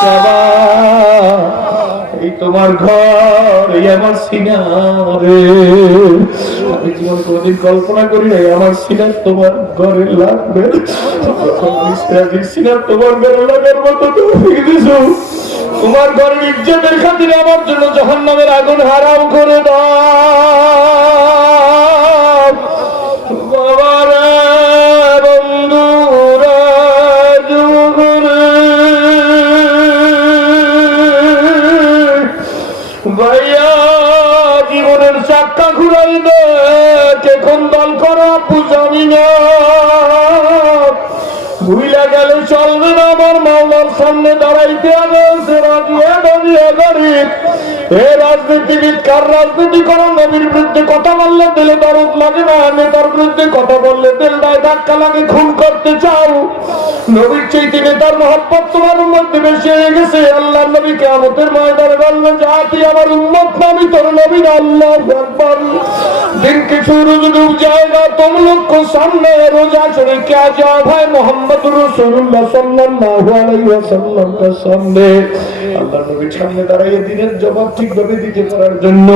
কাবা এই তোমার ঘর, এই আমার সিনা রে। আমি জীবন কোনদিন কল্পনা করি নাই আমার সিনা তোমার ঘরে লাগবে। সিনা তোমার ঘরে লাগার মতো তোমার ঘরের ইজ্জতের খাতিরে আমার জন্য জাহান্নামের আগুন হারাম করে দাও বাবারা, বন্ধুরা, ভাইয়া জীবনের চাক্কা ঘুরাই দে এখন দল করা বুঝাবি না। ভুইলা গেলে চলবে না, আমার মাওলার সামনে দাঁড়াইতে হবে। রাজনীতিবিদ কার রাজনীতি করো, নবীর বিরুদ্ধে কথা বললে দিলে দরদ লাগে না, নেতার বিরুদ্ধে কথা বললে দিল দায় ধাক্কা লাগে। খুন করতে চাও, নবীর চাইতে নেতার মহব্বত তোমার মধ্যে বেশি হয়ে গেছে। আল্লাহ নবী কিয়ামতের ময়দানে বলবেন জাতি আমার উম্মত না, আমি তোর নবী না। আল্লাহু আকবার। दिन के सूरज डूब जाएगा, तुम लोग को सामने रोजा छोड़े क्या जवाब है मोहम्मद रसूलुल्लाह सल्लल्लाहु अलैहि वसल्लम का सामने। আল্লাহ নবীর সামনে দাঁড়িয়ে দিনের জবাব ঠিকভাবে দিতে পারার জন্য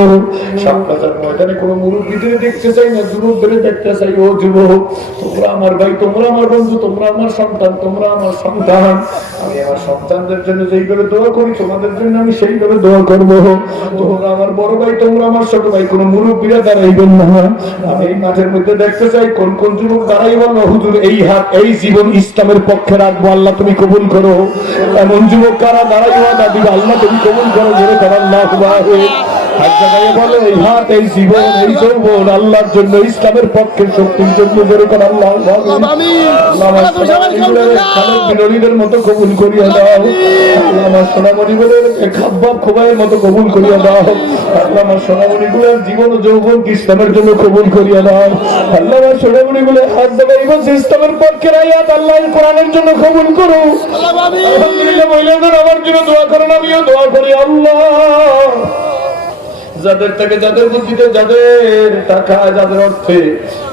শাহবাজার ময়দানে কোনো মুরব্বিদের দেখতে চাই না, যুবকদের দেখতে চাই। ও যুবক, তোমরা আমার ভাই, তোমরা আমার বন্ধু, তোমরা আমার সন্তান, তোমরা আমার সন্তান। আমি আমার সন্তানদের জন্য যেইভাবে দোয়া করি তোমাদের জন্য আমি সেইভাবে দোয়া করবো। তোমরা আমার বড় ভাই, তোমরা আমার ছোট ভাই। কোনো মুরব্বিরা দাঁড়াইবে না। আমি এই মাঠের মধ্যে দেখতে চাই কোন কোন যুবক দাঁড়াই বলো হুজুর এই হাত এই জীবন ইসলামের পক্ষে রাখবো, আল্লাহ তুমি কবুল করো। এমন যুবক কারা দাঁড়াই না দিবা, আল্লাহ তুমি কবুল করো। জোরে করো আল্লাহু আকবার। হাত জায়গায় বলে এই হাত এই জীবন এই যৌবন আল্লাহর জন্য, ইসলামের পক্ষে শক্তির জন্য। জোরে করো আল্লাহু আকবার। আল্লাহ আমার বিনরীদের মতো কবুল করিয়া দাও। আল্লাহ আমার সোনামণিগুলোর খাব্বাব খোবাইয়ের মতো কবুল করিয়া দাও। আল্লাহ আমার সোনামণিগুলোর জীবন ও যৌবন ইসলামের জন্য কবুল করিয়া দাও। আল্লাহ আমার সোনামণিগুলোর হাত জায়গায় ইসলামের পক্ষে আয়াত আল্লাহ কোরআনের জন্য কবুল করো। আলহামদুলিল্লাহ। মহিলাদের আমার জন্য দোয়া করেন, আমিও দোয়া করি। আল্লাহ যাদের থেকে যাদের বুদ্ধিতে যাদের টাকা যাদের অর্থে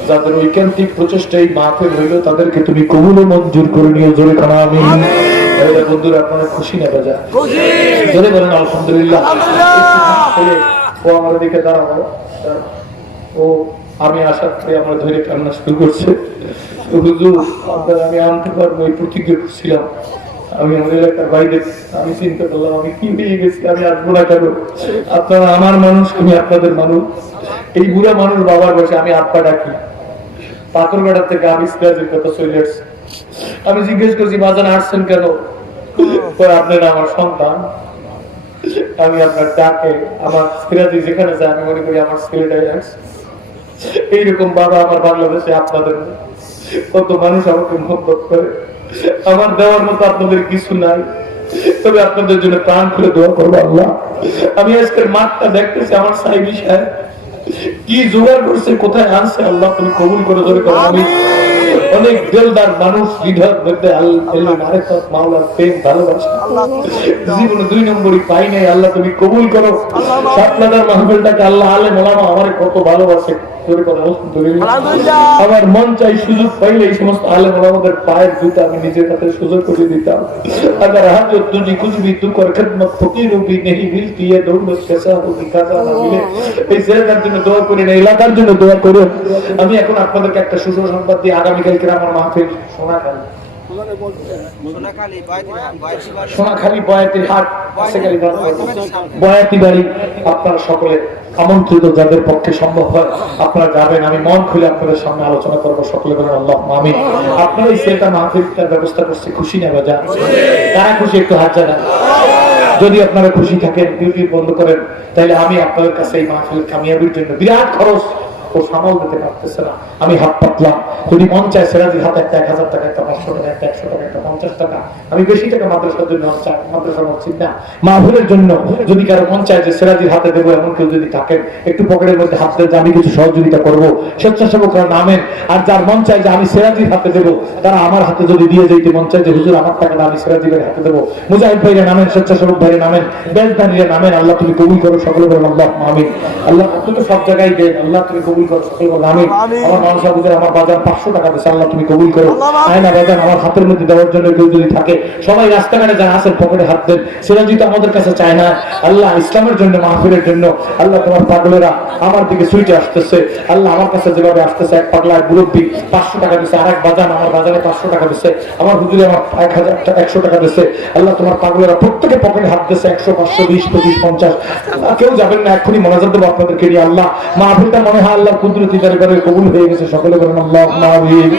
যাদের ঐকান্তিক প্রচেষ্টায় মাহফিল হইল তাদেরকে তুমি কবুল ও মঞ্জুর করে নিও। জোরে কানা আমিন। বন্ধুরা আপনারা খুশি না বাজা জোরে বলেন আলহামদুলিল্লাহ। ও আমার দিকে দাঁড়াবো, ও আমি আশা করি আমরা ধরে কান্না শুরু করছে। হুজুর আপনার আমি আনতে পারবো এই প্রতিজ্ঞা করছিলাম। আমি আমাদের এলাকার বাইরে আমি চিন্তা করলাম আমি কি হয়ে গেছি, আমি আসবো না কেন? আপনারা আমার মানুষ, আমি আপনাদের মানুষ। এই বুড়া মানুষ বাবার বসে আমি আব্বা ডাকি। পাথরঘাটা থেকে আমি সিরাজের কথা চলে আসছি। আমি জিজ্ঞেস করছি বাজান আসছেন কেন? আপনি না আমার সন্তান, আমি আপনার ডাকে আমার সিরাজি যেখানে যায় আমি মনে করি আমার ছেলেটাই আসছে। এইরকম বাবা আমার বাংলাদেশে আপনাদের কত মানুষ আমাকে মহব্বত করে। আমার দেওয়ার মতো আপনাদের কিছু নাই, তবে আপনাদের জন্য প্রাণ খুলে দোয়া করবো। আল্লাহ আমি আজকের মাঠটা দেখতেছি, আমার সাহেব সাহেব কি জোগাড় করছে, কোথায় আনছে, আল্লাহ তুমি কবুল করে ধরে করো। আমি অনেক দিলদার মানুষ হৃদয়ের মধ্যে মাওলার প্রেম ভালোবাসা জীবনে 2 নম্বরই পাই নাই, আল্লাহ তুমি কবুল করো। সাতলাদার মাহফিলটাকে আল্লাহ আলেম ওলামা আমারে কত ভালোবাসে। আমার মন চাই সুযোগ পাইলে এই সমস্ত আলেম ওলামাদের পায়ের জুতা আমি নিজের হাতে সুযোগ করে দিতাম। अगर हाजत तुझी कुछ भी तू कर खिदमत फकीरों की नहीं मिलती है, दौलत कैसा होगी কাজা না মিলে। এই জায়গার জন্য দোয়া করেন, এই এলাকার জন্য দোয়া করুন। আমি এখন আপনাদেরকে একটা সুসংবাদ দিই, আগামীকাল আমার মাহফিল সোনাখালী বয়াতির হাট বয়াতি বাড়ি। আপনারা সকলে আমন্ত্রিত, যাদের পক্ষে সম্ভব হয় আপনারা যাবেন। আমি মন খুলে আপনাদের সামনে আলোচনা করবো। সকলে বলেন আল্লাহুম্মা আমিন। আপনারা এই সেটা মাহফিলটার ব্যবস্থা করছে, খুশি না বাজা? কারা খুশি একটু হাত জানান। যদি আপনারা খুশি থাকেন, ইউটিউব বন্ধ করেন, তাহলে আমি আপনাদের কাছে এই মাহফিল কামিয়াবির জন্য বিরাট খরচ ও সামাল দিতে পারতেছে না, আমি হাত পাতলাম। যদি মন চায় সেরাজির হাতে একটা 1000 টাকা, একটা 500 টাকা, একটা 100 টাকা, একটা 50 টাকা, আমি বেশি টাকা মাদ্রাসার জন্য চাই, মাদ্রাসা মসজিদ না মাহফিলের জন্য। যদি কারো মন চায় যে সেরাজির হাতে দেবো, এমন কেউ যদি থাকেন একটু পকেটের মধ্যে হাত দেন, আমি কিছু সহযোগিতা করবো, স্বেচ্ছাসেবকরা নামেন। আর যার মন চায় যে আমি সেরাজির হাতে দেবো, তারা আমার হাতে যদি দিয়ে যেতে মন চায় যে হুজুর আমার টাকাটা আমি সিরাজের হাতে দেবো, মুজাহিদ ভাইরা নামেন, স্বেচ্ছাসেবক ভাইরা নামেন, বেজদানিরা নামেন। আল্লাহ তুমি কবুল করো। সকলে বলেন আল্লাহুম্মা আমিন। আল্লাহ তুমি তো সব জায়গায় দেন, আল্লাহ তুমি কবুল করো। সকলে বলেন আমিন। আমার মানুষ আমার বাজার 500 টাকা দিয়েছে, আল্লাহ তুমি কবুল করো। আয়না বাজার আমার হাতের মধ্যে দেওয়ার জন্য কেউ যদি থাকে, সবাই রাস্তাঘাটে যারা আছেন পকেটে হাত দেন। সিরাজি তো আমাদের কাছে চায় না, আল্লাহ ইসলামের জন্য মাহফিলের জন্য। আল্লাহ তোমার পাগলেরা আমার দিকে সুইটে আসতেছে, আল্লাহ আমার কাছে যেভাবে আসতেছে, এক পাগলা এক মুরব্বী 500 টাকা দিচ্ছে, আরেক বাজান আমার বাজারে 500 টাকা দিচ্ছে, আমার হুজুরে আমার 100 টাকা দিচ্ছে। আল্লাহ তোমার পাগলেরা প্রত্যেকে পকেটে হাত দিচ্ছে, 100, 500, 20, 25, 50। কেউ যাবেন না, এক্ষুনি মোনাজাত দেবো আপনাদেরকে নিয়ে। আল্লাহ মাহফিলটা মনে হয় আল্লাহর কুদরতি দরবারে কবুল হয়ে গেছে। সকলে বলেন আল্লাহুম্মা আমিন।